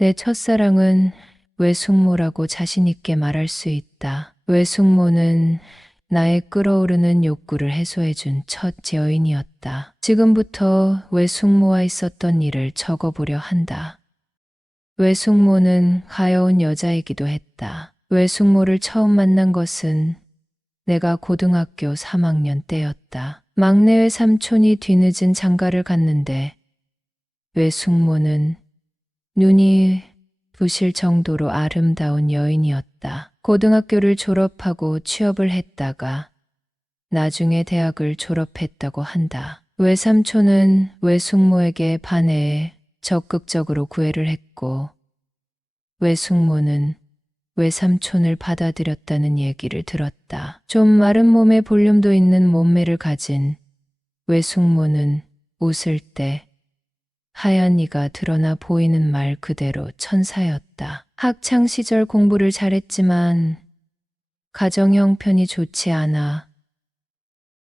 내 첫사랑은 외숙모라고 자신있게 말할 수 있다. 외숙모는 나의 끓어오르는 욕구를 해소해준 첫 여인이었다. 지금부터 외숙모와 있었던 일을 적어보려 한다. 외숙모는 가여운 여자이기도 했다. 외숙모를 처음 만난 것은 내가 고등학교 3학년 때였다. 막내 외삼촌이 뒤늦은 장가를 갔는데 외숙모는 눈이 부실 정도로 아름다운 여인이었다. 고등학교를 졸업하고 취업을 했다가 나중에 대학을 졸업했다고 한다. 외삼촌은 외숙모에게 반해 적극적으로 구애를 했고 외숙모는 외삼촌을 받아들였다는 얘기를 들었다. 좀 마른 몸에 볼륨도 있는 몸매를 가진 외숙모는 웃을 때 하얀 이가 드러나 보이는 말 그대로 천사였다. 학창 시절 공부를 잘했지만 가정 형편이 좋지 않아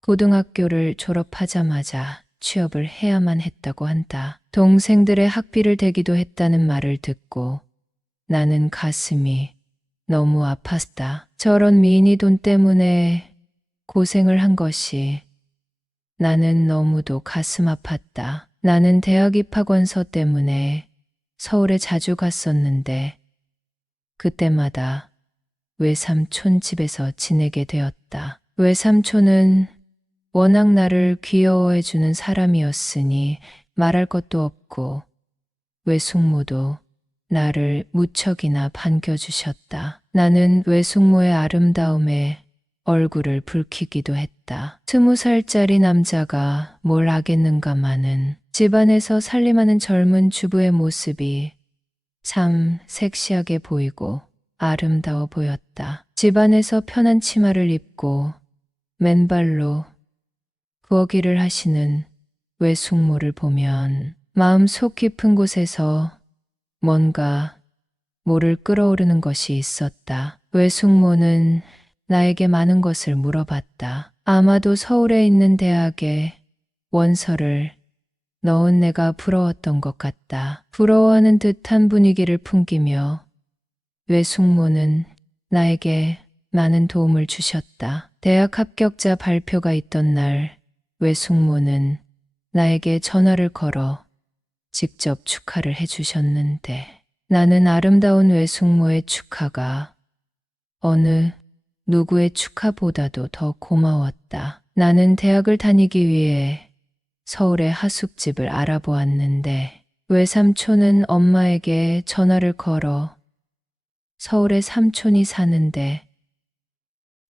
고등학교를 졸업하자마자 취업을 해야만 했다고 한다. 동생들의 학비를 대기도 했다는 말을 듣고 나는 가슴이 너무 아팠다. 저런 미인이 돈 때문에 고생을 한 것이 나는 너무도 가슴 아팠다. 나는 대학 입학원서 때문에 서울에 자주 갔었는데 그때마다 외삼촌 집에서 지내게 되었다. 외삼촌은 워낙 나를 귀여워해주는 사람이었으니 말할 것도 없고 외숙모도 나를 무척이나 반겨주셨다. 나는 외숙모의 아름다움에 얼굴을 붉히기도 했다. 20살짜리 남자가 뭘 하겠는가마는 집안에서 살림하는 젊은 주부의 모습이 참 섹시하게 보이고 아름다워 보였다. 집안에서 편한 치마를 입고 맨발로 부엌일을 하시는 외숙모를 보면 마음 속 깊은 곳에서 뭔가 모를 끓어오르는 것이 있었다. 외숙모는 나에게 많은 것을 물어봤다. 아마도 서울에 있는 대학에 원서를 넣은 내가 부러웠던 것 같다. 부러워하는 듯한 분위기를 풍기며 외숙모는 나에게 많은 도움을 주셨다. 대학 합격자 발표가 있던 날 외숙모는 나에게 전화를 걸어 직접 축하를 해주셨는데 나는 아름다운 외숙모의 축하가 어느 누구의 축하보다도 더 고마웠다. 나는 대학을 다니기 위해 서울의 하숙집을 알아보았는데 외삼촌은 엄마에게 전화를 걸어 서울에 삼촌이 사는데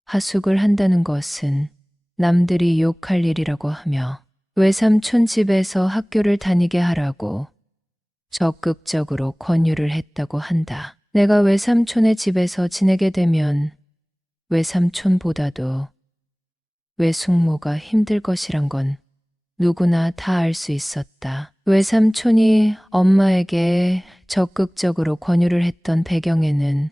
하숙을 한다는 것은 남들이 욕할 일이라고 하며 외삼촌 집에서 학교를 다니게 하라고 적극적으로 권유를 했다고 한다. 내가 외삼촌의 집에서 지내게 되면 외삼촌보다도 외숙모가 힘들 것이란 건 누구나 다 알 수 있었다. 외삼촌이 엄마에게 적극적으로 권유를 했던 배경에는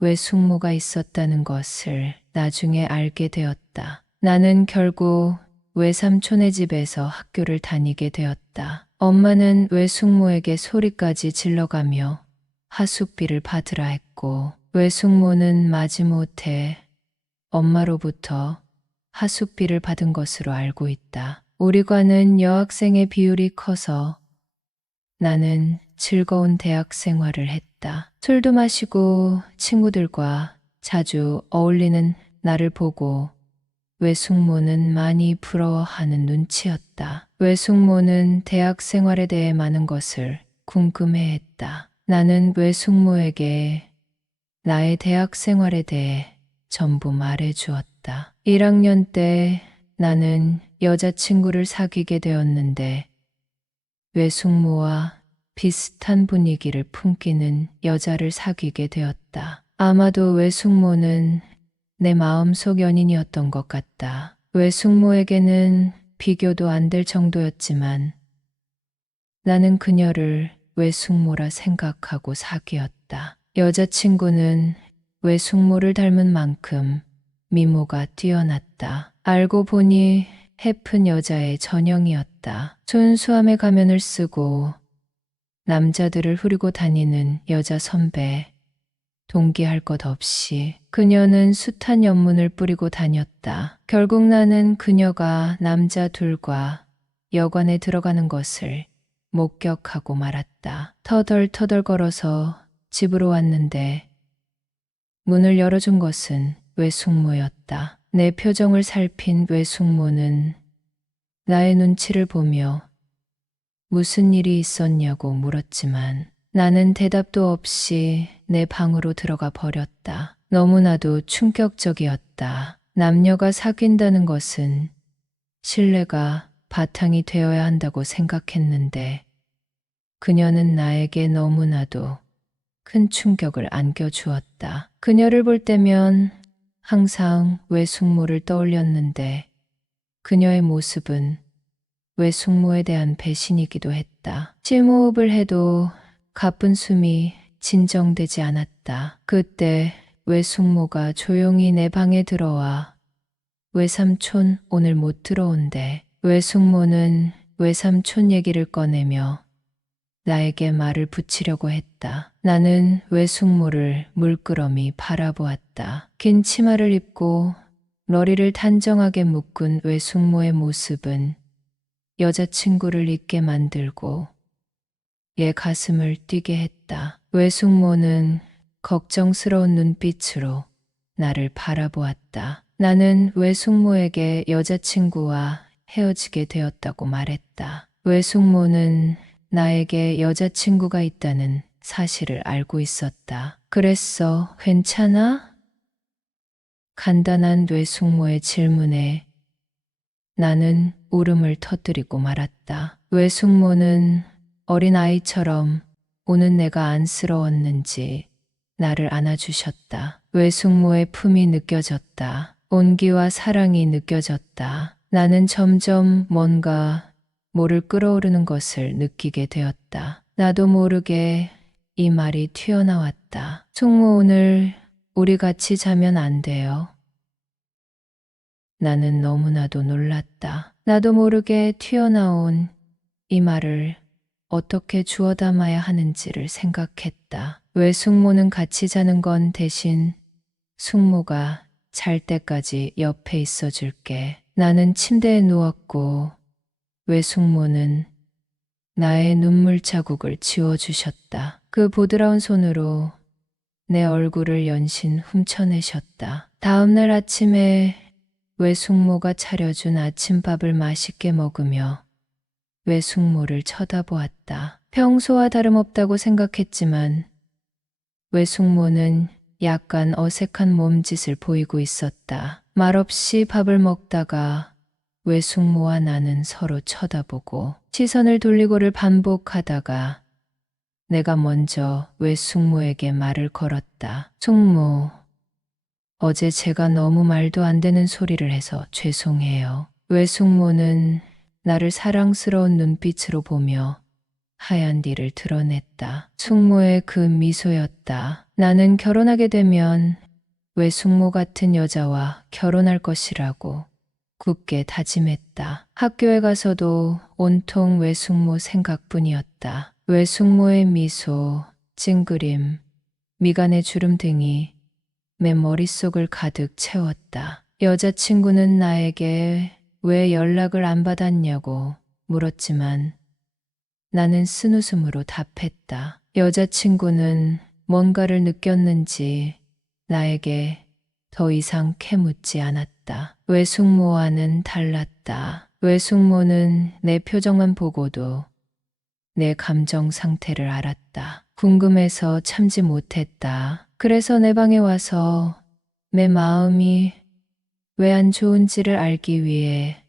외숙모가 있었다는 것을 나중에 알게 되었다. 나는 결국 외삼촌의 집에서 학교를 다니게 되었다. 엄마는 외숙모에게 소리까지 질러가며 하숙비를 받으라 했고 외숙모는 마지못해 엄마로부터 하숙비를 받은 것으로 알고 있다. 우리 과는 여학생의 비율이 커서 나는 즐거운 대학 생활을 했다. 술도 마시고 친구들과 자주 어울리는 나를 보고 외숙모는 많이 부러워하는 눈치였다. 외숙모는 대학 생활에 대해 많은 것을 궁금해했다. 나는 외숙모에게 나의 대학 생활에 대해 전부 말해주었다. 1학년 때 나는 여자친구를 사귀게 되었는데 외숙모와 비슷한 분위기를 풍기는 여자를 사귀게 되었다. 아마도 외숙모는 내 마음속 연인이었던 것 같다. 외숙모에게는 비교도 안 될 정도였지만 나는 그녀를 외숙모라 생각하고 사귀었다. 여자친구는 외숙모를 닮은 만큼 미모가 뛰어났다. 알고 보니 해픈 여자의 전형이었다. 순수함의 가면을 쓰고 남자들을 후리고 다니는 여자 선배, 동기할 것 없이 그녀는 숱한 연문을 뿌리고 다녔다. 결국 나는 그녀가 남자 둘과 여관에 들어가는 것을 목격하고 말았다. 터덜터덜 걸어서 집으로 왔는데 문을 열어준 것은 외숙모였다. 내 표정을 살핀 외숙모는 나의 눈치를 보며 무슨 일이 있었냐고 물었지만 나는 대답도 없이 내 방으로 들어가 버렸다. 너무나도 충격적이었다. 남녀가 사귄다는 것은 신뢰가 바탕이 되어야 한다고 생각했는데 그녀는 나에게 너무나도 큰 충격을 안겨주었다. 그녀를 볼 때면 항상 외숙모를 떠올렸는데 그녀의 모습은 외숙모에 대한 배신이기도 했다. 심호흡을 해도 가쁜 숨이 진정되지 않았다. 그때 외숙모가 조용히 내 방에 들어와 외삼촌 오늘 못 들어온대. 외숙모는 외삼촌 얘기를 꺼내며 나에게 말을 붙이려고 했다. 나는 외숙모를 물끄러미 바라보았다. 긴 치마를 입고 머리를 단정하게 묶은 외숙모의 모습은 여자친구를 잊게 만들고 얘 가슴을 뛰게 했다. 외숙모는 걱정스러운 눈빛으로 나를 바라보았다. 나는 외숙모에게 여자친구와 헤어지게 되었다고 말했다. 외숙모는 나에게 여자친구가 있다는 사실을 알고 있었다. 그랬어, 괜찮아? 간단한 외숙모의 질문에 나는 울음을 터뜨리고 말았다. 외숙모는 어린아이처럼 우는 내가 안쓰러웠는지 나를 안아주셨다. 외숙모의 품이 느껴졌다. 온기와 사랑이 느껴졌다. 나는 점점 뭔가 모를 끓어오르는 것을 느끼게 되었다. 나도 모르게 이 말이 튀어나왔다. 숙모 오늘 우리 같이 자면 안 돼요? 나는 너무나도 놀랐다. 나도 모르게 튀어나온 이 말을 어떻게 주워 담아야 하는지를 생각했다. 왜 숙모는 같이 자는 건 대신 숙모가 잘 때까지 옆에 있어 줄게. 나는 침대에 누웠고 왜 숙모는 나의 눈물 자국을 지워주셨다. 그 보드라운 손으로 내 얼굴을 연신 훔쳐내셨다. 다음날 아침에 외숙모가 차려준 아침밥을 맛있게 먹으며 외숙모를 쳐다보았다. 평소와 다름없다고 생각했지만 외숙모는 약간 어색한 몸짓을 보이고 있었다. 말없이 밥을 먹다가 외숙모와 나는 서로 쳐다보고 시선을 돌리고를 반복하다가 내가 먼저 외숙모에게 말을 걸었다. 숙모, 어제 제가 너무 말도 안 되는 소리를 해서 죄송해요. 외숙모는 나를 사랑스러운 눈빛으로 보며 하얀 뒤를 드러냈다. 숙모의 그 미소였다. 나는 결혼하게 되면 외숙모 같은 여자와 결혼할 것이라고 굳게 다짐했다. 학교에 가서도 온통 외숙모 생각뿐이었다. 외숙모의 미소, 찡그림, 미간의 주름 등이 내 머릿속을 가득 채웠다. 여자친구는 나에게 왜 연락을 안 받았냐고 물었지만 나는 쓴웃음으로 답했다. 여자친구는 뭔가를 느꼈는지 나에게 더 이상 캐묻지 않았다. 외숙모와는 달랐다. 외숙모는 내 표정만 보고도 내 감정 상태를 알았다. 궁금해서 참지 못했다. 그래서 내 방에 와서 내 마음이 왜 안 좋은지를 알기 위해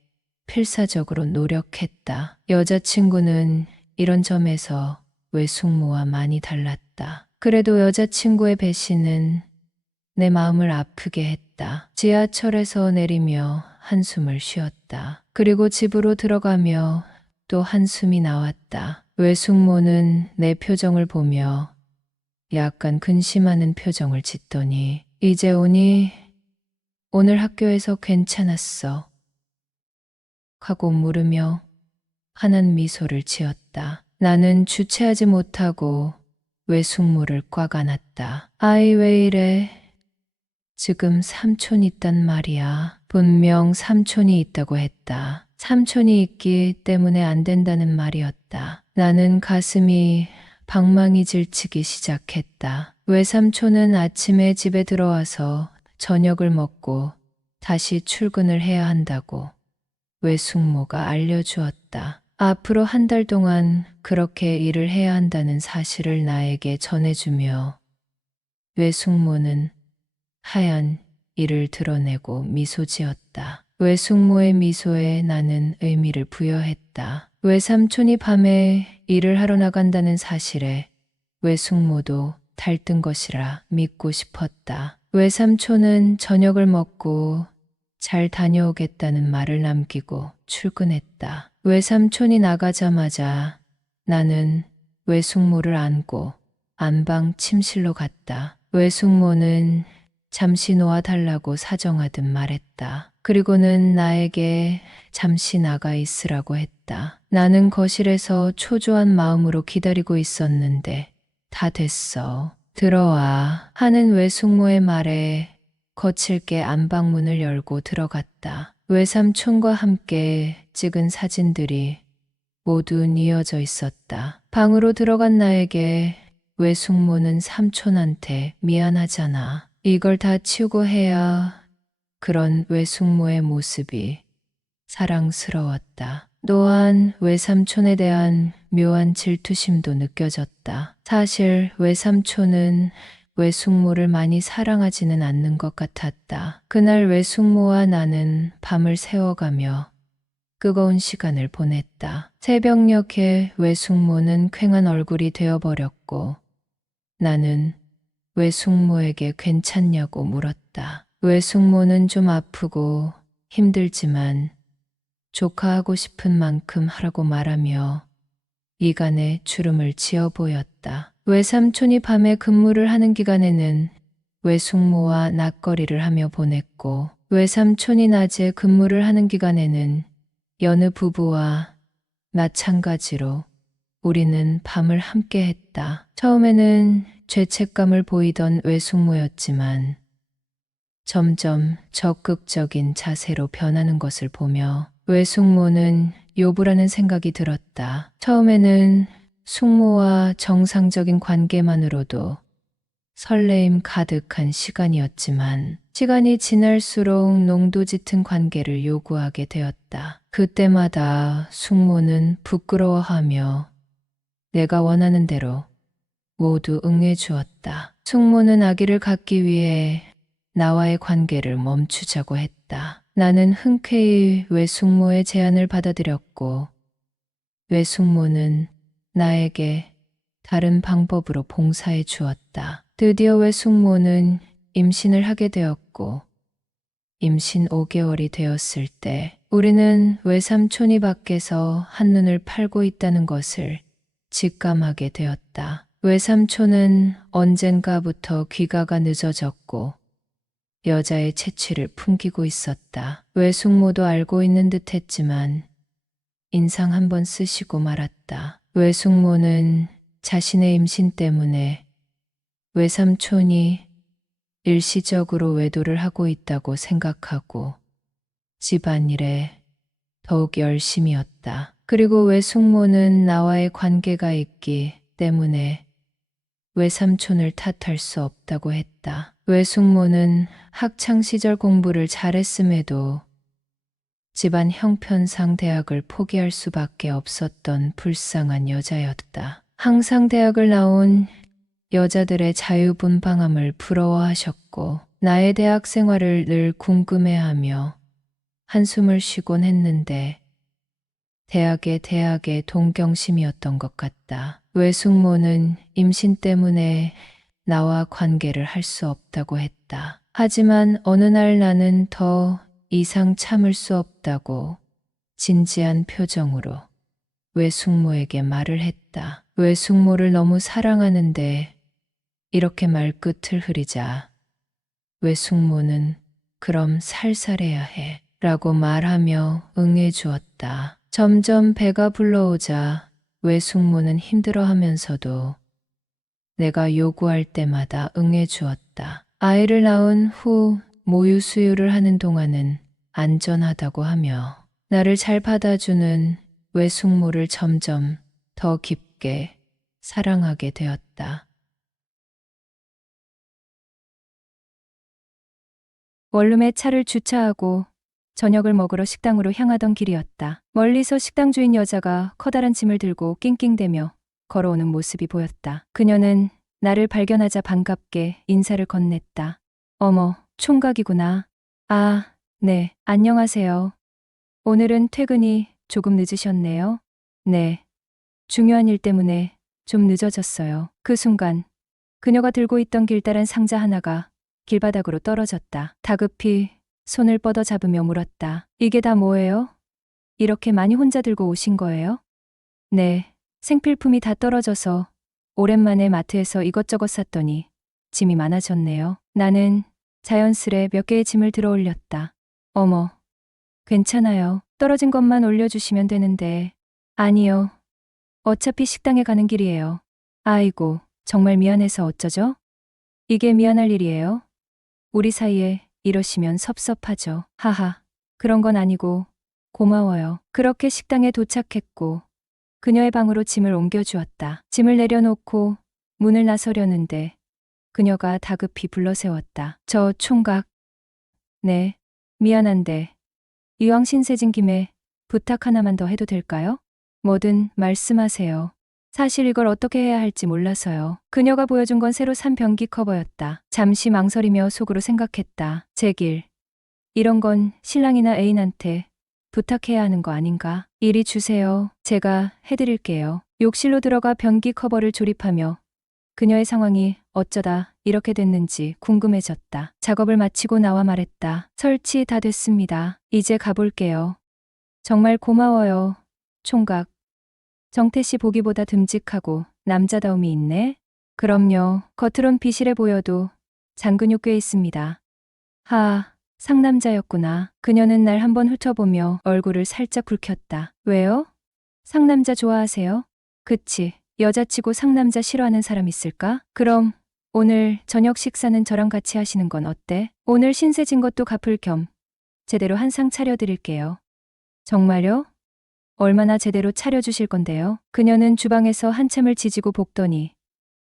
필사적으로 노력했다. 여자친구는 이런 점에서 외숙모와 많이 달랐다. 그래도 여자친구의 배신은 내 마음을 아프게 했다. 지하철에서 내리며 한숨을 쉬었다. 그리고 집으로 들어가며 또 한숨이 나왔다. 외숙모는 내 표정을 보며 약간 근심하는 표정을 짓더니 이제 오니 오늘 학교에서 괜찮았어 하고 물으며 환한 미소를 지었다. 나는 주체하지 못하고 외숙모를 꽉 안았다. 아이 왜 이래? 지금 삼촌 있단 말이야. 분명 삼촌이 있다고 했다. 삼촌이 있기 때문에 안 된다는 말이었다. 나는 가슴이 방망이 질치기 시작했다. 외삼촌은 아침에 집에 들어와서 저녁을 먹고 다시 출근을 해야 한다고 외숙모가 알려주었다. 앞으로 한 달 동안 그렇게 일을 해야 한다는 사실을 나에게 전해주며 외숙모는 하얀 이를 드러내고 미소 지었다. 외숙모의 미소에 나는 의미를 부여했다. 외삼촌이 밤에 일을 하러 나간다는 사실에 외숙모도 달뜬 것이라 믿고 싶었다. 외삼촌은 저녁을 먹고 잘 다녀오겠다는 말을 남기고 출근했다. 외삼촌이 나가자마자 나는 외숙모를 안고 안방 침실로 갔다. 외숙모는 잠시 놓아달라고 사정하듯 말했다. 그리고는 나에게 잠시 나가 있으라고 했다. 나는 거실에서 초조한 마음으로 기다리고 있었는데 다 됐어. 들어와 하는 외숙모의 말에 거칠게 안방문을 열고 들어갔다. 외삼촌과 함께 찍은 사진들이 모두 뉘어져 있었다. 방으로 들어간 나에게 외숙모는 삼촌한테 미안하잖아. 이걸 다 치우고 해야 그런 외숙모의 모습이 사랑스러웠다. 또한 외삼촌에 대한 묘한 질투심도 느껴졌다. 사실 외삼촌은 외숙모를 많이 사랑하지는 않는 것 같았다. 그날 외숙모와 나는 밤을 새워가며 뜨거운 시간을 보냈다. 새벽녘에 외숙모는 퀭한 얼굴이 되어버렸고 나는 외숙모에게 괜찮냐고 물었다. 외숙모는 좀 아프고 힘들지만 조카하고 싶은 만큼 하라고 말하며 이간에 주름을 지어 보였다. 외삼촌이 밤에 근무를 하는 기간에는 외숙모와 낯거리를 하며 보냈고 외삼촌이 낮에 근무를 하는 기간에는 여느 부부와 마찬가지로 우리는 밤을 함께 했다. 처음에는 죄책감을 보이던 외숙모였지만 점점 적극적인 자세로 변하는 것을 보며 외숙모는 요부라는 생각이 들었다. 처음에는 숙모와 정상적인 관계만으로도 설레임 가득한 시간이었지만 시간이 지날수록 농도 짙은 관계를 요구하게 되었다. 그때마다 숙모는 부끄러워하며 내가 원하는 대로 모두 응해 주었다. 숙모는 아기를 갖기 위해 나와의 관계를 멈추자고 했다. 나는 흔쾌히 외숙모의 제안을 받아들였고 외숙모는 나에게 다른 방법으로 봉사해 주었다. 드디어 외숙모는 임신을 하게 되었고 임신 5개월이 되었을 때 우리는 외삼촌이 밖에서 한눈을 팔고 있다는 것을 직감하게 되었다. 외삼촌은 언젠가부터 귀가가 늦어졌고 여자의 체취를 풍기고 있었다. 외숙모도 알고 있는 듯 했지만 인상 한번 쓰시고 말았다. 외숙모는 자신의 임신 때문에 외삼촌이 일시적으로 외도를 하고 있다고 생각하고 집안일에 더욱 열심이었다. 그리고 외숙모는 나와의 관계가 있기 때문에 외삼촌을 탓할 수 없다고 했다. 외숙모는 학창시절 공부를 잘했음에도 집안 형편상 대학을 포기할 수밖에 없었던 불쌍한 여자였다. 항상 대학을 나온 여자들의 자유분방함을 부러워하셨고 나의 대학 생활을 늘 궁금해하며 한숨을 쉬곤 했는데 대학의 동경심이었던 것 같다. 외숙모는 임신 때문에 나와 관계를 할 수 없다고 했다. 하지만 어느 날 나는 더 이상 참을 수 없다고 진지한 표정으로 외숙모에게 말을 했다. 외숙모를 너무 사랑하는데 이렇게 말끝을 흐리자 외숙모는 그럼 살살해야 해 라고 말하며 응해 주었다. 점점 배가 불러오자 외숙모는 힘들어하면서도 내가 요구할 때마다 응해 주었다. 아이를 낳은 후 모유 수유를 하는 동안은 안전하다고 하며 나를 잘 받아주는 외숙모를 점점 더 깊게 사랑하게 되었다. 원룸에 차를 주차하고 저녁을 먹으러 식당으로 향하던 길이었다. 멀리서 식당 주인 여자가 커다란 짐을 들고 낑낑대며 걸어오는 모습이 보였다. 그녀는 나를 발견하자 반갑게 인사를 건넸다. 어머, 총각이구나. 아, 네, 안녕하세요. 오늘은 퇴근이 조금 늦으셨네요. 네, 중요한 일 때문에 좀 늦어졌어요. 그 순간 그녀가 들고 있던 길다란 상자 하나가 길바닥으로 떨어졌다. 다급히 손을 뻗어 잡으며 물었다. 이게 다 뭐예요? 이렇게 많이 혼자 들고 오신 거예요? 네, 생필품이 다 떨어져서 오랜만에 마트에서 이것저것 샀더니 짐이 많아졌네요. 나는 자연스레 몇 개의 짐을 들어 올렸다. 어머, 괜찮아요. 떨어진 것만 올려주시면 되는데. 아니요. 어차피 식당에 가는 길이에요. 아이고, 정말 미안해서 어쩌죠? 이게 미안할 일이에요? 우리 사이에 이러시면 섭섭하죠. 하하, 그런 건 아니고 고마워요. 그렇게 식당에 도착했고 그녀의 방으로 짐을 옮겨주었다. 짐을 내려놓고 문을 나서려는데 그녀가 다급히 불러세웠다. 저 총각. 네, 미안한데 이왕 신세진 김에 부탁 하나만 더 해도 될까요? 뭐든 말씀하세요. 사실 이걸 어떻게 해야 할지 몰라서요. 그녀가 보여준 건 새로 산 변기 커버였다. 잠시 망설이며 속으로 생각했다. 제 길. 이런 건 신랑이나 애인한테 부탁해야 하는 거 아닌가? 이리 주세요. 제가 해드릴게요. 욕실로 들어가 변기 커버를 조립하며 그녀의 상황이 어쩌다 이렇게 됐는지 궁금해졌다. 작업을 마치고 나와 말했다. 설치 다 됐습니다. 이제 가볼게요. 정말 고마워요. 총각. 정태 씨 보기보다 듬직하고 남자다움이 있네. 그럼요. 겉으론 비실해 보여도 잔근육 꽤 있습니다. 하, 상남자였구나. 그녀는 날 한번 훑어보며 얼굴을 살짝 붉혔다. 왜요? 상남자 좋아하세요? 그치. 여자치고 상남자 싫어하는 사람 있을까? 그럼 오늘 저녁 식사는 저랑 같이 하시는 건 어때? 오늘 신세 진 것도 갚을 겸 제대로 한상 차려드릴게요. 정말요? 얼마나 제대로 차려주실 건데요? 그녀는 주방에서 한참을 지지고 볶더니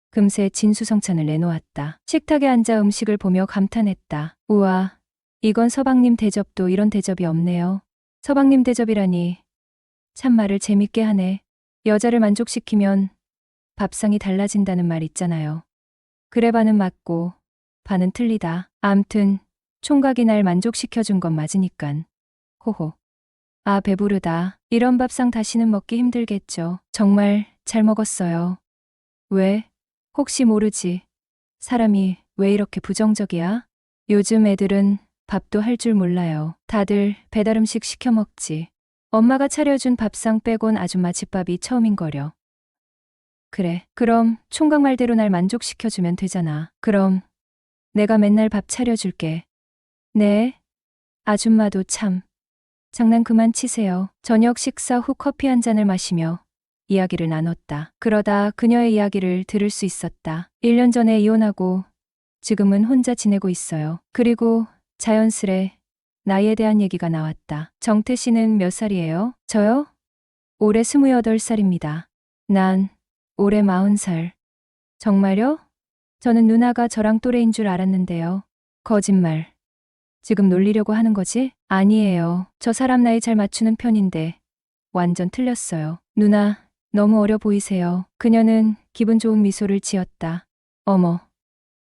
금세 진수성찬을 내놓았다. 식탁에 앉아 음식을 보며 감탄했다. 우와, 이건 서방님 대접도 이런 대접이 없네요. 서방님 대접이라니 참 말을 재밌게 하네. 여자를 만족시키면 밥상이 달라진다는 말 있잖아요. 그래 반은 맞고 반은 틀리다. 암튼 총각이 날 만족시켜준 건 맞으니깐. 호호. 아, 배부르다. 이런 밥상 다시는 먹기 힘들겠죠. 정말 잘 먹었어요. 왜? 혹시 모르지. 사람이 왜 이렇게 부정적이야? 요즘 애들은 밥도 할 줄 몰라요. 다들 배달 음식 시켜 먹지. 엄마가 차려준 밥상 빼곤 아줌마 집밥이 처음인거려. 그래. 그럼 총각 말대로 날 만족시켜주면 되잖아. 그럼 내가 맨날 밥 차려줄게. 네. 아줌마도 참. 장난 그만 치세요. 저녁 식사 후 커피 한 잔을 마시며 이야기를 나눴다. 그러다 그녀의 이야기를 들을 수 있었다. 1년 전에 이혼하고 지금은 혼자 지내고 있어요. 그리고 자연스레 나이에 대한 얘기가 나왔다. 정태 씨는 몇 살이에요? 저요? 올해 28살입니다. 난 올해 40살. 정말요? 저는 누나가 저랑 또래인 줄 알았는데요. 거짓말. 지금 놀리려고 하는 거지? 아니에요. 저 사람 나이 잘 맞추는 편인데 완전 틀렸어요. 누나, 너무 어려 보이세요. 그녀는 기분 좋은 미소를 지었다. 어머,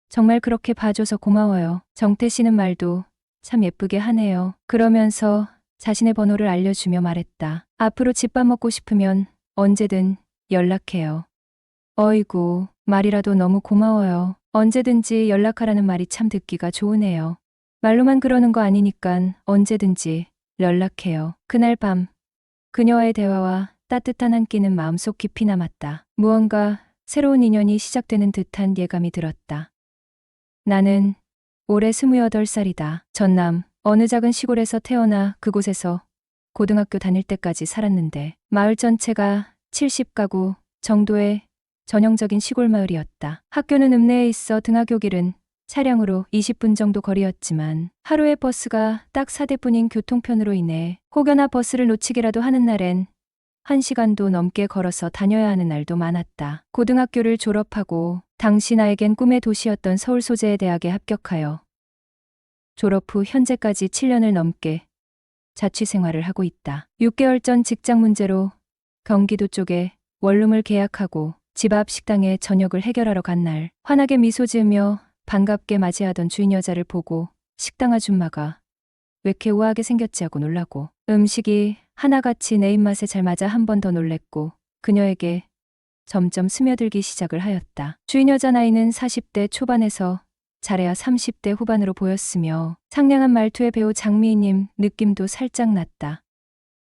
정말 그렇게 봐줘서 고마워요. 정태 씨는 말도 참 예쁘게 하네요. 그러면서 자신의 번호를 알려주며 말했다. 앞으로 집밥 먹고 싶으면 언제든 연락해요. 어이구, 말이라도 너무 고마워요. 언제든지 연락하라는 말이 참 듣기가 좋으네요. 말로만 그러는 거 아니니깐 언제든지 연락해요. 그날 밤 그녀와의 대화와 따뜻한 한 끼는 마음속 깊이 남았다. 무언가 새로운 인연이 시작되는 듯한 예감이 들었다. 나는 올해 28살이다. 전남 어느 작은 시골에서 태어나 그곳에서 고등학교 다닐 때까지 살았는데 마을 전체가 70가구 정도의 전형적인 시골 마을이었다. 학교는 읍내에 있어 등하교 길은 차량으로 20분 정도 거리였지만 하루에 버스가 딱 4대뿐인 교통편으로 인해 혹여나 버스를 놓치기라도 하는 날엔 1시간도 넘게 걸어서 다녀야 하는 날도 많았다. 고등학교를 졸업하고 당시 나에겐 꿈의 도시였던 서울 소재의 대학에 합격하여 졸업 후 현재까지 7년을 넘게 자취 생활을 하고 있다. 6개월 전 직장 문제로 경기도 쪽에 원룸을 계약하고 집 앞 식당에 저녁을 해결하러 간 날, 환하게 미소 지으며 반갑게 맞이하던 주인 여자를 보고 식당 아줌마가 왜 이렇게 우아하게 생겼지 하고 놀라고, 음식이 하나같이 내 입맛에 잘 맞아 한 번 더 놀랬고 그녀에게 점점 스며들기 시작을 하였다. 주인 여자 나이는 40대 초반에서 잘해야 30대 후반으로 보였으며 상냥한 말투의 배우 장미희님 느낌도 살짝 났다.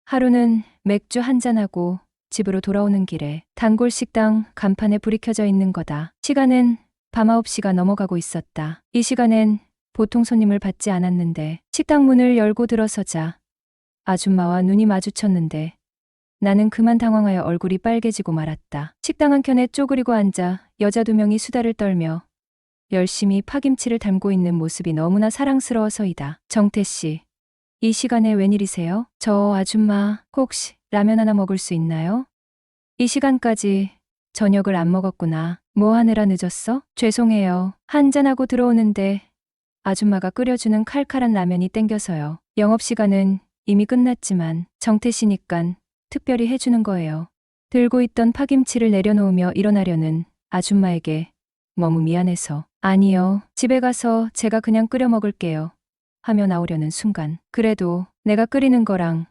하루는 맥주 한잔하고 집으로 돌아오는 길에 단골 식당 간판에 불이 켜져 있는 거다. 시간은 밤 9시가 넘어가고 있었다. 이 시간엔 보통 손님을 받지 않았는데 식당 문을 열고 들어서자 아줌마와 눈이 마주쳤는데 나는 그만 당황하여 얼굴이 빨개지고 말았다. 식당 한켠에 쪼그리고 앉아 여자 2명이 수다를 떨며 열심히 파김치를 담고 있는 모습이 너무나 사랑스러워서이다. 정태 씨, 이 시간에 웬일이세요? 저 아줌마 혹시 라면 하나 먹을 수 있나요? 이 시간까지 저녁을 안 먹었구나. 뭐 하느라 늦었어? 죄송해요. 한잔하고 들어오는데 아줌마가 끓여주는 칼칼한 라면이 땡겨서요. 영업시간은 이미 끝났지만 정태 씨니깐 특별히 해주는 거예요. 들고 있던 파김치를 내려놓으며 일어나려는 아줌마에게 너무 미안해서 아니요. 집에 가서 제가 그냥 끓여 먹을게요. 하며 나오려는 순간 그래도 내가 끓이는 거랑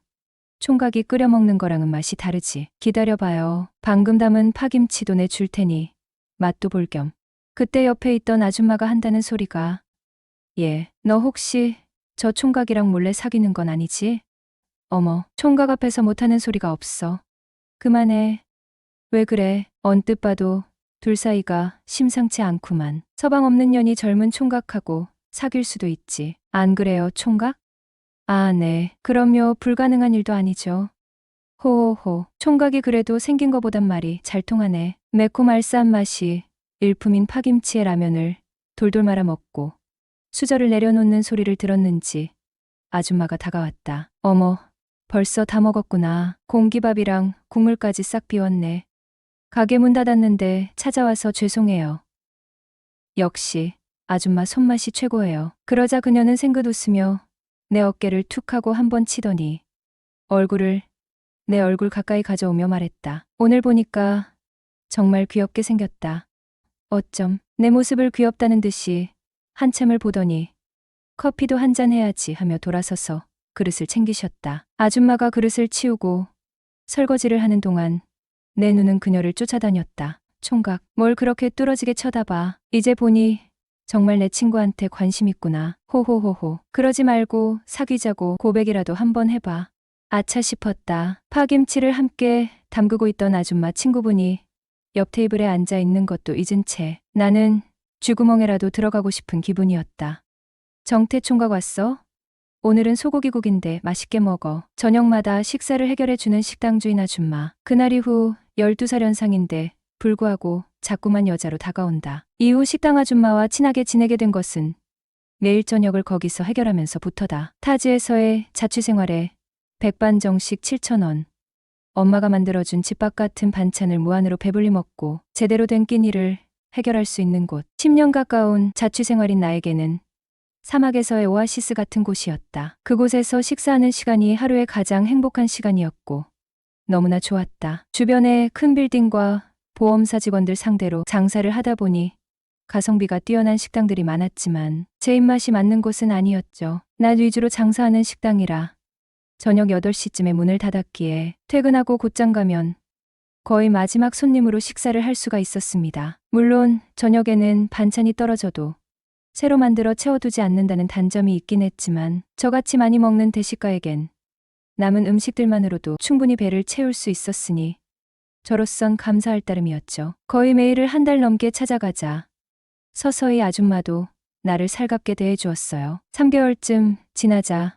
총각이 끓여 먹는 거랑은 맛이 다르지. 기다려봐요. 방금 담은 파김치도 내줄 테니 맛도 볼 겸. 그때 옆에 있던 아줌마가 한다는 소리가 예, 너 혹시 저 총각이랑 몰래 사귀는 건 아니지? 어머, 총각 앞에서 못하는 소리가 없어. 그만해. 왜 그래? 언뜻 봐도 둘 사이가 심상치 않구만. 서방 없는 년이 젊은 총각하고 사귈 수도 있지. 안 그래요, 총각? 아, 네. 그럼요. 불가능한 일도 아니죠. 호호호. 총각이 그래도 생긴 거보단 말이 잘 통하네. 매콤 알싸한 맛이 일품인 파김치에 라면을 돌돌 말아 먹고 수저를 내려놓는 소리를 들었는지 아줌마가 다가왔다. 어머, 벌써 다 먹었구나. 공기밥이랑 국물까지 싹 비웠네. 가게 문 닫았는데 찾아와서 죄송해요. 역시 아줌마 손맛이 최고예요. 그러자 그녀는 생긋 웃으며 내 어깨를 툭 하고 한 번 치더니 얼굴을 내 얼굴 가까이 가져오며 말했다. 오늘 보니까 정말 귀엽게 생겼다. 어쩜 내 모습을 귀엽다는 듯이 한참을 보더니 커피도 한 잔 해야지 하며 돌아서서 그릇을 챙기셨다. 아줌마가 그릇을 치우고 설거지를 하는 동안 내 눈은 그녀를 쫓아다녔다. 총각, 뭘 그렇게 뚫어지게 쳐다봐. 이제 보니 정말 내 친구한테 관심 있구나. 호호호호. 그러지 말고 사귀자고 고백이라도 한번 해봐. 아차 싶었다. 파김치를 함께 담그고 있던 아줌마 친구분이 옆 테이블에 앉아 있는 것도 잊은 채 나는 쥐구멍에라도 들어가고 싶은 기분이었다. 정태 총각 왔어? 오늘은 소고기국인데 맛있게 먹어. 저녁마다 식사를 해결해주는 식당 주인 아줌마. 그날 이후 12살 연상인데 불구하고 자꾸만 여자로 다가온다. 이후 식당 아줌마와 친하게 지내게 된 것은 매일 저녁을 거기서 해결하면서부터다. 타지에서의 자취 생활에 백반정식 7,000원. 엄마가 만들어준 집밥 같은 반찬을 무한으로 배불리 먹고 제대로 된 끼니를 해결할 수 있는 곳. 10년 가까운 자취 생활인 나에게는 사막에서의 오아시스 같은 곳이었다. 그곳에서 식사하는 시간이 하루의 가장 행복한 시간이었고 너무나 좋았다. 주변에 큰 빌딩과 보험사 직원들 상대로 장사를 하다 보니 가성비가 뛰어난 식당들이 많았지만 제 입맛이 맞는 곳은 아니었죠. 낮 위주로 장사하는 식당이라 저녁 8시쯤에 문을 닫았기에 퇴근하고 곧장 가면 거의 마지막 손님으로 식사를 할 수가 있었습니다. 물론 저녁에는 반찬이 떨어져도 새로 만들어 채워두지 않는다는 단점이 있긴 했지만 저같이 많이 먹는 대식가에겐 남은 음식들만으로도 충분히 배를 채울 수 있었으니 저로선 감사할 따름이었죠. 거의 매일을 한 달 넘게 찾아가자 서서히 아줌마도 나를 살갑게 대해주었어요. 3개월쯤 지나자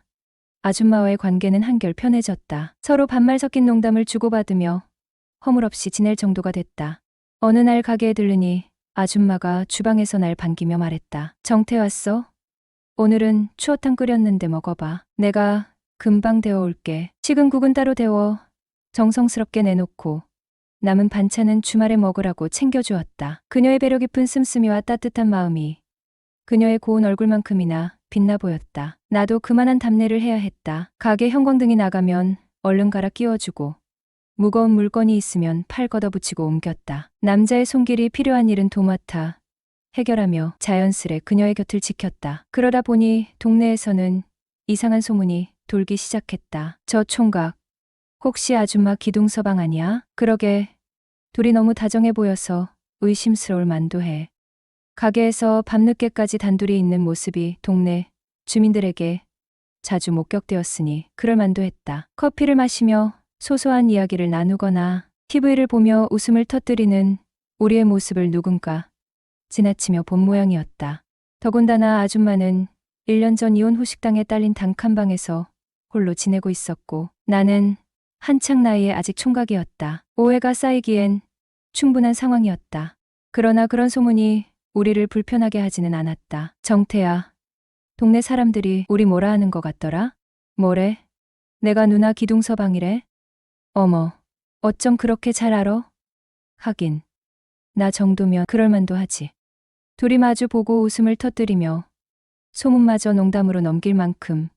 아줌마와의 관계는 한결 편해졌다. 서로 반말 섞인 농담을 주고받으며 허물없이 지낼 정도가 됐다. 어느 날 가게에 들르니 아줌마가 주방에서 날 반기며 말했다. 정태 왔어? 오늘은 추어탕 끓였는데 먹어봐. 내가 금방 데워올게. 식은 국은 따로 데워 정성스럽게 내놓고 남은 반찬은 주말에 먹으라고 챙겨주었다. 그녀의 배려 깊은 씀씀이와 따뜻한 마음이 그녀의 고운 얼굴만큼이나 빛나 보였다. 나도 그만한 답례를 해야 했다. 가게 형광등이 나가면 얼른 갈아 끼워주고 무거운 물건이 있으면 팔 걷어붙이고 옮겼다. 남자의 손길이 필요한 일은 도맡아 해결하며 자연스레 그녀의 곁을 지켰다. 그러다 보니 동네에서는 이상한 소문이 돌기 시작했다. 저 총각, 혹시 아줌마 기둥서방 아니야? 그러게, 둘이 너무 다정해 보여서 의심스러울 만도 해. 가게에서 밤늦게까지 단둘이 있는 모습이 동네 주민들에게 자주 목격되었으니 그럴 만도 했다. 커피를 마시며 소소한 이야기를 나누거나 TV를 보며 웃음을 터뜨리는 우리의 모습을 누군가 지나치며 본 모양이었다. 더군다나 아줌마는 1년 전 이혼 후 식당에 딸린 단칸방에서 홀로 지내고 있었고 나는 한창 나이에 아직 총각이었다. 오해가 쌓이기엔 충분한 상황이었다. 그러나 그런 소문이 우리를 불편하게 하지는 않았다. 정태야, 동네 사람들이 우리 뭐라 하는 것 같더라? 뭐래? 내가 누나 기둥서방이래? 어머, 어쩜 그렇게 잘 알아? 하긴, 나 정도면 그럴만도 하지. 둘이 마주 보고 웃음을 터뜨리며 소문마저 농담으로 넘길 만큼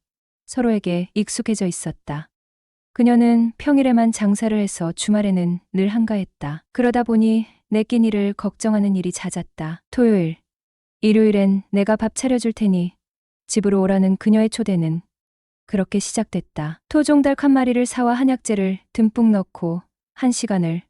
서로에게 익숙해져 있었다. 그녀는 평일에만 장사를 해서 주말에는 늘 한가했다. 그러다 보니 내 끼니를 걱정하는 일이 잦았다. 토요일, 일요일엔 내가 밥 차려줄 테니 집으로 오라는 그녀의 초대는 그렇게 시작됐다. 토종닭 한 마리를 사와 한약재를 듬뿍 넣고 1시간을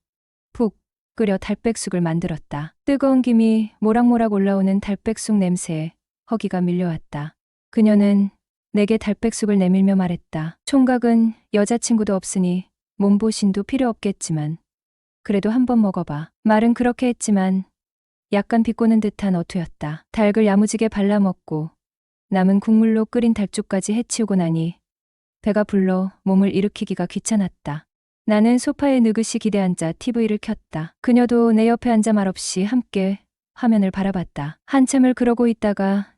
푹 끓여 달백숙을 만들었다. 뜨거운 김이 모락모락 올라오는 달백숙 냄새에 허기가 밀려왔다. 그녀는 내게 달백숙을 내밀며 말했다. 총각은 여자친구도 없으니 몸보신도 필요 없겠지만 그래도 한번 먹어봐. 말은 그렇게 했지만 약간 비꼬는 듯한 어투였다. 닭을 야무지게 발라먹고 남은 국물로 끓인 달죽까지 해치우고 나니 배가 불러 몸을 일으키기가 귀찮았다. 나는 소파에 느긋이 기대앉아 TV를 켰다. 그녀도 내 옆에 앉아 말없이 함께 화면을 바라봤다. 한참을 그러고 있다가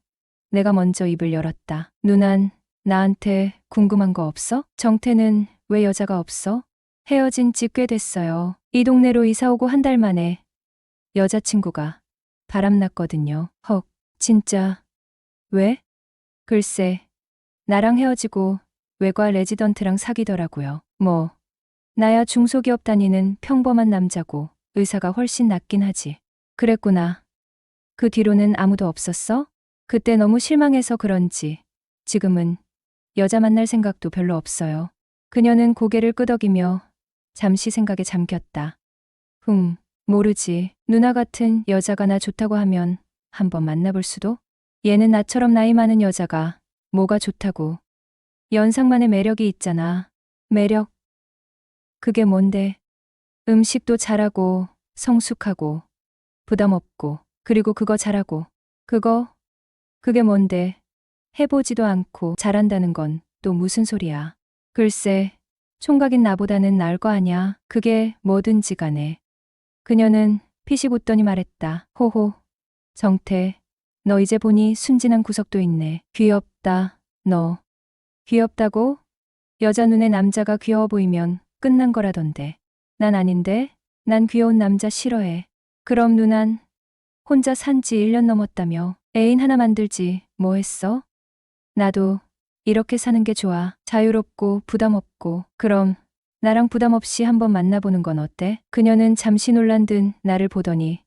내가 먼저 입을 열었다. 누난 나한테 궁금한 거 없어? 정태는 왜 여자가 없어? 헤어진 지 꽤 됐어요. 이 동네로 이사 오고 1달 만에 여자친구가 바람났거든요. 헉, 진짜. 왜? 글쎄, 나랑 헤어지고 외과 레지던트랑 사귀더라고요. 뭐, 나야 중소기업 다니는 평범한 남자고 의사가 훨씬 낫긴 하지. 그랬구나. 그 뒤로는 아무도 없었어? 그때 너무 실망해서 그런지 지금은 여자 만날 생각도 별로 없어요. 그녀는 고개를 끄덕이며 잠시 생각에 잠겼다. 모르지. 누나 같은 여자가 나 좋다고 하면 한번 만나볼 수도? 얘는 나처럼 나이 많은 여자가 뭐가 좋다고. 연상만의 매력이 있잖아. 매력? 그게 뭔데? 음식도 잘하고 성숙하고 부담 없고 그리고 그거 잘하고 그게 뭔데? 해보지도 않고 잘한다는 건 또 무슨 소리야. 글쎄, 총각인 나보다는 나을 거 아냐. 그게 뭐든지 간에. 그녀는 피식 웃더니 말했다. 호호, 정태, 너 이제 보니 순진한 구석도 있네. 귀엽다, 너. 귀엽다고? 여자 눈에 남자가 귀여워 보이면 끝난 거라던데. 난 아닌데? 난 귀여운 남자 싫어해. 그럼 누난 혼자 산 지 1년 넘었다며. 애인 하나 만들지 뭐 했어? 나도 이렇게 사는 게 좋아. 자유롭고 부담 없고. 그럼 나랑 부담 없이 한번 만나보는 건 어때? 그녀는 잠시 놀란 듯 나를 보더니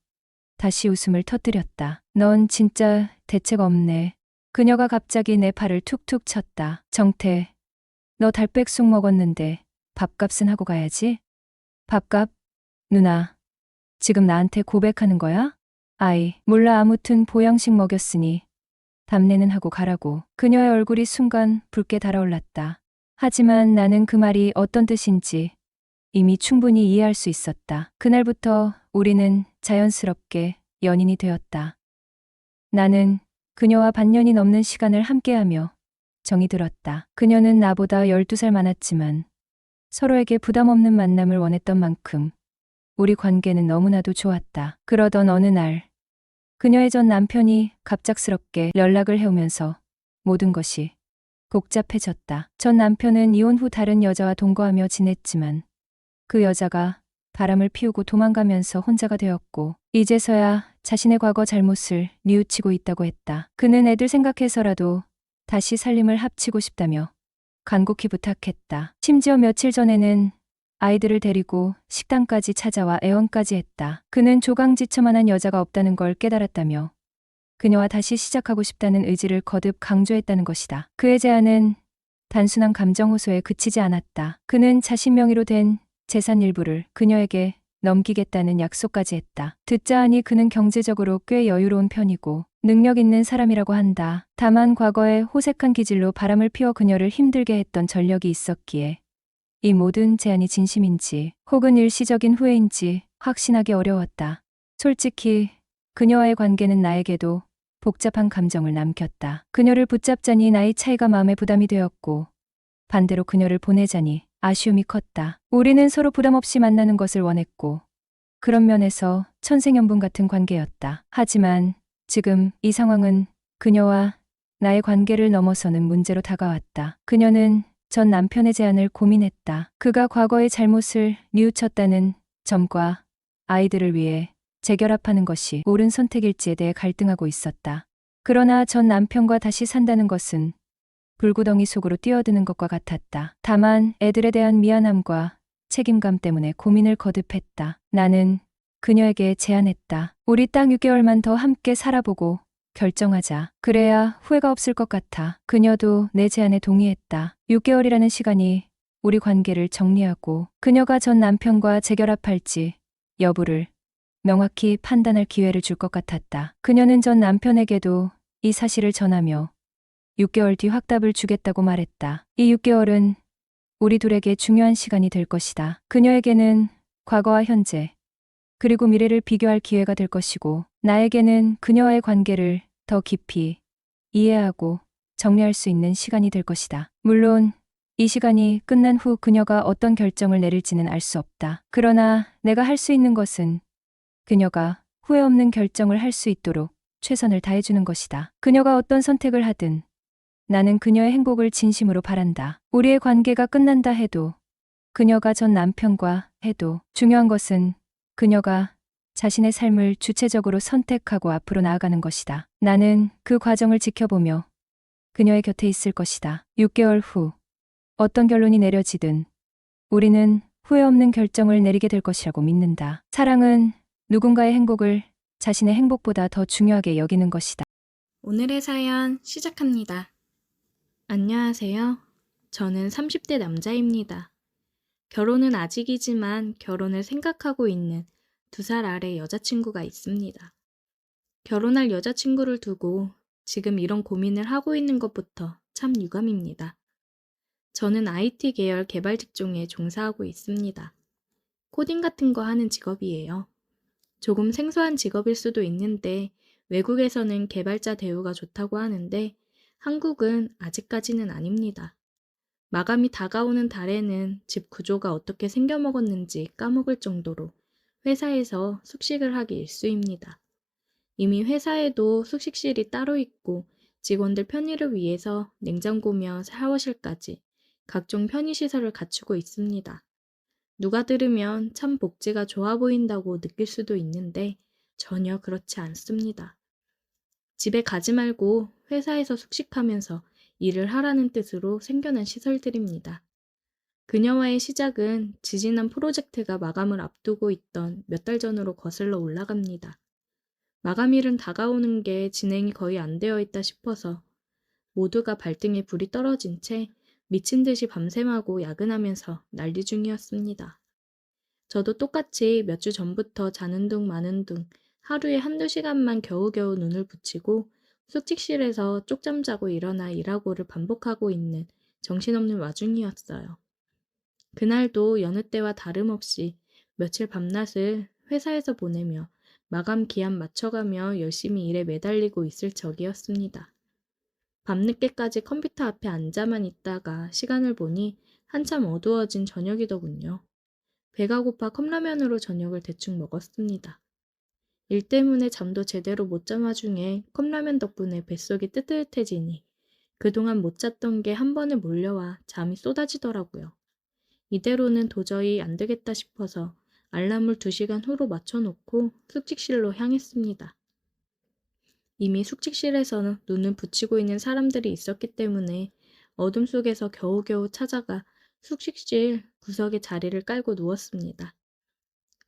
다시 웃음을 터뜨렸다. 넌 진짜 대책 없네. 그녀가 갑자기 내 팔을 툭툭 쳤다. 정태, 너 달백숙 먹었는데 밥값은 하고 가야지. 밥값? 누나, 지금 나한테 고백하는 거야? 아이, 몰라. 아무튼 보양식 먹였으니 답례는 하고 가라고. 그녀의 얼굴이 순간 붉게 달아올랐다. 하지만 나는 그 말이 어떤 뜻인지 이미 충분히 이해할 수 있었다. 그날부터 우리는 자연스럽게 연인이 되었다. 나는 그녀와 반년이 넘는 시간을 함께하며 정이 들었다. 그녀는 나보다 12살 많았지만 서로에게 부담 없는 만남을 원했던 만큼 우리 관계는 너무나도 좋았다. 그러던 어느 날 그녀의 전 남편이 갑작스럽게 연락을 해오면서 모든 것이 복잡해졌다. 전 남편은 이혼 후 다른 여자와 동거하며 지냈지만 그 여자가 바람을 피우고 도망가면서 혼자가 되었고 이제서야 자신의 과거 잘못을 뉘우치고 있다고 했다. 그는 애들 생각해서라도 다시 살림을 합치고 싶다며 간곡히 부탁했다. 심지어 며칠 전에는 아이들을 데리고 식당까지 찾아와 애원까지 했다. 그는 조강지처만한 여자가 없다는 걸 깨달았다며 그녀와 다시 시작하고 싶다는 의지를 거듭 강조했다는 것이다. 그의 제안은 단순한 감정 호소에 그치지 않았다. 그는 자신 명의로 된 재산 일부를 그녀에게 넘기겠다는 약속까지 했다. 듣자 하니 그는 경제적으로 꽤 여유로운 편이고 능력 있는 사람이라고 한다. 다만 과거에 호색한 기질로 바람을 피워 그녀를 힘들게 했던 전력이 있었기에 이 모든 제안이 진심인지 혹은 일시적인 후회인지 확신하기 어려웠다. 솔직히 그녀와의 관계는 나에게도 복잡한 감정을 남겼다. 그녀를 붙잡자니 나이 차이가 마음에 부담이 되었고 반대로 그녀를 보내자니 아쉬움이 컸다. 우리는 서로 부담 없이 만나는 것을 원했고 그런 면에서 천생연분 같은 관계였다. 하지만 지금 이 상황은 그녀와 나의 관계를 넘어서는 문제로 다가왔다. 그녀는 전 남편의 제안을 고민했다. 그가 과거의 잘못을 뉘우쳤다는 점과 아이들을 위해 재결합하는 것이 옳은 선택일지에 대해 갈등하고 있었다. 그러나 전 남편과 다시 산다는 것은 불구덩이 속으로 뛰어드는 것과 같았다. 다만 애들에 대한 미안함과 책임감 때문에 고민을 거듭했다. 나는 그녀에게 제안했다. 우리 딱 6개월만 더 함께 살아보고 결정하자. 그래야 후회가 없을 것 같아. 그녀도 내 제안에 동의했다. 6개월이라는 시간이 우리 관계를 정리하고 그녀가 전 남편과 재결합할지 여부를 명확히 판단할 기회를 줄 것 같았다. 그녀는 전 남편에게도 이 사실을 전하며 6개월 뒤 확답을 주겠다고 말했다. 이 6개월은 우리 둘에게 중요한 시간이 될 것이다. 그녀에게는 과거와 현재, 그리고 미래를 비교할 기회가 될 것이고, 나에게는 그녀와의 관계를 더 깊이 이해하고 정리할 수 있는 시간이 될 것이다. 물론 이 시간이 끝난 후 그녀가 어떤 결정을 내릴지는 알 수 없다. 그러나 내가 할 수 있는 것은 그녀가 후회 없는 결정을 할 수 있도록 최선을 다해주는 것이다. 그녀가 어떤 선택을 하든 나는 그녀의 행복을 진심으로 바란다. 우리의 관계가 끝난다 해도 그녀가 전 남편과 해도 중요한 것은 그녀가 자신의 삶을 주체적으로 선택하고 앞으로 나아가는 것이다. 나는 그 과정을 지켜보며 그녀의 곁에 있을 것이다. 6개월 후 어떤 결론이 내려지든 우리는 후회 없는 결정을 내리게 될 것이라고 믿는다. 사랑은 누군가의 행복을 자신의 행복보다 더 중요하게 여기는 것이다. 오늘의 사연 시작합니다. 안녕하세요. 저는 30대 남자입니다. 결혼은 아직이지만 결혼을 생각하고 있는 2살 아래 여자친구가 있습니다. 결혼할 여자친구를 두고 지금 이런 고민을 하고 있는 것부터 참 유감입니다. 저는 IT 계열 개발 직종에 종사하고 있습니다. 코딩 같은 거 하는 직업이에요. 조금 생소한 직업일 수도 있는데 외국에서는 개발자 대우가 좋다고 하는데 한국은 아직까지는 아닙니다. 마감이 다가오는 달에는 집 구조가 어떻게 생겨먹었는지 까먹을 정도로 회사에서 숙식을 하기 일쑤입니다. 이미 회사에도 숙식실이 따로 있고 직원들 편의를 위해서 냉장고며 샤워실까지 각종 편의시설을 갖추고 있습니다. 누가 들으면 참 복지가 좋아 보인다고 느낄 수도 있는데 전혀 그렇지 않습니다. 집에 가지 말고 회사에서 숙식하면서 일을 하라는 뜻으로 생겨난 시설들입니다. 그녀와의 시작은 지지난 프로젝트가 마감을 앞두고 있던 몇 달 전으로 거슬러 올라갑니다. 마감일은 다가오는 게 진행이 거의 안 되어 있다 싶어서 모두가 발등에 불이 떨어진 채 미친 듯이 밤샘하고 야근하면서 난리 중이었습니다. 저도 똑같이 몇 주 전부터 자는 둥 마는 둥 하루에 1~2시간만 겨우겨우 눈을 붙이고 숙직실에서 쪽잠 자고 일어나 일하고를 반복하고 있는 정신없는 와중이었어요. 그날도 여느 때와 다름없이 며칠 밤낮을 회사에서 보내며 마감 기한 맞춰가며 열심히 일에 매달리고 있을 적이었습니다. 밤늦게까지 컴퓨터 앞에 앉아만 있다가 시간을 보니 한참 어두워진 저녁이더군요. 배가 고파 컵라면으로 저녁을 대충 먹었습니다. 일 때문에 잠도 제대로 못 잔 와중에 컵라면 덕분에 뱃속이 뜨뜻해지니 그동안 못 잤던 게 한 번에 몰려와 잠이 쏟아지더라고요. 이대로는 도저히 안 되겠다 싶어서 알람을 2시간 후로 맞춰놓고 숙직실로 향했습니다. 이미 숙직실에서는 눈을 붙이고 있는 사람들이 있었기 때문에 어둠 속에서 겨우겨우 찾아가 숙직실 구석에 자리를 깔고 누웠습니다.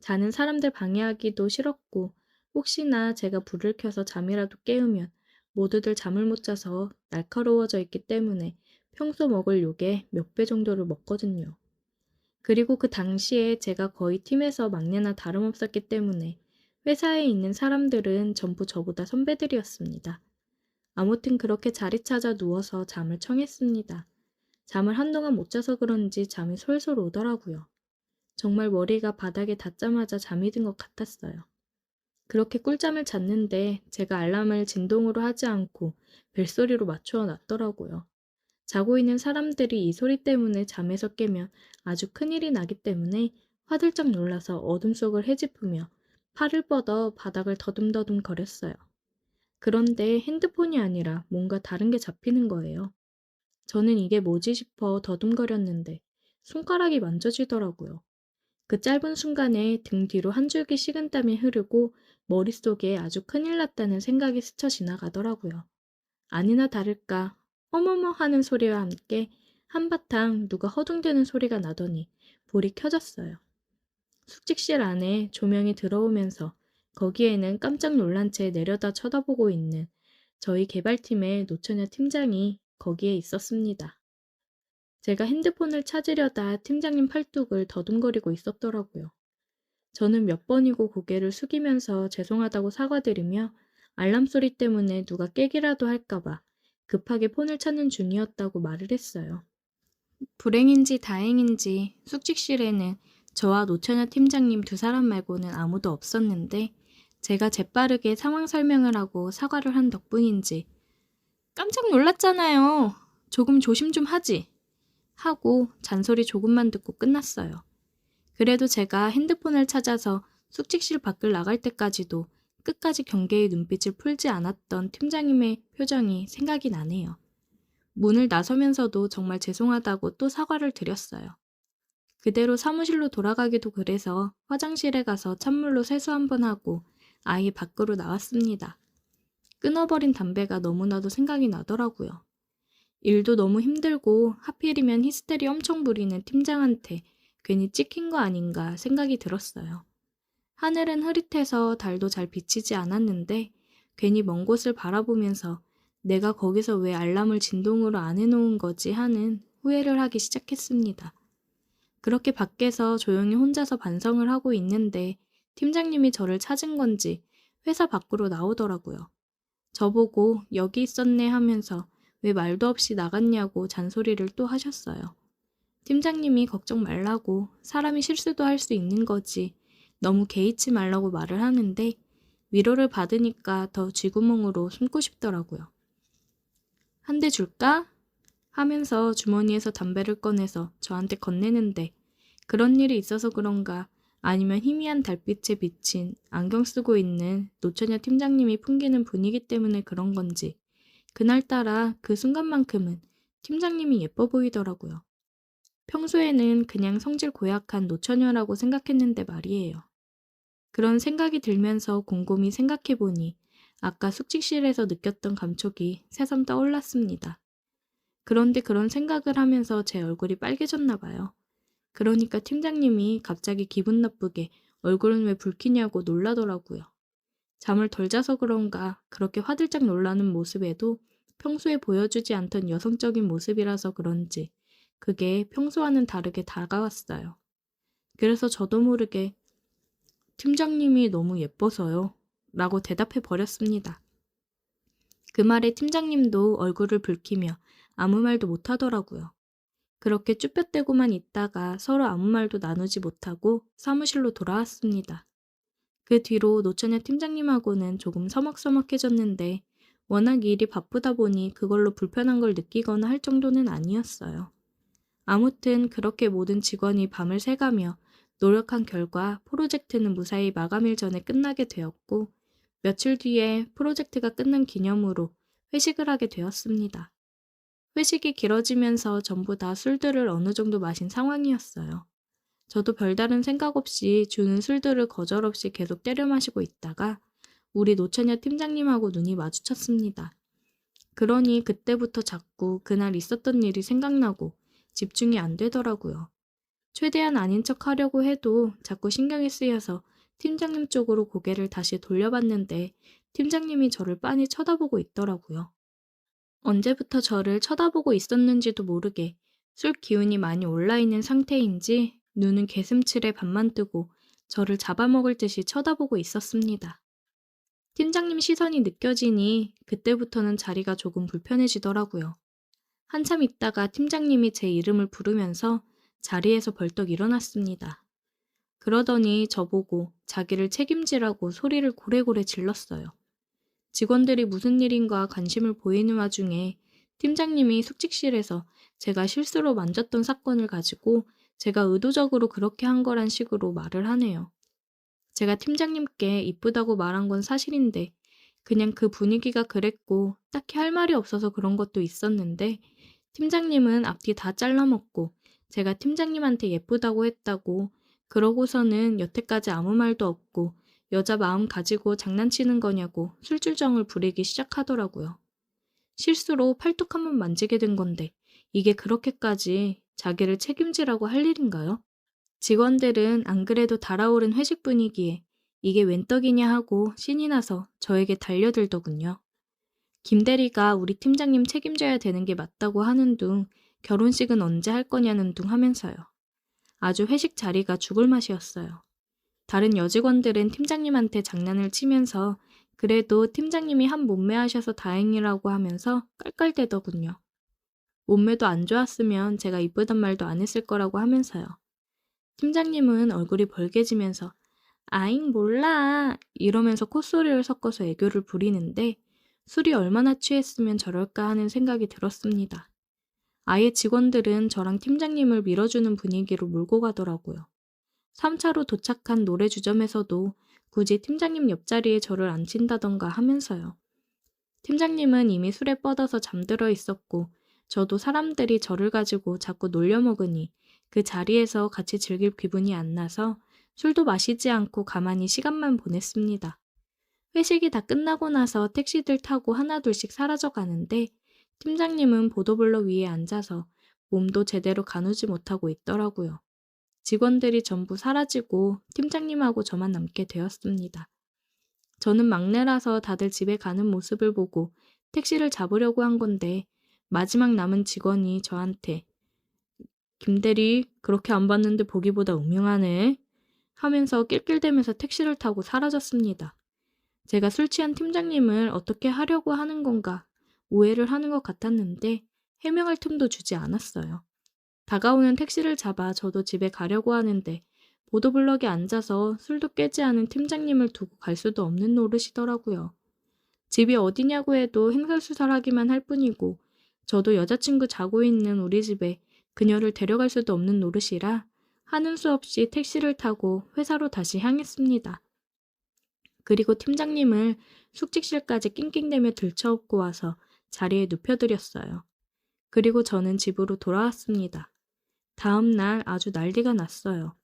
자는 사람들 방해하기도 싫었고 혹시나 제가 불을 켜서 잠이라도 깨우면 모두들 잠을 못 자서 날카로워져 있기 때문에 평소 먹을 욕의 몇 배 정도를 먹거든요. 그리고 그 당시에 제가 거의 팀에서 막내나 다름없었기 때문에 회사에 있는 사람들은 전부 저보다 선배들이었습니다. 아무튼 그렇게 자리 찾아 누워서 잠을 청했습니다. 잠을 한동안 못 자서 그런지 잠이 솔솔 오더라고요. 정말 머리가 바닥에 닿자마자 잠이 든 것 같았어요. 그렇게 꿀잠을 잤는데 제가 알람을 진동으로 하지 않고 벨소리로 맞추어 놨더라고요. 자고 있는 사람들이 이 소리 때문에 잠에서 깨면 아주 큰일이 나기 때문에 화들짝 놀라서 어둠 속을 헤집으며 팔을 뻗어 바닥을 더듬더듬 거렸어요. 그런데 핸드폰이 아니라 뭔가 다른 게 잡히는 거예요. 저는 이게 뭐지 싶어 더듬거렸는데 손가락이 만져지더라고요. 그 짧은 순간에 등 뒤로 한 줄기 식은땀이 흐르고 머릿속에 아주 큰일 났다는 생각이 스쳐 지나가더라고요. 아니나 다를까 어머머 하는 소리와 함께 한바탕 누가 허둥대는 소리가 나더니 불이 켜졌어요. 숙직실 안에 조명이 들어오면서 거기에는 깜짝 놀란 채 내려다 쳐다보고 있는 저희 개발팀의 노처녀 팀장이 거기에 있었습니다. 제가 핸드폰을 찾으려다 팀장님 팔뚝을 더듬거리고 있었더라고요. 저는 몇 번이고 고개를 숙이면서 죄송하다고 사과드리며 알람 소리 때문에 누가 깨기라도 할까봐 급하게 폰을 찾는 중이었다고 말을 했어요. 불행인지 다행인지 숙직실에는 저와 노처녀 팀장님 2사람 말고는 아무도 없었는데 제가 재빠르게 상황 설명을 하고 사과를 한 덕분인지 깜짝 놀랐잖아요. 조금 조심 좀 하지. 하고 잔소리 조금만 듣고 끝났어요. 그래도 제가 핸드폰을 찾아서 숙직실 밖을 나갈 때까지도 끝까지 경계의 눈빛을 풀지 않았던 팀장님의 표정이 생각이 나네요. 문을 나서면서도 정말 죄송하다고 또 사과를 드렸어요. 그대로 사무실로 돌아가기도 그래서 화장실에 가서 찬물로 세수 한번 하고 아예 밖으로 나왔습니다. 끊어버린 담배가 너무나도 생각이 나더라고요. 일도 너무 힘들고 하필이면 히스테리 엄청 부리는 팀장한테 괜히 찍힌 거 아닌가 생각이 들었어요. 하늘은 흐릿해서 달도 잘 비치지 않았는데 괜히 먼 곳을 바라보면서 내가 거기서 왜 알람을 진동으로 안 해놓은 거지 하는 후회를 하기 시작했습니다. 그렇게 밖에서 조용히 혼자서 반성을 하고 있는데 팀장님이 저를 찾은 건지 회사 밖으로 나오더라고요. 저보고 여기 있었네 하면서 왜 말도 없이 나갔냐고 잔소리를 또 하셨어요. 팀장님이 걱정 말라고 사람이 실수도 할 수 있는 거지 너무 개의치 말라고 말을 하는데 위로를 받으니까 더 쥐구멍으로 숨고 싶더라고요. 한 대 줄까? 하면서 주머니에서 담배를 꺼내서 저한테 건네는데 그런 일이 있어서 그런가 아니면 희미한 달빛에 비친 안경 쓰고 있는 노처녀 팀장님이 풍기는 분위기 때문에 그런 건지 그날따라 그 순간만큼은 팀장님이 예뻐 보이더라고요. 평소에는 그냥 성질 고약한 노처녀라고 생각했는데 말이에요. 그런 생각이 들면서 곰곰이 생각해보니 아까 숙직실에서 느꼈던 감촉이 새삼 떠올랐습니다. 그런데 그런 생각을 하면서 제 얼굴이 빨개졌나 봐요. 그러니까 팀장님이 갑자기 기분 나쁘게 얼굴은 왜 붉히냐고 놀라더라고요. 잠을 덜 자서 그런가 그렇게 화들짝 놀라는 모습에도 평소에 보여주지 않던 여성적인 모습이라서 그런지 그게 평소와는 다르게 다가왔어요. 그래서 저도 모르게 팀장님이 너무 예뻐서요. 라고 대답해 버렸습니다. 그 말에 팀장님도 얼굴을 붉히며 아무 말도 못하더라고요. 그렇게 쭈뼛대고만 있다가 서로 아무 말도 나누지 못하고 사무실로 돌아왔습니다. 그 뒤로 노처녀 팀장님하고는 조금 서먹서먹해졌는데 워낙 일이 바쁘다 보니 그걸로 불편한 걸 느끼거나 할 정도는 아니었어요. 아무튼 그렇게 모든 직원이 밤을 새가며 노력한 결과 프로젝트는 무사히 마감일 전에 끝나게 되었고 며칠 뒤에 프로젝트가 끝난 기념으로 회식을 하게 되었습니다. 회식이 길어지면서 전부 다 술들을 어느 정도 마신 상황이었어요. 저도 별다른 생각 없이 주는 술들을 거절없이 계속 때려 마시고 있다가 우리 노처녀 팀장님하고 눈이 마주쳤습니다. 그러니 그때부터 자꾸 그날 있었던 일이 생각나고 집중이 안 되더라고요. 최대한 아닌 척 하려고 해도 자꾸 신경이 쓰여서 팀장님 쪽으로 고개를 다시 돌려봤는데 팀장님이 저를 빤히 쳐다보고 있더라고요. 언제부터 저를 쳐다보고 있었는지도 모르게 술 기운이 많이 올라있는 상태인지 눈은 개슴츠레 반만 뜨고 저를 잡아먹을 듯이 쳐다보고 있었습니다. 팀장님 시선이 느껴지니 그때부터는 자리가 조금 불편해지더라고요. 한참 있다가 팀장님이 제 이름을 부르면서 자리에서 벌떡 일어났습니다. 그러더니 저보고 자기를 책임지라고 소리를 고래고래 질렀어요. 직원들이 무슨 일인가 관심을 보이는 와중에 팀장님이 숙직실에서 제가 실수로 만졌던 사건을 가지고 제가 의도적으로 그렇게 한 거란 식으로 말을 하네요. 제가 팀장님께 이쁘다고 말한 건 사실인데 그냥 그 분위기가 그랬고 딱히 할 말이 없어서 그런 것도 있었는데 팀장님은 앞뒤 다 잘라먹고 제가 팀장님한테 예쁘다고 했다고 그러고서는 여태까지 아무 말도 없고 여자 마음 가지고 장난치는 거냐고 술줄정을 부리기 시작하더라고요. 실수로 팔뚝 한번 만지게 된 건데 이게 그렇게까지 자기를 책임지라고 할 일인가요? 직원들은 안 그래도 달아오른 회식 분위기에 이게 웬 떡이냐 하고 신이 나서 저에게 달려들더군요. 김 대리가 우리 팀장님 책임져야 되는 게 맞다고 하는 둥 결혼식은 언제 할 거냐는 둥 하면서요. 아주 회식 자리가 죽을 맛이었어요. 다른 여직원들은 팀장님한테 장난을 치면서 그래도 팀장님이 한 몸매 하셔서 다행이라고 하면서 깔깔대더군요. 몸매도 안 좋았으면 제가 이쁘단 말도 안 했을 거라고 하면서요. 팀장님은 얼굴이 벌개지면서 아잉 몰라 이러면서 콧소리를 섞어서 애교를 부리는데 술이 얼마나 취했으면 저럴까 하는 생각이 들었습니다. 아예 직원들은 저랑 팀장님을 밀어주는 분위기로 몰고 가더라고요. 3차로 도착한 노래 주점에서도 굳이 팀장님 옆자리에 저를 앉힌다던가 하면서요. 팀장님은 이미 술에 뻗어서 잠들어 있었고 저도 사람들이 저를 가지고 자꾸 놀려먹으니 그 자리에서 같이 즐길 기분이 안 나서 술도 마시지 않고 가만히 시간만 보냈습니다. 회식이 다 끝나고 나서 택시들 타고 하나둘씩 사라져 가는데 팀장님은 보도블러 위에 앉아서 몸도 제대로 가누지 못하고 있더라고요. 직원들이 전부 사라지고 팀장님하고 저만 남게 되었습니다. 저는 막내라서 다들 집에 가는 모습을 보고 택시를 잡으려고 한 건데 마지막 남은 직원이 저한테 김대리 그렇게 안 봤는데 보기보다 음흉하네 하면서 낄낄대면서 택시를 타고 사라졌습니다. 제가 술 취한 팀장님을 어떻게 하려고 하는 건가 오해를 하는 것 같았는데 해명할 틈도 주지 않았어요. 다가오는 택시를 잡아 저도 집에 가려고 하는데 보도블럭에 앉아서 술도 깨지 않은 팀장님을 두고 갈 수도 없는 노릇이더라고요. 집이 어디냐고 해도 횡설수설하기만 할 뿐이고 저도 여자친구 자고 있는 우리 집에 그녀를 데려갈 수도 없는 노릇이라 하는 수 없이 택시를 타고 회사로 다시 향했습니다. 그리고 팀장님을 숙직실까지 낑낑대며 들쳐업고 와서 자리에 눕혀드렸어요. 그리고 저는 집으로 돌아왔습니다. 다음 날 아주 난리가 났어요.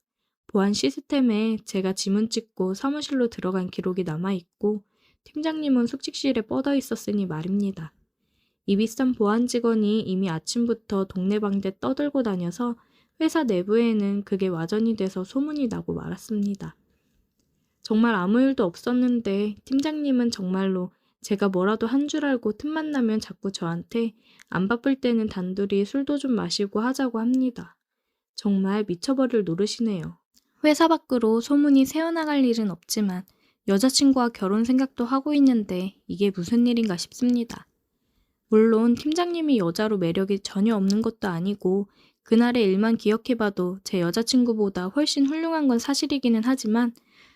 보안 시스템에 제가 지문 찍고 사무실로 들어간 기록이 남아있고 팀장님은 숙직실에 뻗어 있었으니 말입니다. 이 비싼 보안 직원이 이미 아침부터 동네방대 떠들고 다녀서 회사 내부에는 그게 와전이 돼서 소문이 나고 말았습니다. 정말 아무 일도 없었는데 팀장님은 정말로 제가 뭐라도 한 줄 알고 틈만 나면 자꾸 저한테 안 바쁠 때는 단둘이 술도 좀 마시고 하자고 합니다. 정말 미쳐버릴 노릇이네요. 회사 밖으로 소문이 새어나갈 일은 없지만 여자친구와 결혼 생각도 하고 있는데 이게 무슨 일인가 싶습니다. 물론 팀장님이 여자로 매력이 전혀 없는 것도 아니고 그날의 일만 기억해봐도 제 여자친구보다 훨씬 훌륭한 건 사실이기는 하지만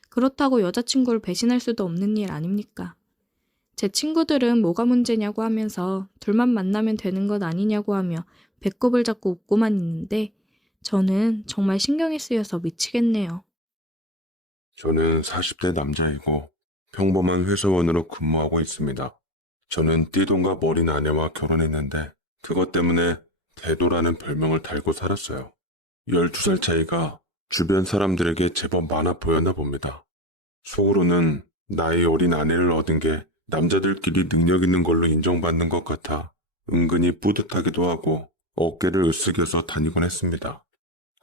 그렇다고 여자친구를 배신할 수도 없는 일 아닙니까? 제 친구들은 뭐가 문제냐고 하면서 둘만 만나면 되는 것 아니냐고 하며 배꼽을 잡고 웃고만 있는데 저는 정말 신경이 쓰여서 미치겠네요. 저는 40대 남자이고 평범한 회사원으로 근무하고 있습니다. 저는 띠동갑 어린 아내와 결혼했는데 그것 때문에 대도라는 별명을 달고 살았어요. 12살 차이가 주변 사람들에게 제법 많아 보였나 봅니다. 속으로는 나이 어린 아내를 얻은 게 남자들끼리 능력 있는 걸로 인정받는 것 같아 은근히 뿌듯하기도 하고 어깨를 으쓱여서 다니곤 했습니다.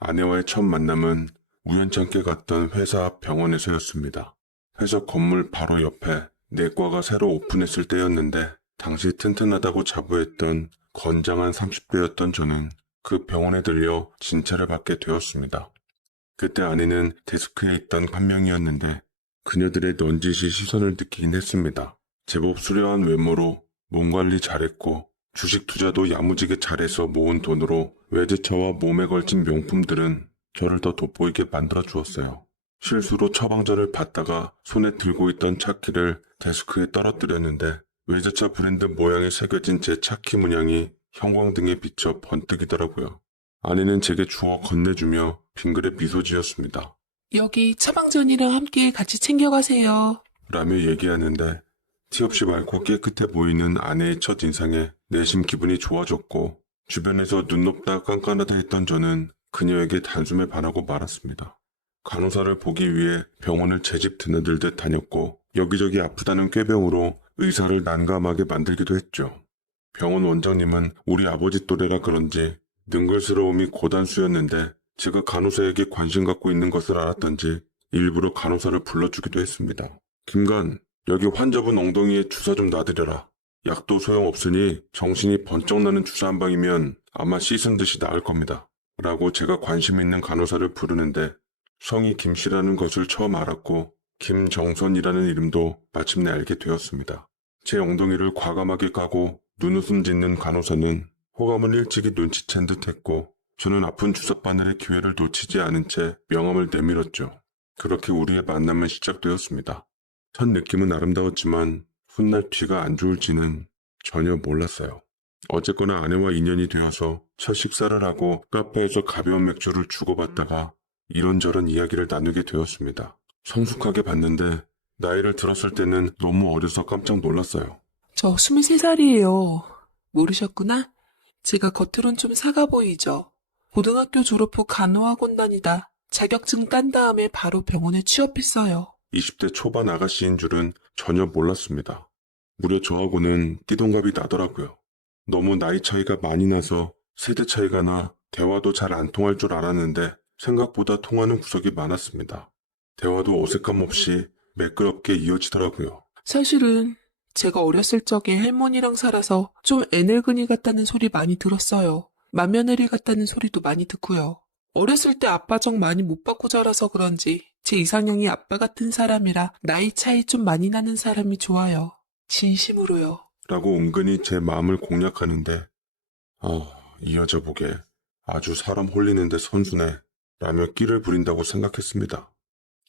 아내와의 첫 만남은 우연찮게 갔던 회사 앞 병원에서였습니다. 회사 건물 바로 옆에 내과가 새로 오픈했을 때였는데 당시 튼튼하다고 자부했던 건장한 30대였던 저는 그 병원에 들려 진찰을 받게 되었습니다. 그때 아내는 데스크에 있던 한 명이었는데 그녀들의 넌지시 시선을 느끼긴 했습니다. 제법 수려한 외모로 몸 관리 잘했고 주식 투자도 야무지게 잘해서 모은 돈으로 외제차와 몸에 걸친 명품들은 저를 더 돋보이게 만들어 주었어요. 실수로 처방전을 받다가 손에 들고 있던 차키를 데스크에 떨어뜨렸는데 외제차 브랜드 모양이 새겨진 제 차키 문양이 형광등에 비쳐 번뜩이더라고요. 아내는 제게 주워 건네주며 빙그레 미소 지었습니다. 여기 처방전이랑 함께 같이 챙겨가세요. 라며 얘기하는데 티 없이 맑고 깨끗해 보이는 아내의 첫 인상에 내심 기분이 좋아졌고 주변에서 눈 높다 깐깐하다 했던 저는 그녀에게 단숨에 반하고 말았습니다. 간호사를 보기 위해 병원을 제 집 드나들듯 다녔고 여기저기 아프다는 꾀병으로 의사를 난감하게 만들기도 했죠. 병원 원장님은 우리 아버지 또래라 그런지 능글스러움이 고단수였는데 제가 간호사에게 관심 갖고 있는 것을 알았던지 일부러 간호사를 불러주기도 했습니다. 김간, 여기 환자분 엉덩이에 주사 좀 놔드려라. 약도 소용없으니 정신이 번쩍 나는 주사 한 방이면 아마 씻은 듯이 나을 겁니다. 라고 제가 관심 있는 간호사를 부르는데 성이 김씨라는 것을 처음 알았고 김정선이라는 이름도 마침내 알게 되었습니다. 제 엉덩이를 과감하게 까고 눈웃음 짓는 간호사는 호감을 일찍이 눈치챈 듯했고 저는 아픈 주사바늘의 기회를 놓치지 않은 채 명함을 내밀었죠. 그렇게 우리의 만남은 시작되었습니다. 첫 느낌은 아름다웠지만 훗날 뒤가 안 좋을지는 전혀 몰랐어요. 어쨌거나 아내와 인연이 되어서 첫 식사를 하고 카페에서 가벼운 맥주를 주고받다가 이런저런 이야기를 나누게 되었습니다. 성숙하게 봤는데 나이를 들었을 때는 너무 어려서 깜짝 놀랐어요. 저 23살이에요. 모르셨구나? 제가 겉으론 좀 사가 보이죠? 고등학교 졸업 후 간호학원 다니다 자격증 딴 다음에 바로 병원에 취업했어요. 20대 초반 아가씨인 줄은 전혀 몰랐습니다. 무려 저하고는 띠동갑이 나더라고요. 너무 나이 차이가 많이 나서 세대 차이가 나 대화도 잘 안 통할 줄 알았는데 생각보다 통하는 구석이 많았습니다. 대화도 어색함 없이 매끄럽게 이어지더라고요. 사실은 제가 어렸을 적에 할머니랑 살아서 좀 애늙은이 같다는 소리 많이 들었어요. 맏며느리 같다는 소리도 많이 듣고요. 어렸을 때 아빠 정 많이 못 받고 자라서 그런지 제 이상형이 아빠 같은 사람이라 나이 차이 좀 많이 나는 사람이 좋아요. 진심으로요. 라고 은근히 제 마음을 공략하는데 이 여자 보게 아주 사람 홀리는데 선수네 라며 끼를 부린다고 생각했습니다.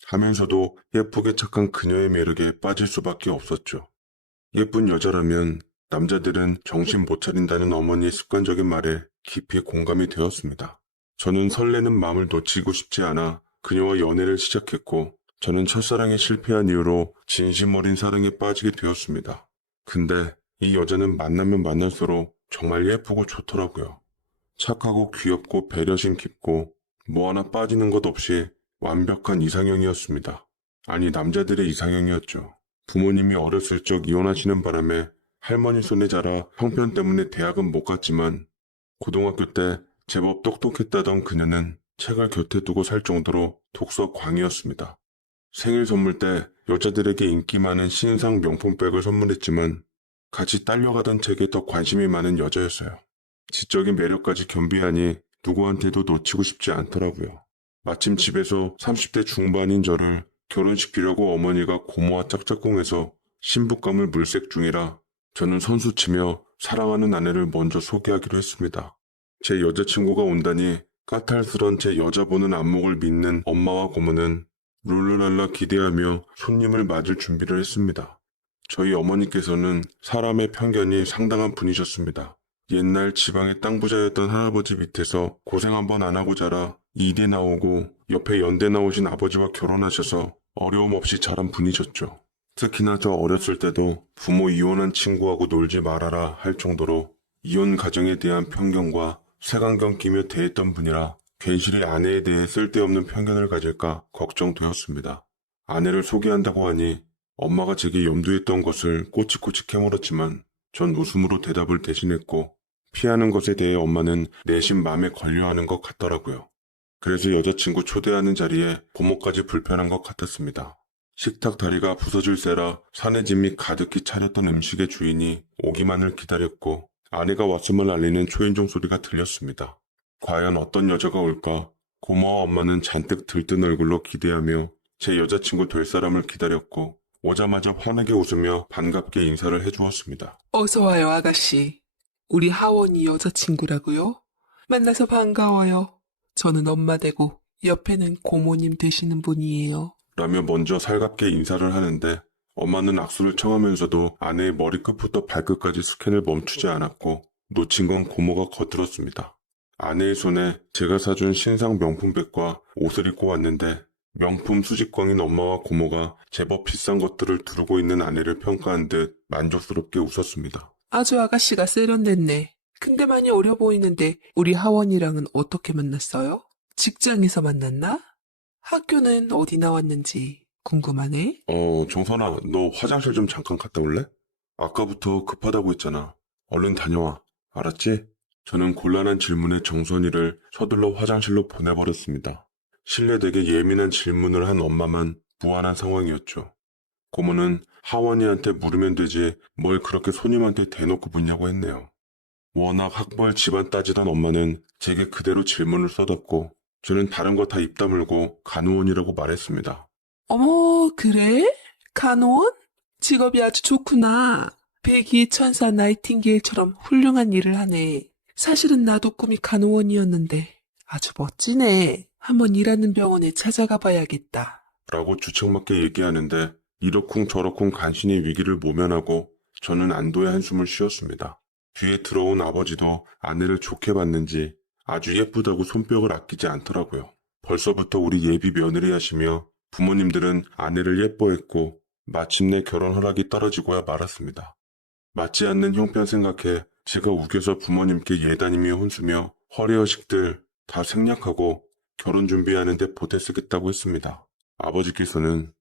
하면서도 예쁘게 착한 그녀의 매력에 빠질 수밖에 없었죠. 예쁜 여자라면 남자들은 정신 못 차린다는 어머니의 습관적인 말에 깊이 공감이 되었습니다. 저는 설레는 마음을 놓치고 싶지 않아 그녀와 연애를 시작했고 저는 첫사랑에 실패한 이후로 진심 어린 사랑에 빠지게 되었습니다. 근데 이 여자는 만나면 만날수록 정말 예쁘고 좋더라고요. 착하고 귀엽고 배려심 깊고 뭐 하나 빠지는 것 없이 완벽한 이상형이었습니다. 아니 남자들의 이상형이었죠. 부모님이 어렸을 적 이혼하시는 바람에 할머니 손에 자라 형편 때문에 대학은 못 갔지만 고등학교 때 제법 똑똑했다던 그녀는 책을 곁에 두고 살 정도로 독서광이었습니다. 생일 선물 때 여자들에게 인기 많은 신상 명품백을 선물했지만 같이 딸려가던 책에 더 관심이 많은 여자였어요. 지적인 매력까지 겸비하니 누구한테도 놓치고 싶지 않더라고요. 마침 집에서 30대 중반인 저를 결혼시키려고 어머니가 고모와 짝짝꿍해서 신부감을 물색 중이라 저는 선수치며 사랑하는 아내를 먼저 소개하기로 했습니다. 제 여자친구가 온다니 까탈스런 제 여자 보는 안목을 믿는 엄마와 고모는 룰루랄라 기대하며 손님을 맞을 준비를 했습니다. 저희 어머니께서는 사람의 편견이 상당한 분이셨습니다. 옛날 지방의 땅 부자였던 할아버지 밑에서 고생 한번 안 하고 자라 이대 나오고 옆에 연대 나오신 아버지와 결혼하셔서 어려움 없이 자란 분이셨죠. 특히나 저 어렸을 때도 부모 이혼한 친구하고 놀지 말아라 할 정도로 이혼 가정에 대한 편견과 색안경 끼며 대했던 분이라 괜시리 아내에 대해 쓸데없는 편견을 가질까 걱정되었습니다. 아내를 소개한다고 하니 엄마가 제게 염두했던 것을 꼬치꼬치 캐물었지만 전 웃음으로 대답을 대신했고 피하는 것에 대해 엄마는 내심 마음에 걸려하는 것 같더라고요. 그래서 여자친구 초대하는 자리에 고모까지 불편한 것 같았습니다. 식탁 다리가 부서질세라 산의 짐이 가득히 차렸던 음식의 주인이 오기만을 기다렸고 아내가 왔음을 알리는 초인종 소리가 들렸습니다. 과연 어떤 여자가 올까? 고모와 엄마는 잔뜩 들뜬 얼굴로 기대하며 제 여자친구 될 사람을 기다렸고 오자마자 환하게 웃으며 반갑게 인사를 해주었습니다. 어서 와요, 아가씨. 우리 하원이 여자친구라고요? 만나서 반가워요. 저는 엄마 되고 옆에는 고모님 되시는 분이에요. 라며 먼저 살갑게 인사를 하는데 엄마는 악수를 청하면서도 아내의 머리끝부터 발끝까지 스캔을 멈추지 않았고 놓친 건 고모가 거들었습니다. 아내의 손에 제가 사준 신상 명품백과 옷을 입고 왔는데 명품 수집광인 엄마와 고모가 제법 비싼 것들을 두르고 있는 아내를 평가한 듯 만족스럽게 웃었습니다. 아주 아가씨가 세련됐네. 근데 많이 어려 보이는데 우리 하원이랑은 어떻게 만났어요? 직장에서 만났나? 학교는 어디 나왔는지 궁금하네. 정선아, 너 화장실 좀 잠깐 갔다 올래? 아까부터 급하다고 했잖아. 얼른 다녀와. 알았지? 저는 곤란한 질문에 정선이를 서둘러 화장실로 보내버렸습니다. 실례되게 예민한 질문을 한 엄마만 무안한 상황이었죠. 고모는 하원이한테 물으면 되지 뭘 그렇게 손님한테 대놓고 묻냐고 했네요. 워낙 학벌 집안 따지던 엄마는 제게 그대로 질문을 쏟았고 저는 다른 거 다 입 다물고 간호원이라고 말했습니다. 어머, 그래? 간호원? 직업이 아주 좋구나. 백의의 천사 나이팅게일처럼 훌륭한 일을 하네. 사실은 나도 꿈이 간호원이었는데 아주 멋지네. 한번 일하는 병원에 찾아가 봐야겠다. 라고 주책맞게 얘기하는데 이러쿵저러쿵 간신히 위기를 모면하고 저는 안도의 한숨을 쉬었습니다. 뒤에 들어온 아버지도 아내를 좋게 봤는지 아주 예쁘다고 손뼉을 아끼지 않더라고요. 벌써부터 우리 예비 며느리 하시며 부모님들은 아내를 예뻐했고 마침내 결혼 허락이 떨어지고야 말았습니다. 맞지 않는 형편 생각해 제가 우겨서 부모님께 예단이며 혼수며 허례허식들 다 생략하고 결혼 준비하는데 보태 쓰겠다고 했습니다. 아버지께서는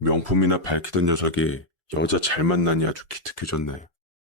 명품이나 밝히던 녀석이 여자 잘 만나니 아주 기특해졌네.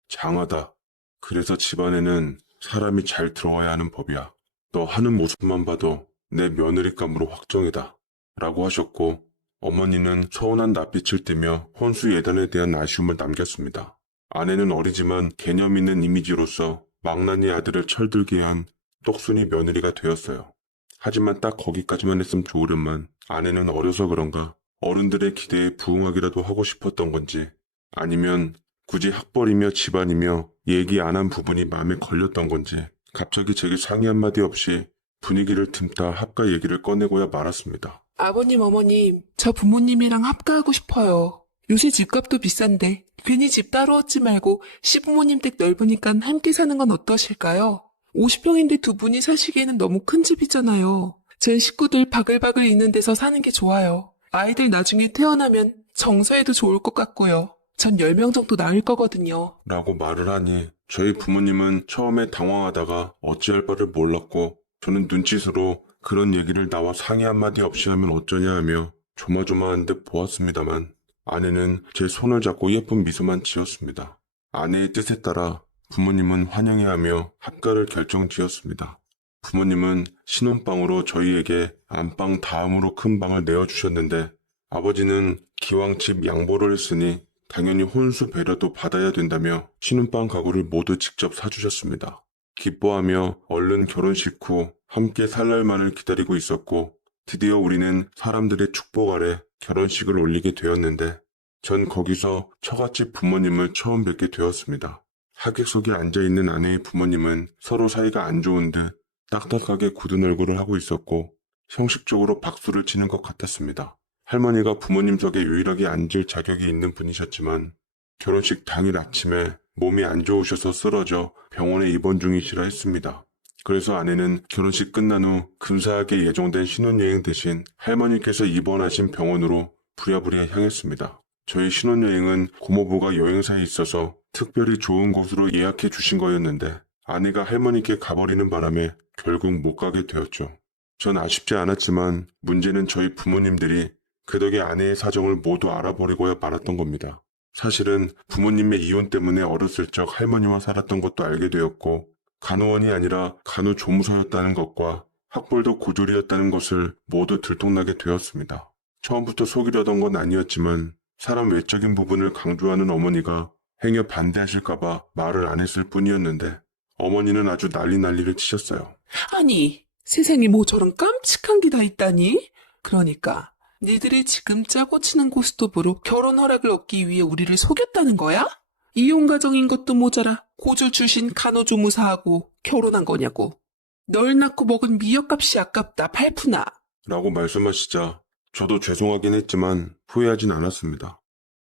장하다. 그래서 집안에는 사람이 잘 들어와야 하는 법이야. 너 하는 모습만 봐도 내 며느리감으로 확정이다. 라고 하셨고 어머니는 서운한 낯빛을 띠며 혼수 예단에 대한 아쉬움을 남겼습니다. 아내는 어리지만 개념 있는 이미지로서 망나니 아들을 철들게 한 똑순이 며느리가 되었어요. 하지만 딱 거기까지만 했으면 좋으련만 아내는 어려서 그런가 어른들의 기대에 부응하기라도 하고 싶었던 건지 아니면 굳이 학벌이며 집안이며 얘기 안 한 부분이 마음에 걸렸던 건지 갑자기 제게 상의 한마디 없이 분위기를 틈타 합가 얘기를 꺼내고야 말았습니다. 아버님, 어머님, 저 부모님이랑 합가하고 싶어요. 요새 집값도 비싼데 괜히 집 따로 얻지 말고 시부모님 댁 넓으니까 함께 사는 건 어떠실까요? 50평인데 두 분이 사시기에는 너무 큰 집이잖아요. 전 식구들 바글바글 있는 데서 사는 게 좋아요. 아이들 나중에 태어나면 정서에도 좋을 것 같고요. 전 10명 정도 낳을 거거든요. 라고 말을 하니 저희 부모님은 처음에 당황하다가 어찌할 바를 몰랐고 저는 눈짓으로 그런 얘기를 나와 상의 한마디 없이 하면 어쩌냐 하며 조마조마한 듯 보았습니다만 아내는 제 손을 잡고 예쁜 미소만 지었습니다. 아내의 뜻에 따라 부모님은 환영해하며 합가를 결정지었습니다. 부모님은 신혼방으로 저희에게 안방 다음으로 큰 방을 내어주셨는데 아버지는 기왕 집 양보를 했으니 당연히 혼수 배려도 받아야 된다며 신혼방 가구를 모두 직접 사주셨습니다. 기뻐하며 얼른 결혼식 후 함께 살 날만을 기다리고 있었고 드디어 우리는 사람들의 축복 아래 결혼식을 올리게 되었는데 전 거기서 처갓집 부모님을 처음 뵙게 되었습니다. 하객석에 앉아있는 아내의 부모님은 서로 사이가 안 좋은 듯 딱딱하게 굳은 얼굴을 하고 있었고 형식적으로 박수를 치는 것 같았습니다. 할머니가 부모님석에 유일하게 앉을 자격이 있는 분이셨지만 결혼식 당일 아침에 몸이 안 좋으셔서 쓰러져 병원에 입원 중이시라 했습니다. 그래서 아내는 결혼식 끝난 후 근사하게 예정된 신혼여행 대신 할머니께서 입원하신 병원으로 부랴부랴 향했습니다. 저희 신혼여행은 고모부가 여행사에 있어서 특별히 좋은 곳으로 예약해 주신 거였는데 아내가 할머니께 가버리는 바람에 결국 못 가게 되었죠. 전 아쉽지 않았지만 문제는 저희 부모님들이 그 덕에 아내의 사정을 모두 알아버리고야 말았던 겁니다. 사실은 부모님의 이혼 때문에 어렸을 적 할머니와 살았던 것도 알게 되었고 간호원이 아니라 간호조무사였다는 것과 학벌도 고졸이었다는 것을 모두 들통나게 되었습니다. 처음부터 속이려던 건 아니었지만 사람 외적인 부분을 강조하는 어머니가 행여 반대하실까봐 말을 안 했을 뿐이었는데 어머니는 아주 난리를 치셨어요. 아니, 세상에 뭐 저런 깜찍한 게 다 있다니? 그러니까 니들이 지금 짜고 치는 고스톱으로 결혼 허락을 얻기 위해 우리를 속였다는 거야? 이혼 가정인 것도 모자라 고졸 출신 간호조무사하고 결혼한 거냐고. 널 낳고 먹은 미역값이 아깝다, 팔푼아. 라고 말씀하시자 저도 죄송하긴 했지만 후회하진 않았습니다.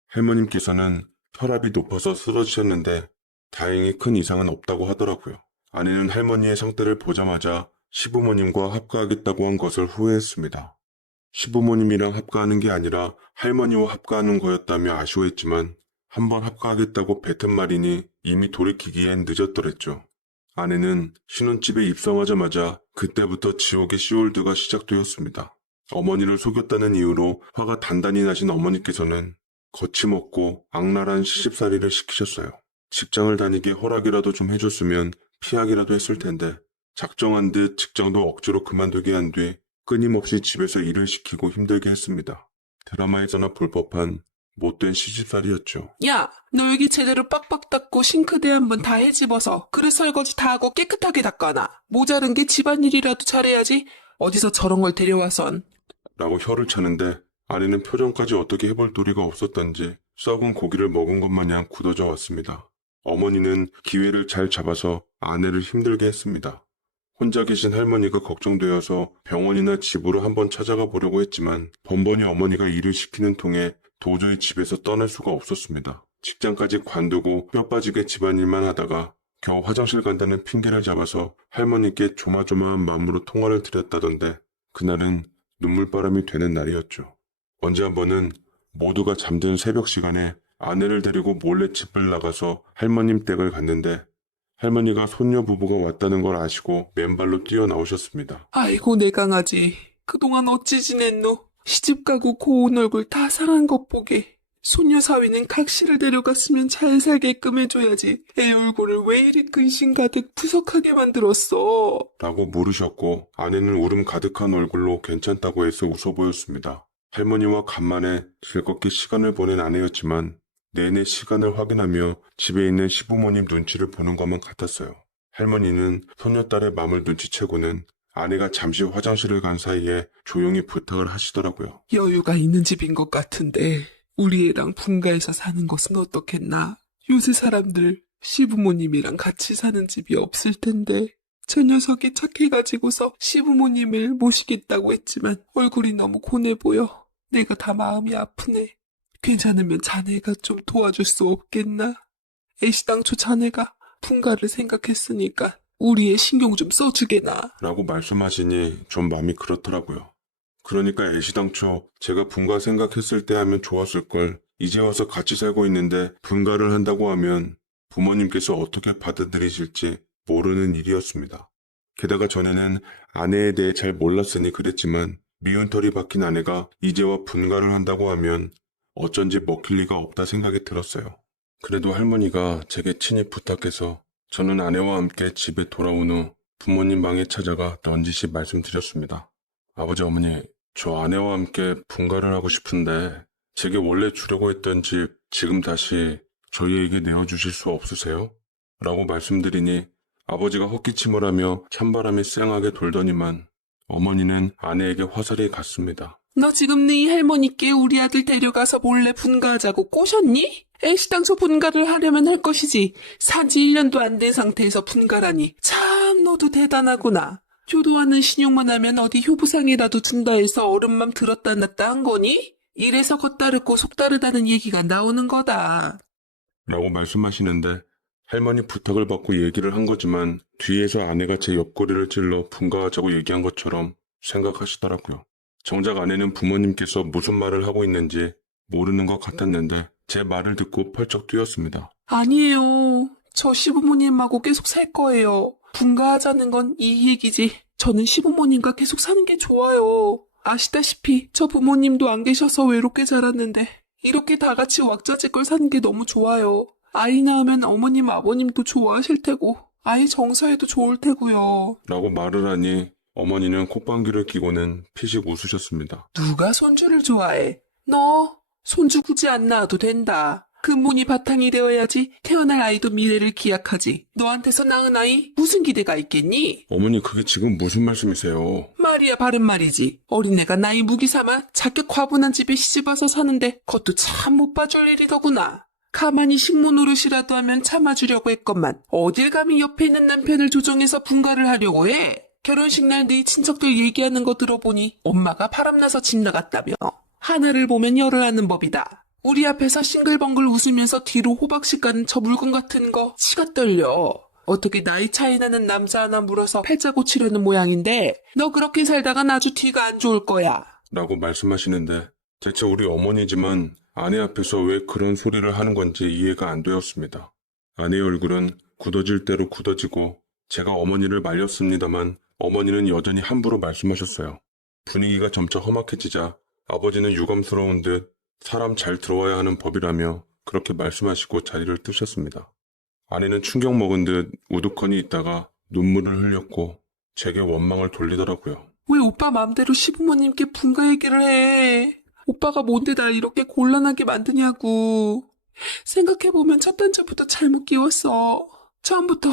할머님께서는 혈압이 높아서 쓰러지셨는데 다행히 큰 이상은 없다고 하더라고요. 아내는 할머니의 상태를 보자마자 시부모님과 합가하겠다고 한 것을 후회했습니다. 시부모님이랑 합가하는 게 아니라 할머니와 합가하는 거였다며 아쉬워했지만 한번 합가하겠다고 뱉은 말이니 이미 돌이키기엔 늦었더랬죠. 아내는 신혼집에 입성하자마자 그때부터 지옥의 시월드가 시작되었습니다. 어머니를 속였다는 이유로 화가 단단히 나신 어머니께서는 거침없고 악랄한 시집살이를 시키셨어요. 직장을 다니게 허락이라도 좀 해줬으면 피하기라도 했을 텐데 작정한 듯 직장도 억지로 그만두게 한 뒤 끊임없이 집에서 일을 시키고 힘들게 했습니다. 드라마에서나 볼 법한 못된 시집살이였죠. 야, 너 여기 제대로 빡빡 닦고 싱크대 한번 다 헤집어서 그릇 설거지 다 하고 깨끗하게 닦아놔. 모자른 게 집안일이라도 잘해야지. 어디서 저런 걸 데려와선. 라고 혀를 차는데 아내는 표정까지 어떻게 해볼 도리가 없었던지 썩은 고기를 먹은 것 마냥 굳어져 왔습니다. 어머니는 기회를 잘 잡아서 아내를 힘들게 했습니다. 혼자 계신 할머니가 걱정되어서 병원이나 집으로 한번 찾아가 보려고 했지만 번번이 어머니가 일을 시키는 통에 도저히 집에서 떠날 수가 없었습니다. 직장까지 관두고 뼈 빠지게 집안일만 하다가 겨우 화장실 간다는 핑계를 잡아서 할머니께 조마조마한 마음으로 통화를 드렸다던데 그날은 눈물바람이 되는 날이었죠. 언제 한 번은 모두가 잠든 새벽 시간에 아내를 데리고 몰래 집을 나가서 할머님 댁을 갔는데 할머니가 손녀 부부가 왔다는 걸 아시고 맨발로 뛰어나오셨습니다. 아이고 내 강아지. 그동안 어찌 지냈노? 시집가고 고운 얼굴 다 상한 것 보게. 소녀 사위는 각시를 데려갔으면 잘 살게끔 해줘야지. 애 얼굴을 왜 이리 근심 가득 푸석하게 만들었어? 라고 물으셨고 아내는 울음 가득한 얼굴로 괜찮다고 해서 웃어 보였습니다. 할머니와 간만에 즐겁게 시간을 보낸 아내였지만 내내 시간을 확인하며 집에 있는 시부모님 눈치를 보는 것만 같았어요. 할머니는 손녀딸의 맘을 눈치채고는 아내가 잠시 화장실을 간 사이에 조용히 부탁을 하시더라고요. 여유가 있는 집인 것 같은데 우리 애랑 분가해서 사는 것은 어떻겠나? 요새 사람들 시부모님이랑 같이 사는 집이 없을 텐데 저 녀석이 착해가지고서 시부모님을 모시겠다고 했지만 얼굴이 너무 고뇌 보여. 내가 다 마음이 아프네. 괜찮으면 자네가 좀 도와줄 수 없겠나? 애시당초 자네가 분가를 생각했으니까 우리의 신경 좀 써주게나. 라고 말씀하시니 좀 마음이 그렇더라고요. 그러니까 애시당초 제가 분가 생각했을 때 하면 좋았을 걸 이제 와서 같이 살고 있는데 분가를 한다고 하면 부모님께서 어떻게 받아들이실지 모르는 일이었습니다. 게다가 전에는 아내에 대해 잘 몰랐으니 그랬지만 미운 털이 박힌 아내가 이제와 분가를 한다고 하면 어쩐지 먹힐 리가 없다 생각이 들었어요. 그래도 할머니가 제게 친히 부탁해서 저는 아내와 함께 집에 돌아온 후 부모님 방에 찾아가 넌지시 말씀드렸습니다. 아버지 어머니, 저 아내와 함께 분가를 하고 싶은데 제게 원래 주려고 했던 집 지금 다시 저희에게 내어주실 수 없으세요? 라고 말씀드리니 아버지가 헛기침을 하며 찬바람이 쌩하게 돌더니만 어머니는 아내에게 화살이 갔습니다. 너 지금 네 할머니께 우리 아들 데려가서 몰래 분가하자고 꼬셨니? 애시당초 분가를 하려면 할 것이지. 산지 1년도 안 된 상태에서 분가라니. 참 너도 대단하구나. 효도하는 신용만 하면 어디 효부상이라도 준다 해서 어른맘 들었다 놨다 한 거니? 이래서 겉다르고 속다르다는 얘기가 나오는 거다. 라고 말씀하시는데 할머니 부탁을 받고 얘기를 한 거지만 뒤에서 아내가 제 옆구리를 찔러 분가하자고 얘기한 것처럼 생각하시더라고요. 정작 아내는 부모님께서 무슨 말을 하고 있는지 모르는 것 같았는데 제 말을 듣고 펄쩍 뛰었습니다. 아니에요. 저 시부모님하고 계속 살 거예요. 분가하자는 건 이 얘기지. 저는 시부모님과 계속 사는 게 좋아요. 아시다시피 저 부모님도 안 계셔서 외롭게 자랐는데 이렇게 다 같이 왁자지껄 사는 게 너무 좋아요. 아이 낳으면 어머님 아버님도 좋아하실 테고 아이 정서에도 좋을 테고요. 라고 말을 하니 어머니는 콧방귀를 뀌고는 피식 웃으셨습니다. 누가 손주를 좋아해? 너 손주 굳이 안 낳아도 된다. 근본이 바탕이 되어야지 태어날 아이도 미래를 기약하지. 너한테서 낳은 아이 무슨 기대가 있겠니? 어머니 그게 지금 무슨 말씀이세요? 말이야 바른 말이지. 어린애가 나이 무기 삼아 자격 과분한 집에 시집와서 사는데 그것도 참 못 봐줄 일이더구나. 가만히 식모 노릇이라도 하면 참아주려고 했건만 어딜 감히 옆에 있는 남편을 조종해서 분가를 하려고 해. 결혼식 날 네 친척들 얘기하는 거 들어보니 엄마가 바람나서 집 나갔다며. 하나를 보면 열을 하는 법이다. 우리 앞에서 싱글벙글 웃으면서 뒤로 호박씨 가는 저 물건 같은 거 치가 떨려. 어떻게 나이 차이 나는 남자 하나 물어서 팔자 고치려는 모양인데 너 그렇게 살다간 아주 뒤가 안 좋을 거야. 라고 말씀하시는데 대체 우리 어머니지만 아내 앞에서 왜 그런 소리를 하는 건지 이해가 안 되었습니다. 아내의 얼굴은 굳어질 대로 굳어지고 제가 어머니를 말렸습니다만 어머니는 여전히 함부로 말씀하셨어요. 분위기가 점차 험악해지자 아버지는 유감스러운 듯 사람 잘 들어와야 하는 법이라며 그렇게 말씀하시고 자리를 뜨셨습니다. 아내는 충격 먹은 듯 우두커니 있다가 눈물을 흘렸고 제게 원망을 돌리더라고요. 왜 오빠 맘대로 시부모님께 분가 얘기를 해? 오빠가 뭔데 날 이렇게 곤란하게 만드냐고. 생각해보면 첫 단추부터 잘못 끼웠어. 처음부터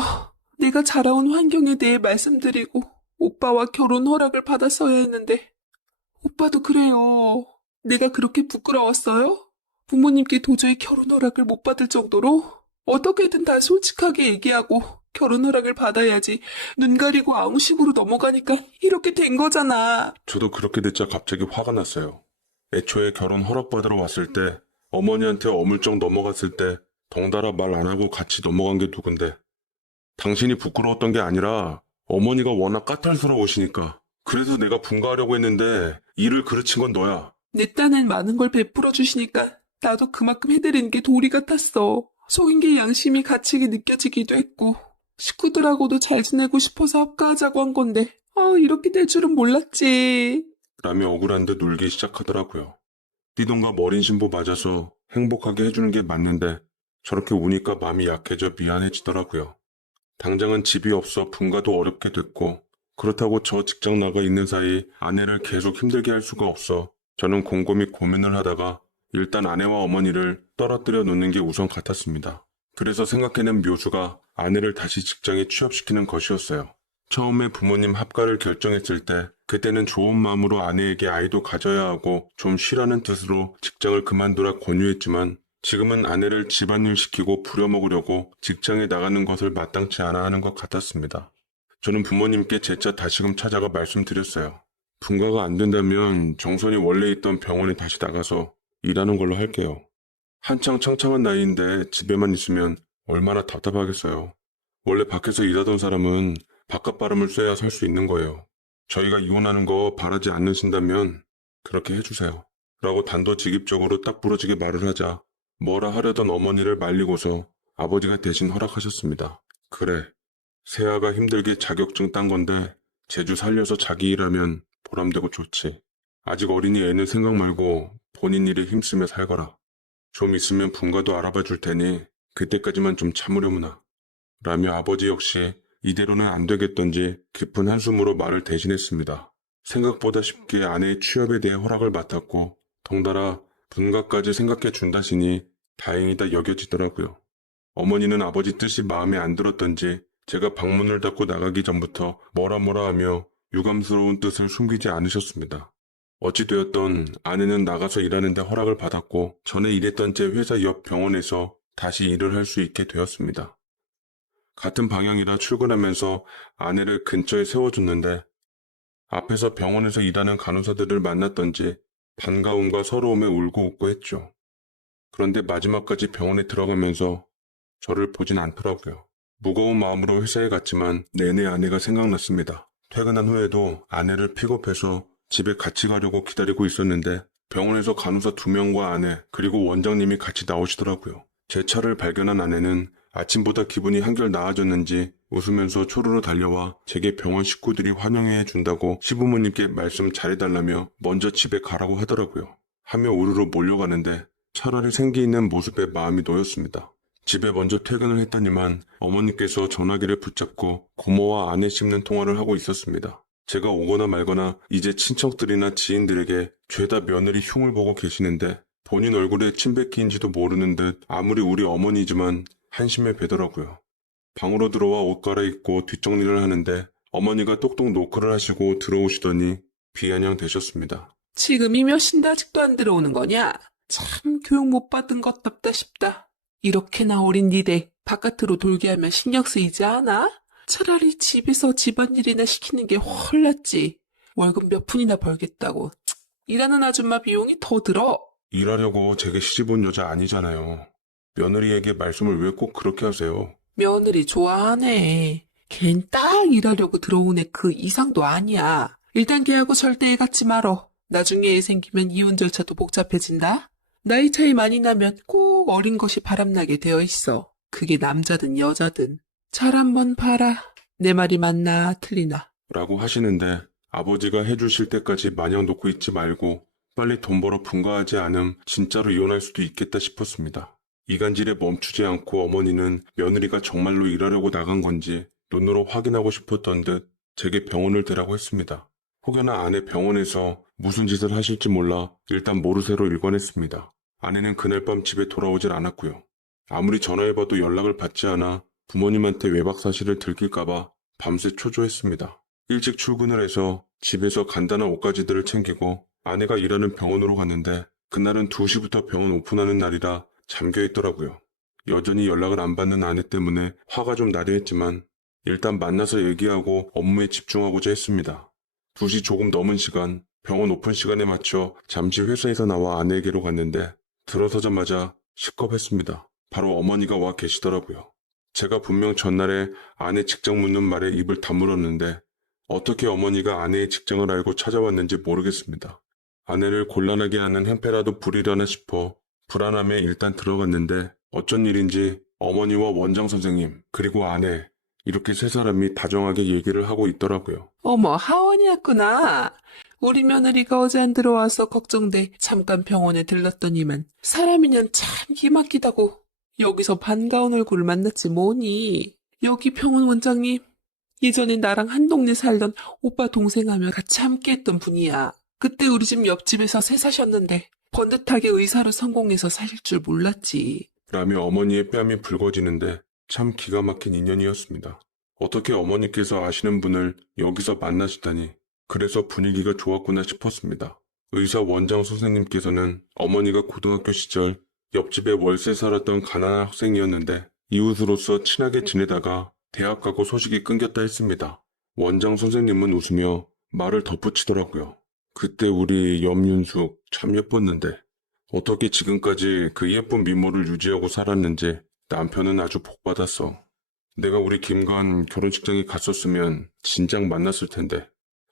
내가 자라온 환경에 대해 말씀드리고 오빠와 결혼 허락을 받았어야 했는데 오빠도 그래요. 내가 그렇게 부끄러웠어요? 부모님께 도저히 결혼 허락을 못 받을 정도로? 어떻게든 다 솔직하게 얘기하고 결혼 허락을 받아야지 눈 가리고 아무 식으로 넘어가니까 이렇게 된 거잖아. 저도 그렇게 됐자 갑자기 화가 났어요. 애초에 결혼 허락받으러 왔을 때 어머니한테 어물쩍 넘어갔을 때 덩달아 말 안 하고 같이 넘어간 게 누군데. 당신이 부끄러웠던 게 아니라 어머니가 워낙 까탈스러우시니까. 그래서 내가 분가하려고 했는데 일을 그르친 건 너야. 내 딴엔 많은 걸 베풀어 주시니까 나도 그만큼 해드리는 게 도리 같았어. 속인 게 양심이 갇히게 느껴지기도 했고 식구들하고도 잘 지내고 싶어서 합가하자고 한 건데 이렇게 될 줄은 몰랐지. 라며 억울한 듯 울기 시작하더라고요. 띠동갑 어린 신부 맞아서 행복하게 해주는 게 맞는데 저렇게 우니까 마음이 약해져 미안해지더라고요. 당장은 집이 없어 분가도 어렵게 됐고 그렇다고 저 직장 나가 있는 사이 아내를 계속 힘들게 할 수가 없어 저는 곰곰이 고민을 하다가 일단 아내와 어머니를 떨어뜨려 놓는 게 우선 같았습니다. 그래서 생각해낸 묘수가 아내를 다시 직장에 취업시키는 것이었어요. 처음에 부모님 합가를 결정했을 때 그때는 좋은 마음으로 아내에게 아이도 가져야 하고 좀 쉬라는 뜻으로 직장을 그만두라 권유했지만 지금은 아내를 집안일 시키고 부려먹으려고 직장에 나가는 것을 마땅치 않아 하는 것 같았습니다. 저는 부모님께 재차 다시금 찾아가 말씀드렸어요. 분가가 안 된다면 정선이 원래 있던 병원에 다시 나가서 일하는 걸로 할게요. 한창 창창한 나이인데 집에만 있으면 얼마나 답답하겠어요. 원래 밖에서 일하던 사람은 바깥 바람을 쐬야 살 수 있는 거예요. 저희가 이혼하는 거 바라지 않으신다면 그렇게 해주세요. 라고 단도직입적으로 딱 부러지게 말을 하자 뭐라 하려던 어머니를 말리고서 아버지가 대신 허락하셨습니다. 그래, 새아가 힘들게 자격증 딴 건데 제주 살려서 자기 일하면 보람되고 좋지. 아직 어린이 애는 생각 말고 본인 일에 힘쓰며 살거라. 좀 있으면 분가도 알아봐 줄 테니 그때까지만 좀 참으려무나. 라며 아버지 역시 이대로는 안 되겠던지 깊은 한숨으로 말을 대신했습니다. 생각보다 쉽게 아내의 취업에 대해 허락을 맡았고 덩달아 분가까지 생각해 준다시니 다행이다 여겨지더라고요. 어머니는 아버지 뜻이 마음에 안 들었던지 제가 방문을 닫고 나가기 전부터 뭐라 하며 유감스러운 뜻을 숨기지 않으셨습니다. 어찌되었던 아내는 나가서 일하는데 허락을 받았고 전에 일했던 제 회사 옆 병원에서 다시 일을 할 수 있게 되었습니다. 같은 방향이라 출근하면서 아내를 근처에 세워줬는데 앞에서 병원에서 일하는 간호사들을 만났던지 반가움과 서러움에 울고 웃고 했죠. 그런데 마지막까지 병원에 들어가면서 저를 보진 않더라고요. 무거운 마음으로 회사에 갔지만 내내 아내가 생각났습니다. 퇴근한 후에도 아내를 픽업해서 집에 같이 가려고 기다리고 있었는데 병원에서 간호사 2명과 아내 그리고 원장님이 같이 나오시더라고요. 제 차를 발견한 아내는 아침보다 기분이 한결 나아졌는지 웃으면서 초르르 달려와 제게 병원 식구들이 환영해 준다고 시부모님께 말씀 잘해달라며 먼저 집에 가라고 하더라고요. 하며 우르르 몰려가는데 차라리 생기 있는 모습에 마음이 놓였습니다. 집에 먼저 퇴근을 했더니만 어머니께서 전화기를 붙잡고 고모와 아내 씹는 통화를 하고 있었습니다. 제가 오거나 말거나 이제 친척들이나 지인들에게 죄다 며느리 흉을 보고 계시는데 본인 얼굴에 침 뱉기인지도 모르는 듯 아무리 우리 어머니지만 한심해 배더라고요. 방으로 들어와 옷 갈아입고 뒷정리를 하는데 어머니가 똑똑 노크를 하시고 들어오시더니 비아냥 되셨습니다. 지금이 몇 시인데 아직도 안 들어오는 거냐? 참 교육 못 받은 것 답다 싶다. 이렇게나 어린 니네 바깥으로 돌게 하면 신경 쓰이지 않아? 차라리 집에서 집안일이나 시키는 게 훨 낫지. 월급 몇 푼이나 벌겠다고. 일하는 아줌마 비용이 더 들어. 일하려고 제게 시집온 여자 아니잖아요. 며느리에게 말씀을 왜 꼭 그렇게 하세요? 며느리 좋아하네. 걘 딱 일하려고 들어온 애 그 이상도 아니야. 일단 걔하고 절대 애 같지 말어. 나중에 애 생기면 이혼 절차도 복잡해진다. 나이 차이 많이 나면 꼭 어린 것이 바람나게 되어 있어. 그게 남자든 여자든. 잘 한번 봐라. 내 말이 맞나 틀리나. 라고 하시는데 아버지가 해주실 때까지 마냥 놓고 있지 말고 빨리 돈 벌어 분가하지 않음 진짜로 이혼할 수도 있겠다 싶었습니다. 이간질에 멈추지 않고 어머니는 며느리가 정말로 일하려고 나간 건지 눈으로 확인하고 싶었던 듯 제게 병원을 대라고 했습니다. 혹여나 아내 병원에서 무슨 짓을 하실지 몰라 일단 모르쇠로 일관했습니다. 아내는 그날 밤 집에 돌아오질 않았고요. 아무리 전화해봐도 연락을 받지 않아 부모님한테 외박 사실을 들킬까봐 밤새 초조했습니다. 일찍 출근을 해서 집에서 간단한 옷가지들을 챙기고 아내가 일하는 병원으로 갔는데 그날은 2시부터 병원 오픈하는 날이라 잠겨 있더라고요. 여전히 연락을 안 받는 아내 때문에 화가 좀 나려 했지만 일단 만나서 얘기하고 업무에 집중하고자 했습니다. 2시 조금 넘은 시간 병원 오픈 시간에 맞춰 잠시 회사에서 나와 아내에게로 갔는데 들어서자마자 시겁했습니다. 바로 어머니가 와 계시더라고요. 제가 분명 전날에 아내 직장 묻는 말에 입을 다물었는데 어떻게 어머니가 아내의 직장을 알고 찾아왔는지 모르겠습니다. 아내를 곤란하게 하는 행패라도 부리려나 싶어 불안함에 일단 들어갔는데 어쩐 일인지 어머니와 원장 선생님 그리고 아내 이렇게 3사람이 다정하게 얘기를 하고 있더라고요. 어머, 하원이었구나. 우리 며느리가 어제 안 들어와서 걱정돼 잠깐 병원에 들렀더니만 사람이년 참 기막히다고. 여기서 반가운 얼굴을 만났지 뭐니. 여기 병원 원장님 예전에 나랑 한 동네 살던 오빠 동생하며 같이 함께했던 분이야. 그때 우리 집 옆집에서 새 사셨는데 번듯하게 의사로 성공해서 사실 줄 몰랐지. 라며 어머니의 뺨이 붉어지는데 참 기가 막힌 인연이었습니다. 어떻게 어머니께서 아시는 분을 여기서 만나시다니 그래서 분위기가 좋았구나 싶었습니다. 의사 원장 선생님께서는 어머니가 고등학교 시절 옆집에 월세 살았던 가난한 학생이었는데 이웃으로서 친하게 지내다가 대학 가고 소식이 끊겼다 했습니다. 원장 선생님은 웃으며 말을 덧붙이더라고요. 그때 우리 염윤숙 참 예뻤는데 어떻게 지금까지 그 예쁜 미모를 유지하고 살았는지 남편은 아주 복받았어. 내가 우리 김관 결혼식장에 갔었으면 진작 만났을 텐데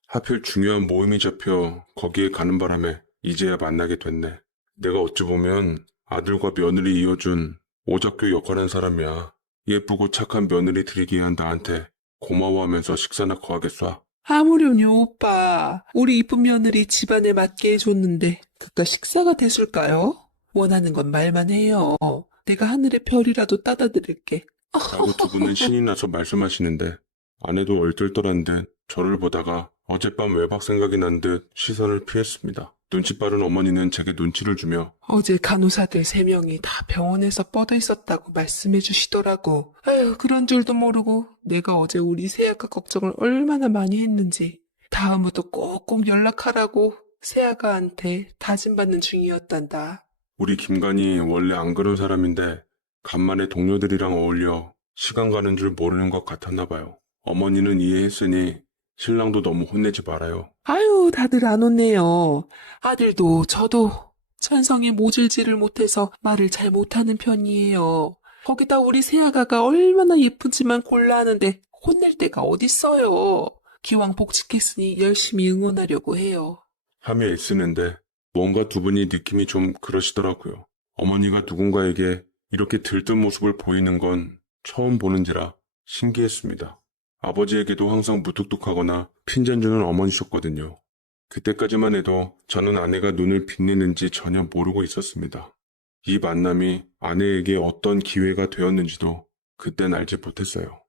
하필 중요한 모임이 잡혀 거기에 가는 바람에 이제야 만나게 됐네. 내가 어찌 보면 아들과 며느리 이어준 오작교 역할한 사람이야. 예쁘고 착한 며느리 들이기 위한 나한테 고마워하면서 식사나 거하겠어. 아무렴요 오빠. 우리 이쁜 며느리 집안에 맞게 해줬는데 그깟 식사가 됐을까요? 원하는 건 말만 해요. 내가 하늘의 별이라도 따다 드릴게. 라고 2분은 신이 나서 말씀하시는데 아내도 얼떨떨한 듯 저를 보다가 어젯밤 외박 생각이 난 듯 시선을 피했습니다. 눈치 빠른 어머니는 제게 눈치를 주며 어제 간호사들 3명이 다 병원에서 뻗어 있었다고 말씀해 주시더라고. 아유, 그런 줄도 모르고 내가 어제 우리 새아가 걱정을 얼마나 많이 했는지. 다음부터 꼭꼭 연락하라고 새아가한테 다짐받는 중이었단다. 우리 김관이 원래 안 그런 사람인데 간만에 동료들이랑 어울려 시간 가는 줄 모르는 것 같았나 봐요. 어머니는 이해했으니 신랑도 너무 혼내지 말아요. 아유, 다들 안 혼내요. 아들도 저도 천성에 모질지를 못해서 말을 잘 못하는 편이에요. 거기다 우리 새아가가 얼마나 예쁜지만 골라 하는데 혼낼 데가 어딨어요. 기왕 복직했으니 열심히 응원하려고 해요. 하며 애쓰는데 뭔가 두 분이 느낌이 좀 그러시더라고요. 어머니가 누군가에게 이렇게 들뜬 모습을 보이는 건 처음 보는지라 신기했습니다. 아버지에게도 항상 무뚝뚝하거나 핀잔 주는 어머니셨거든요. 그때까지만 해도 저는 아내가 눈을 빛내는지 전혀 모르고 있었습니다. 이 만남이 아내에게 어떤 기회가 되었는지도 그땐 알지 못했어요.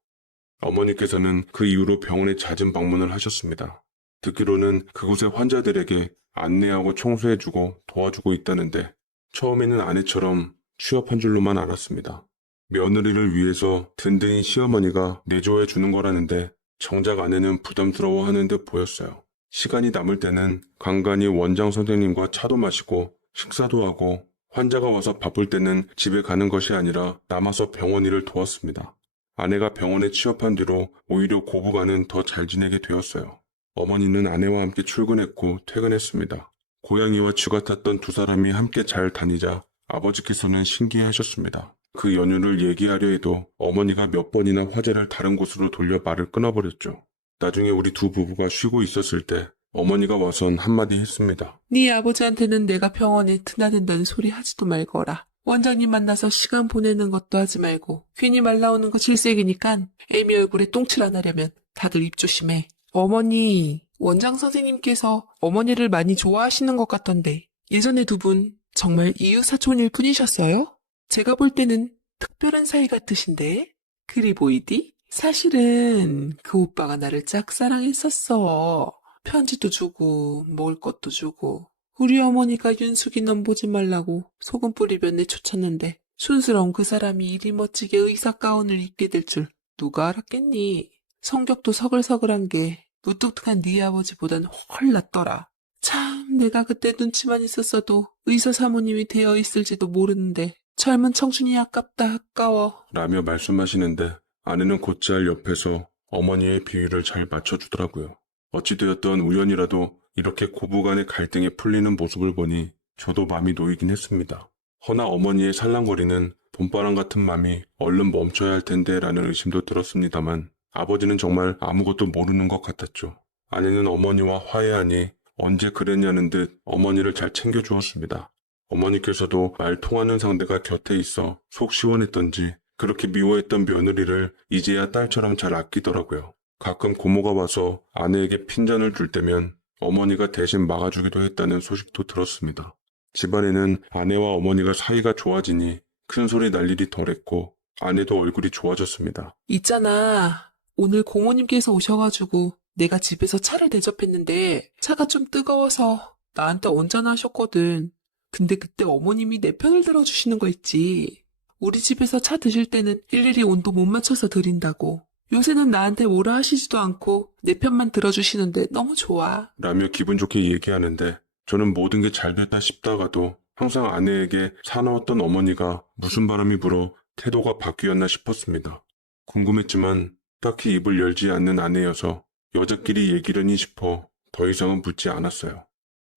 어머니께서는 그 이후로 병원에 잦은 방문을 하셨습니다. 듣기로는 그곳의 환자들에게 안내하고 청소해주고 도와주고 있다는데 처음에는 아내처럼 취업한 줄로만 알았습니다. 며느리를 위해서 든든히 시어머니가 내조해 주는 거라는데 정작 아내는 부담스러워하는 듯 보였어요. 시간이 남을 때는 간간히 원장 선생님과 차도 마시고 식사도 하고 환자가 와서 바쁠 때는 집에 가는 것이 아니라 남아서 병원 일을 도왔습니다. 아내가 병원에 취업한 뒤로 오히려 고부간은 더 잘 지내게 되었어요. 어머니는 아내와 함께 출근했고 퇴근했습니다. 고양이와 쥐가 탔던 두 사람이 함께 잘 다니자 아버지께서는 신기해하셨습니다. 그 연유를 얘기하려 해도 어머니가 몇 번이나 화제를 다른 곳으로 돌려 말을 끊어버렸죠. 나중에 우리 두 부부가 쉬고 있었을 때 어머니가 와선 한마디 했습니다. 네 아버지한테는 내가 병원에 드나든다는 소리 하지도 말거라. 원장님 만나서 시간 보내는 것도 하지 말고 괜히 말 나오는 거 질색이니까 애미 얼굴에 똥칠 안 하려면 다들 입 조심해. 어머니, 원장 선생님께서 어머니를 많이 좋아하시는 것 같던데 예전에 두 분 정말 이웃사촌일 뿐이셨어요? 제가 볼 때는 특별한 사이 같으신데? 그리 보이디? 사실은 그 오빠가 나를 짝사랑했었어. 편지도 주고 먹을 것도 주고 우리 어머니가 윤숙이 넌 보지 말라고 소금 뿌리면 내쫓았는데 순스러운 그 사람이 이리 멋지게 의사 가운을 입게 될 줄 누가 알았겠니? 성격도 서글서글한 게 무뚝뚝한 네 아버지보단 훨 낫더라. 참 내가 그때 눈치만 있었어도 의사 사모님이 되어 있을지도 모르는데 젊은 청춘이 아깝다 아까워. 라며 말씀하시는데 아내는 곧잘 옆에서 어머니의 비위를 잘 맞춰주더라고요. 어찌되었던 우연이라도 이렇게 고부간의 갈등이 풀리는 모습을 보니 저도 마음이 놓이긴 했습니다. 허나 어머니의 살랑거리는 봄바람 같은 맘이 얼른 멈춰야 할 텐데 라는 의심도 들었습니다만 아버지는 정말 아무것도 모르는 것 같았죠. 아내는 어머니와 화해하니 언제 그랬냐는 듯 어머니를 잘 챙겨주었습니다. 어머니께서도 말 통하는 상대가 곁에 있어 속 시원했던지 그렇게 미워했던 며느리를 이제야 딸처럼 잘 아끼더라고요. 가끔 고모가 와서 아내에게 핀잔을 줄 때면 어머니가 대신 막아주기도 했다는 소식도 들었습니다. 집안에는 아내와 어머니가 사이가 좋아지니 큰 소리 날 일이 덜했고 아내도 얼굴이 좋아졌습니다. 있잖아. 오늘 고모님께서 오셔가지고 내가 집에서 차를 대접했는데 차가 좀 뜨거워서 나한테 온잔하셨거든. 근데 그때 어머님이 내 편을 들어주시는 거 있지. 우리 집에서 차 드실 때는 일일이 온도 못 맞춰서 드린다고. 요새는 나한테 뭐라 하시지도 않고 내 편만 들어주시는데 너무 좋아. 라며 기분 좋게 얘기하는데 저는 모든 게 잘 됐다 싶다가도 항상 아내에게 사나웠던 어머니가 무슨 바람이 불어 태도가 바뀌었나 싶었습니다. 궁금했지만 딱히 입을 열지 않는 아내여서 여자끼리 얘기려니 싶어 더 이상은 묻지 않았어요.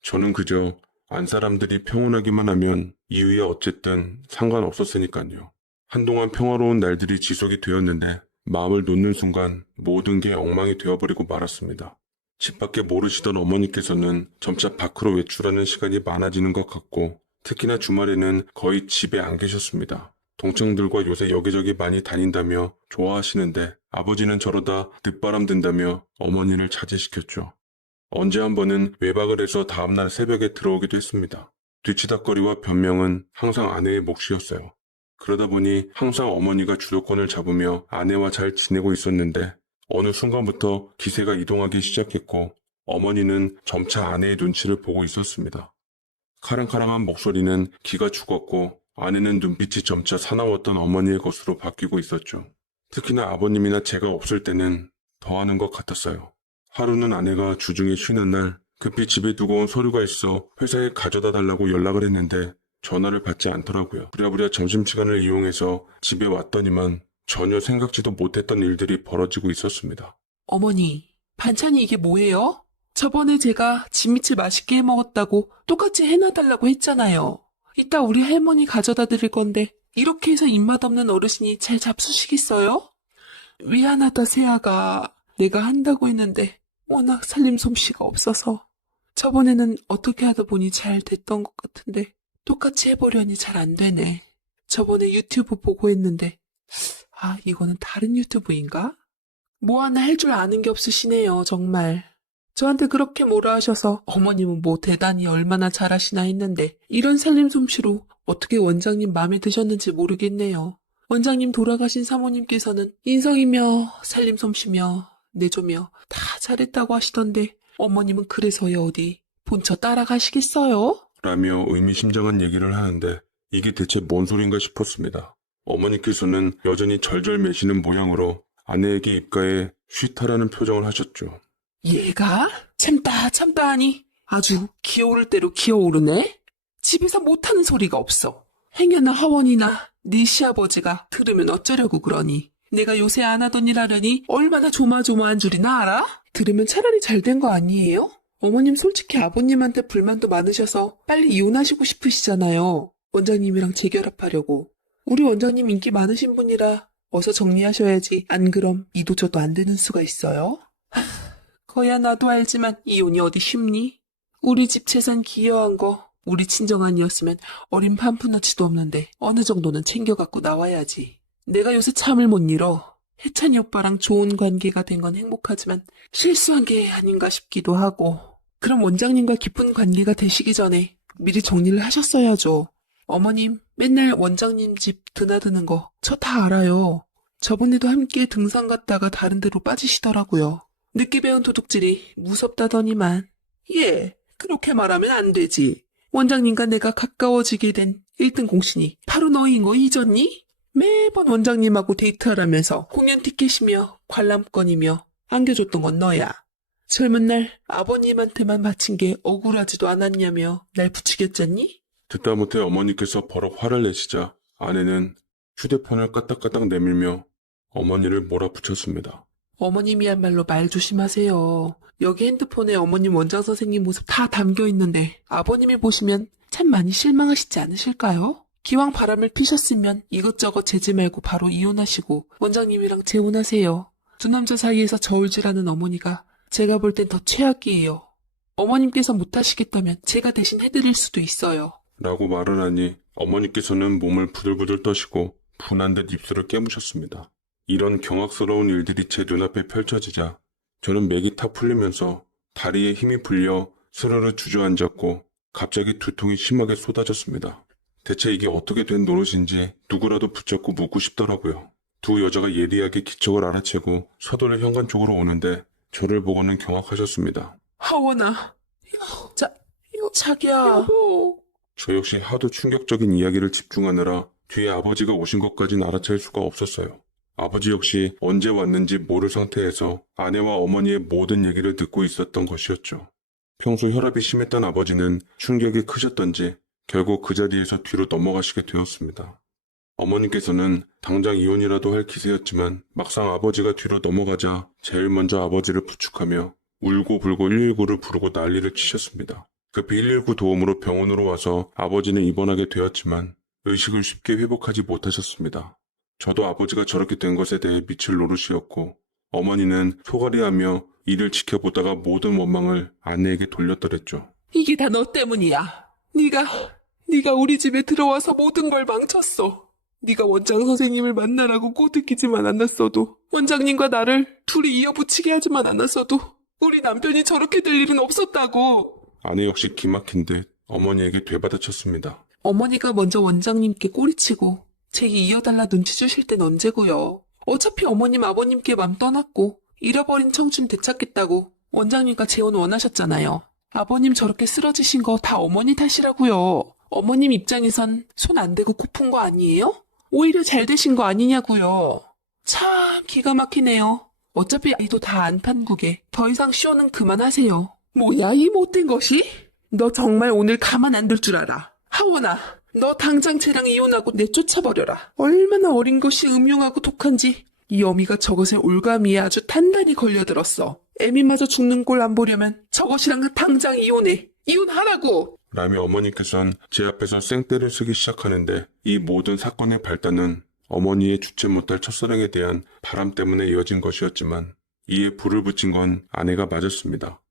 저는 그저 안 사람들이 평온하기만 하면 이후에 어쨌든 상관없었으니까요. 한동안 평화로운 날들이 지속이 되었는데 마음을 놓는 순간 모든 게 엉망이 되어버리고 말았습니다. 집 밖에 모르시던 어머니께서는 점차 밖으로 외출하는 시간이 많아지는 것 같고 특히나 주말에는 거의 집에 안 계셨습니다. 동창들과 요새 여기저기 많이 다닌다며 좋아하시는데 아버지는 저러다 늦바람 든다며 어머니를 자제시켰죠. 언제 한 번은 외박을 해서 다음날 새벽에 들어오기도 했습니다. 뒤치다거리와 변명은 항상 아내의 몫이었어요. 그러다 보니 항상 어머니가 주도권을 잡으며 아내와 잘 지내고 있었는데 어느 순간부터 기세가 이동하기 시작했고 어머니는 점차 아내의 눈치를 보고 있었습니다. 카랑카랑한 목소리는 기가 죽었고 아내는 눈빛이 점차 사나웠던 어머니의 것으로 바뀌고 있었죠. 특히나 아버님이나 제가 없을 때는 더하는 것 같았어요. 하루는 아내가 주중에 쉬는 날 급히 집에 두고 온 서류가 있어 회사에 가져다 달라고 연락을 했는데 전화를 받지 않더라고요. 부랴부랴 점심시간을 이용해서 집에 왔더니만 전혀 생각지도 못했던 일들이 벌어지고 있었습니다. 어머니, 반찬이 이게 뭐예요? 저번에 제가 진미채 맛있게 해먹었다고 똑같이 해놔달라고 했잖아요. 이따 우리 할머니 가져다 드릴 건데 이렇게 해서 입맛 없는 어르신이 잘 잡수시겠어요? 미안하다, 세아가. 내가 한다고 했는데 워낙 살림 솜씨가 없어서. 저번에는 어떻게 하다 보니 잘 됐던 것 같은데 똑같이 해보려니 잘 안 되네. 저번에 유튜브 보고 했는데 이거는 다른 유튜브인가? 뭐 하나 할 줄 아는 게 없으시네요, 정말. 저한테 그렇게 뭐라 하셔서 어머님은 뭐 대단히 얼마나 잘하시나 했는데 이런 살림 솜씨로 어떻게 원장님 마음에 드셨는지 모르겠네요. 원장님 돌아가신 사모님께서는 인성이며 살림 솜씨며 내조며 다 잘했다고 하시던데 어머님은 그래서야 어디 본처 따라가시겠어요? 라며 의미심장한 얘기를 하는데 이게 대체 뭔 소린가 싶었습니다. 어머니께서는 여전히 절절매시는 모양으로 아내에게 입가에 쉬타라는 표정을 하셨죠. 얘가? 참다 하니 아주 기어오를 대로 기어오르네? 집에서 못하는 소리가 없어. 행여나 하원이나 네 시아버지가 들으면 어쩌려고 그러니. 내가 요새 안 하던 일 하려니 얼마나 조마조마한 줄이나 알아? 들으면 차라리 잘 된 거 아니에요? 어머님 솔직히 아버님한테 불만도 많으셔서 빨리 이혼하시고 싶으시잖아요. 원장님이랑 재결합하려고. 우리 원장님 인기 많으신 분이라 어서 정리하셔야지. 안 그럼 이도저도 안 되는 수가 있어요. 거야 나도 알지만 이혼이 어디 쉽니? 우리 집 재산 기여한 거 우리 친정아니었으면 어린 판푼어치도 없는데 어느 정도는 챙겨갖고 나와야지. 내가 요새 참을 못 잃어. 해찬이 오빠랑 좋은 관계가 된 건 행복하지만 실수한 게 아닌가 싶기도 하고. 그럼 원장님과 깊은 관계가 되시기 전에 미리 정리를 하셨어야죠. 어머님 맨날 원장님 집 드나드는 거 저 다 알아요. 저번에도 함께 등산 갔다가 다른 데로 빠지시더라고요. 늦게 배운 도둑질이 무섭다더니만. 그렇게 말하면 안 되지. 원장님과 내가 가까워지게 된 1등 공신이 바로 너인 거 잊었니? 매번 원장님하고 데이트하라면서 공연 티켓이며 관람권이며 안겨줬던 건 너야. 젊은 날 아버님한테만 바친 게 억울하지도 않았냐며 날 부추겼잖니? 듣다 못해 어머니께서 버럭 화를 내시자 아내는 휴대폰을 까딱까딱 내밀며 어머니를 몰아붙였습니다. 어머님이야말로 말 조심하세요. 여기 핸드폰에 어머님 원장 선생님 모습 다 담겨 있는데 아버님이 보시면 참 많이 실망하시지 않으실까요? 기왕 바람을 피셨으면 이것저것 재지 말고 바로 이혼하시고 원장님이랑 재혼하세요. 두 남자 사이에서 저울질하는 어머니가 제가 볼 땐 더 최악이에요. 어머님께서 못하시겠다면 제가 대신 해드릴 수도 있어요. 라고 말을 하니 어머니께서는 몸을 부들부들 떠시고 분한 듯 입술을 깨무셨습니다. 이런 경악스러운 일들이 제 눈앞에 펼쳐지자 저는 맥이 탁 풀리면서 다리에 힘이 풀려 스르르 주저앉았고 갑자기 두통이 심하게 쏟아졌습니다. 대체 이게 어떻게 된 노릇인지 누구라도 붙잡고 묻고 싶더라고요. 두 여자가 예리하게 기척을 알아채고 서둘러 현관 쪽으로 오는데 저를 보고는 경악하셨습니다. 하원아, 자기야. 여보. 저 역시 하도 충격적인 이야기를 집중하느라 뒤에 아버지가 오신 것까진 알아챌 수가 없었어요. 아버지 역시 언제 왔는지 모를 상태에서 아내와 어머니의 모든 얘기를 듣고 있었던 것이었죠. 평소 혈압이 심했던 아버지는 충격이 크셨던지 결국 그 자리에서 뒤로 넘어가시게 되었습니다. 어머니께서는 당장 이혼이라도 할 기세였지만 막상 아버지가 뒤로 넘어가자 제일 먼저 아버지를 부축하며 울고불고 119를 부르고 난리를 치셨습니다. 급히 119 도움으로 병원으로 와서 아버지는 입원하게 되었지만 의식을 쉽게 회복하지 못하셨습니다. 저도 아버지가 저렇게 된 것에 대해 미칠 노릇이었고 어머니는 소가리하며 이를 지켜보다가 모든 원망을 아내에게 돌렸더랬죠. 이게 다 너 때문이야. 네가 우리 집에 들어와서 모든 걸 망쳤어. 네가 원장 선생님을 만나라고 꼬드기지만 않았어도 원장님과 나를 둘이 이어붙이게 하지만 않았어도 우리 남편이 저렇게 될 일은 없었다고. 아내 역시 기막힌 듯 어머니에게 되받아쳤습니다. 어머니가 먼저 원장님께 꼬리치고 제기 이어달라 눈치 주실 땐 언제고요. 어차피 어머님 아버님께 맘 떠났고 잃어버린 청춘 되찾겠다고 원장님과 재혼 원하셨잖아요. 아버님 저렇게 쓰러지신 거 다 어머니 탓이라고요. 어머님 입장에선 손 안 대고 코 푼 거 아니에요? 오히려 잘 되신 거 아니냐고요. 참 기가 막히네요. 어차피 아이도 다 안 판국에 더 이상 쇼는 그만하세요. 뭐야 이 못된 것이? 너 정말 오늘 가만 안 둘 줄 알아. 하원아, 너 당장 쟤랑 이혼하고 내쫓아버려라. 얼마나 어린 것이 음흉하고 독한지 이 어미가 저것에 올가미에 아주 단단히 걸려들었어. 애미마저 죽는 꼴 안 보려면 저것이랑 당장 이혼해. 이혼하라고. 라며 어머니께서는 제 앞에서 생떼를 쓰기 시작하는데 이 모든 사건의 발단은 어머니의 주체 못할 첫사랑에 대한 바람 때문에 이어진 것이었지만 이에 불을 붙인 건 아내가 맞았습니다.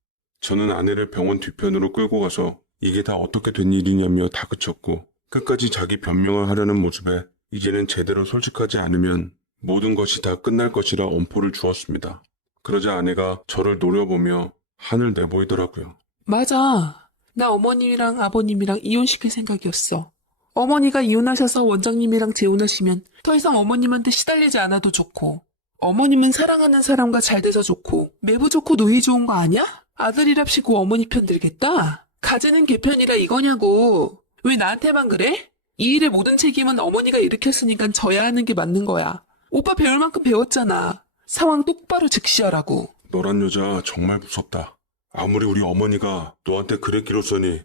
저는 아내를 병원 뒤편으로 끌고 가서 이게 다 어떻게 된 일이냐며 다그쳤고 끝까지 자기 변명을 하려는 모습에 이제는 제대로 솔직하지 않으면 모든 것이 다 끝날 것이라 엄포를 주었습니다. 그러자 아내가 저를 노려보며 한을 내보이더라고요. 맞아. 나 어머님이랑 아버님이랑 이혼시킬 생각이었어. 어머니가 이혼하셔서 원장님이랑 재혼하시면 더 이상 어머님한테 시달리지 않아도 좋고, 어머님은 사랑하는 사람과 잘 돼서 좋고 매부 좋고 노이 좋은 거 아니야? 아들이랍시고 어머니 편 들겠다? 가지는 개편이라 이거냐고. 왜 나한테만 그래? 이 일의 모든 책임은 어머니가 일으켰으니까 져야 하는 게 맞는 거야. 오빠 배울 만큼 배웠잖아. 상황 똑바로 직시하라고. 너란 여자 정말 무섭다. 아무리 우리 어머니가 너한테 그랬기로서니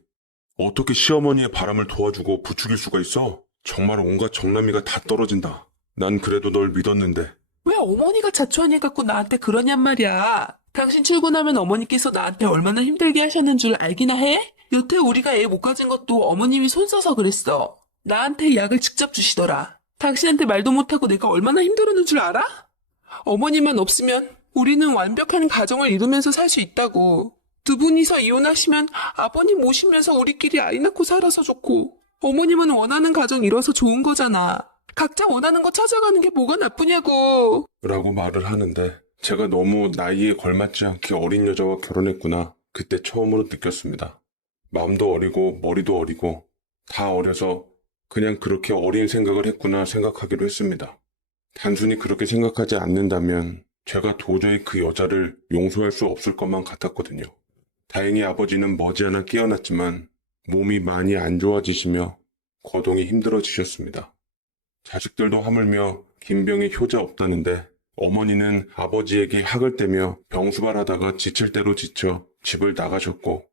어떻게 시어머니의 바람을 도와주고 부추길 수가 있어? 정말 온갖 정남이가 다 떨어진다. 난 그래도 널 믿었는데. 왜 어머니가 자초하니 갖고 나한테 그러냔 말이야. 당신 출근하면 어머니께서 나한테 얼마나 힘들게 하셨는 줄 알기나 해? 여태 우리가 애 못 가진 것도 어머님이 손 써서 그랬어. 나한테 약을 직접 주시더라. 당신한테 말도 못하고 내가 얼마나 힘들었는 줄 알아? 어머님만 없으면 우리는 완벽한 가정을 이루면서 살 수 있다고. 두 분이서 이혼하시면 아버님 모시면서 우리끼리 아이 낳고 살아서 좋고, 어머님은 원하는 가정 이뤄서 좋은 거잖아. 각자 원하는 거 찾아가는 게 뭐가 나쁘냐고. 라고 말을 하는데 제가 너무 나이에 걸맞지 않게 어린 여자와 결혼했구나. 그때 처음으로 느꼈습니다. 마음도 어리고 머리도 어리고 다 어려서 그냥 그렇게 어린 생각을 했구나 생각하기로 했습니다. 단순히 그렇게 생각하지 않는다면 제가 도저히 그 여자를 용서할 수 없을 것만 같았거든요. 다행히 아버지는 머지않아 깨어났지만 몸이 많이 안 좋아지시며 거동이 힘들어지셨습니다. 자식들도 하물며 김병희 효자 없다는데 어머니는 아버지에게 학을 떼며 병수발하다가 지칠 대로 지쳐 집을 나가셨고,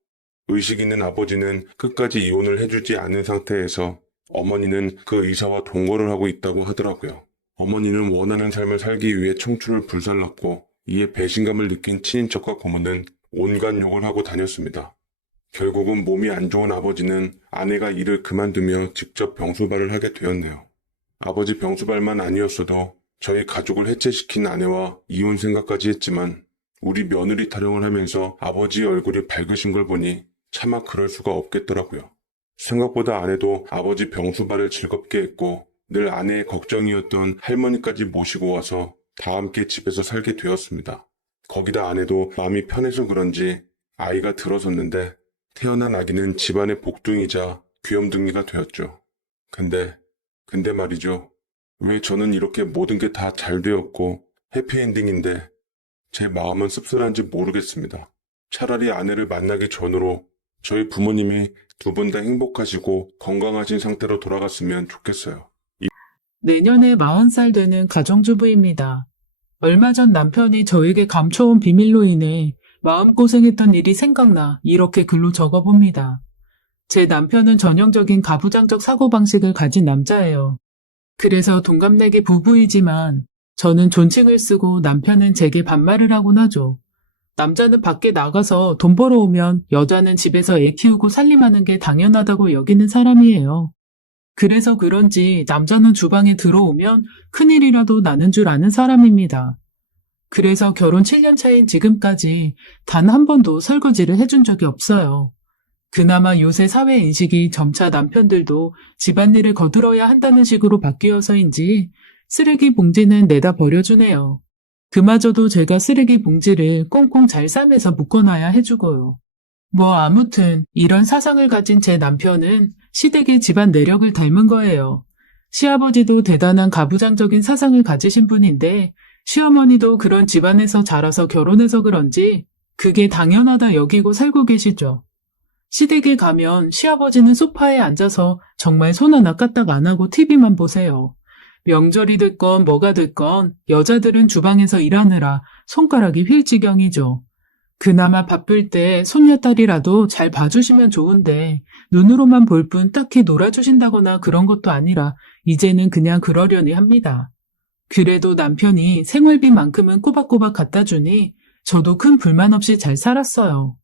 의식 있는 아버지는 끝까지 이혼을 해주지 않은 상태에서 어머니는 그 의사와 동거를 하고 있다고 하더라고요. 어머니는 원하는 삶을 살기 위해 청춘을 불살랐고 이에 배신감을 느낀 친인척과 고모는 온갖 욕을 하고 다녔습니다. 결국은 몸이 안 좋은 아버지는 아내가 일을 그만두며 직접 병수발을 하게 되었네요. 아버지 병수발만 아니었어도 저희 가족을 해체시킨 아내와 이혼 생각까지 했지만 우리 며느리 타령을 하면서 아버지의 얼굴이 밝으신 걸 보니 차마 그럴 수가 없겠더라고요. 생각보다 아내도 아버지 병수발을 즐겁게 했고 늘 아내의 걱정이었던 할머니까지 모시고 와서 다 함께 집에서 살게 되었습니다. 거기다 아내도 마음이 편해서 그런지 아이가 들어섰는데 태어난 아기는 집안의 복둥이자 귀염둥이가 되었죠. 근데 말이죠. 왜 저는 이렇게 모든 게 다 잘 되었고 해피엔딩인데 제 마음은 씁쓸한지 모르겠습니다. 차라리 아내를 만나기 전으로 저희 부모님이 두 분 다 행복하시고 건강하신 상태로 돌아갔으면 좋겠어요. 내년에 40살 되는 가정주부입니다. 얼마 전 남편이 저에게 감춰온 비밀로 인해 마음고생했던 일이 생각나 이렇게 글로 적어봅니다. 제 남편은 전형적인 가부장적 사고방식을 가진 남자예요. 그래서 동갑내기 부부이지만 저는 존칭을 쓰고 남편은 제게 반말을 하곤 하죠. 남자는 밖에 나가서 돈 벌어오면 여자는 집에서 애 키우고 살림하는 게 당연하다고 여기는 사람이에요. 그래서 그런지 남자는 주방에 들어오면 큰일이라도 나는 줄 아는 사람입니다. 그래서 결혼 7년 차인 지금까지 단 한 번도 설거지를 해준 적이 없어요. 그나마 요새 사회 인식이 점차 남편들도 집안일을 거들어야 한다는 식으로 바뀌어서인지 쓰레기 봉지는 내다 버려주네요. 그마저도 제가 쓰레기 봉지를 꽁꽁 잘 싸매서 묶어놔야 해주고요. 뭐 아무튼 이런 사상을 가진 제 남편은 시댁의 집안 내력을 닮은 거예요. 시아버지도 대단한 가부장적인 사상을 가지신 분인데 시어머니도 그런 집안에서 자라서 결혼해서 그런지 그게 당연하다 여기고 살고 계시죠. 시댁에 가면 시아버지는 소파에 앉아서 정말 손 하나 까딱 안 하고 TV만 보세요. 명절이 됐건 뭐가 됐건 여자들은 주방에서 일하느라 손가락이 휠 지경이죠. 그나마 바쁠 때 손녀딸이라도 잘 봐주시면 좋은데 눈으로만 볼 뿐 딱히 놀아주신다거나 그런 것도 아니라 이제는 그냥 그러려니 합니다. 그래도 남편이 생활비만큼은 꼬박꼬박 갖다 주니 저도 큰 불만 없이 잘 살았어요.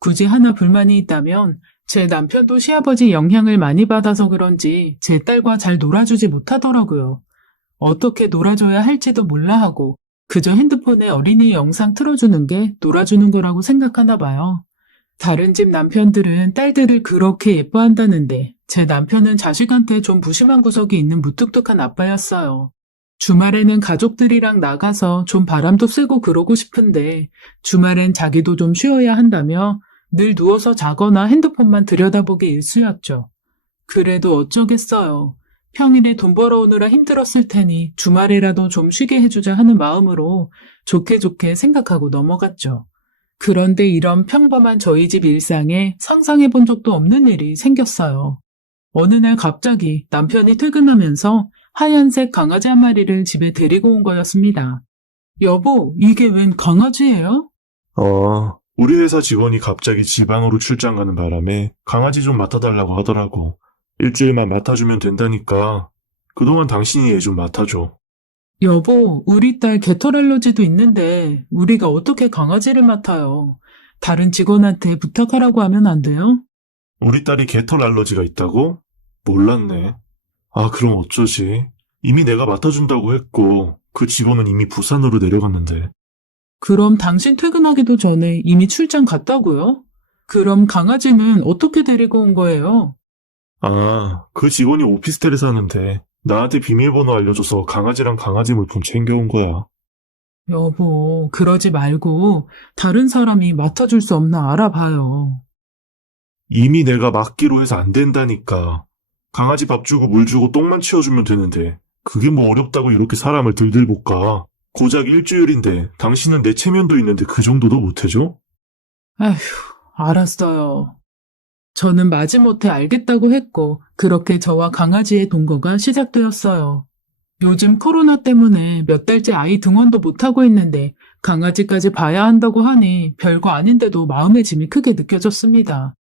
굳이 하나 불만이 있다면 제 남편도 시아버지 영향을 많이 받아서 그런지 제 딸과 잘 놀아주지 못하더라고요. 어떻게 놀아줘야 할지도 몰라 하고 그저 핸드폰에 어린이 영상 틀어주는 게 놀아주는 거라고 생각하나 봐요. 다른 집 남편들은 딸들을 그렇게 예뻐한다는데 제 남편은 자식한테 좀 부심한 구석이 있는 무뚝뚝한 아빠였어요. 주말에는 가족들이랑 나가서 좀 바람도 쐬고 그러고 싶은데 주말엔 자기도 좀 쉬어야 한다며 늘 누워서 자거나 핸드폰만 들여다보기 일쑤였죠. 그래도 어쩌겠어요. 평일에 돈 벌어오느라 힘들었을 테니 주말에라도 좀 쉬게 해주자 하는 마음으로 좋게 좋게 생각하고 넘어갔죠. 그런데 이런 평범한 저희 집 일상에 상상해 본 적도 없는 일이 생겼어요. 어느 날 갑자기 남편이 퇴근하면서 하얀색 강아지 한 마리를 집에 데리고 온 거였습니다. 여보, 이게 웬 강아지예요? 우리 회사 직원이 갑자기 지방으로 출장 가는 바람에 강아지 좀 맡아달라고 하더라고. 일주일만 맡아주면 된다니까. 그동안 당신이 얘 좀 맡아줘. 여보, 우리 딸 개털 알러지도 있는데 우리가 어떻게 강아지를 맡아요? 다른 직원한테 부탁하라고 하면 안 돼요? 우리 딸이 개털 알러지가 있다고? 몰랐네. 아, 그럼 어쩌지? 이미 내가 맡아준다고 했고, 그 직원은 이미 부산으로 내려갔는데. 그럼 당신 퇴근하기도 전에 이미 출장 갔다고요? 그럼 강아지는 어떻게 데리고 온 거예요? 아, 그 직원이 오피스텔에 사는데 나한테 비밀번호 알려줘서 강아지랑 강아지 물품 챙겨온 거야. 여보, 그러지 말고 다른 사람이 맡아줄 수 없나 알아봐요. 이미 내가 맡기로 해서 안 된다니까. 강아지 밥 주고 물 주고 똥만 치워주면 되는데 그게 뭐 어렵다고 이렇게 사람을 들들 볶아. 고작 일주일인데 당신은 내 체면도 있는데 그 정도도 못해줘? 아휴, 알았어요. 저는 마지못해 알겠다고 했고 그렇게 저와 강아지의 동거가 시작되었어요. 요즘 코로나 때문에 몇 달째 아이 등원도 못하고 있는데 강아지까지 봐야 한다고 하니 별거 아닌데도 마음의 짐이 크게 느껴졌습니다.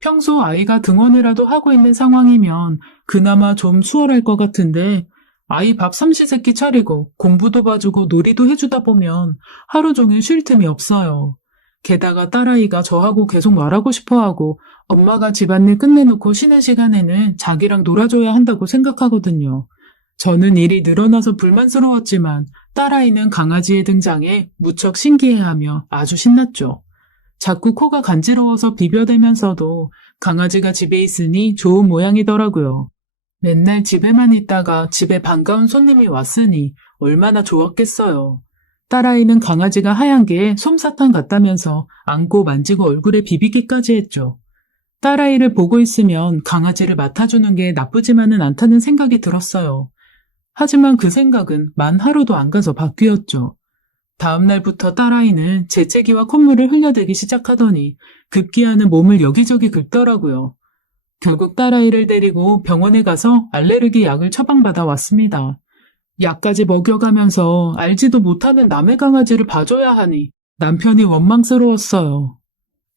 평소 아이가 등원이라도 하고 있는 상황이면 그나마 좀 수월할 것 같은데 아이 밥 삼시세끼 차리고 공부도 봐주고 놀이도 해주다 보면 하루 종일 쉴 틈이 없어요. 게다가 딸아이가 저하고 계속 말하고 싶어하고 엄마가 집안일 끝내놓고 쉬는 시간에는 자기랑 놀아줘야 한다고 생각하거든요. 저는 일이 늘어나서 불만스러웠지만 딸아이는 강아지의 등장에 무척 신기해하며 아주 신났죠. 자꾸 코가 간지러워서 비벼대면서도 강아지가 집에 있으니 좋은 모양이더라고요. 맨날 집에만 있다가 집에 반가운 손님이 왔으니 얼마나 좋았겠어요. 딸아이는 강아지가 하얀 게 솜사탕 같다면서 안고 만지고 얼굴에 비비기까지 했죠. 딸아이를 보고 있으면 강아지를 맡아주는 게 나쁘지만은 않다는 생각이 들었어요. 하지만 그 생각은 만 하루도 안 가서 바뀌었죠. 다음 날부터 딸아이는 재채기와 콧물을 흘려대기 시작하더니 급기야는 몸을 여기저기 긁더라고요. 결국 딸아이를 데리고 병원에 가서 알레르기 약을 처방받아 왔습니다. 약까지 먹여가면서 알지도 못하는 남의 강아지를 봐줘야 하니 남편이 원망스러웠어요.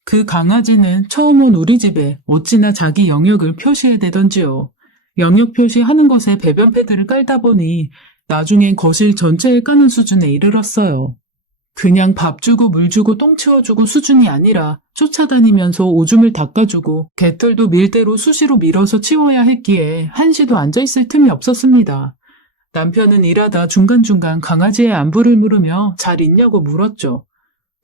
그 강아지는 처음 온 우리 집에 어찌나 자기 영역을 표시해대던지요. 영역 표시하는 것에 배변 패드를 깔다 보니 나중엔 거실 전체에 까는 수준에 이르렀어요. 그냥 밥 주고 물 주고 똥 치워주고 수준이 아니라 쫓아다니면서 오줌을 닦아주고 개털도 밀대로 수시로 밀어서 치워야 했기에 한시도 앉아있을 틈이 없었습니다. 남편은 일하다 중간중간 강아지의 안부를 물으며 잘 있냐고 물었죠.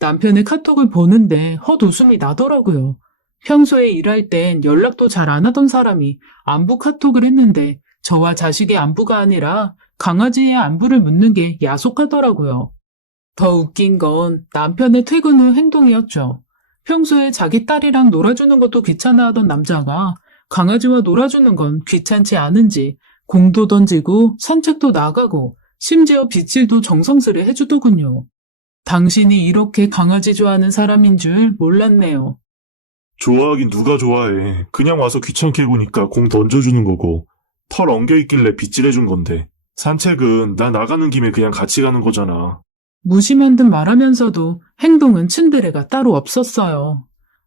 남편의 카톡을 보는데 헛웃음이 나더라고요. 평소에 일할 땐 연락도 잘 안 하던 사람이 안부 카톡을 했는데 저와 자식의 안부가 아니라 강아지의 안부를 묻는 게 야속하더라고요. 더 웃긴 건 남편의 퇴근 후 행동이었죠. 평소에 자기 딸이랑 놀아주는 것도 귀찮아하던 남자가 강아지와 놀아주는 건 귀찮지 않은지 공도 던지고 산책도 나가고 심지어 빗질도 정성스레 해주더군요. 당신이 이렇게 강아지 좋아하는 사람인 줄 몰랐네요. 좋아하긴 누가 좋아해. 그냥 와서 귀찮게 구니까 공 던져주는 거고 털 엉겨있길래 빗질해준 건데 산책은 나 나가는 김에 그냥 같이 가는 거잖아. 무심한 듯 말하면서도 행동은 츤데레가 따로 없었어요.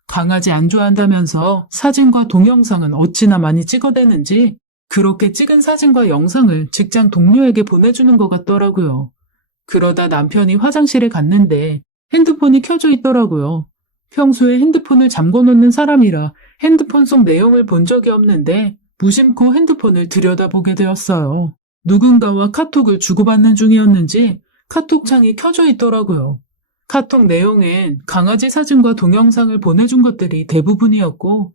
강아지 안 좋아한다면서 사진과 동영상은 어찌나 많이 찍어대는지 그렇게 찍은 사진과 영상을 직장 동료에게 보내주는 것 같더라고요. 그러다 남편이 화장실에 갔는데 핸드폰이 켜져 있더라고요. 평소에 핸드폰을 잠궈 놓는 사람이라 핸드폰 속 내용을 본 적이 없는데 무심코 핸드폰을 들여다보게 되었어요. 누군가와 카톡을 주고받는 중이었는지 카톡 창이 켜져 있더라고요. 카톡 내용엔 강아지 사진과 동영상을 보내준 것들이 대부분이었고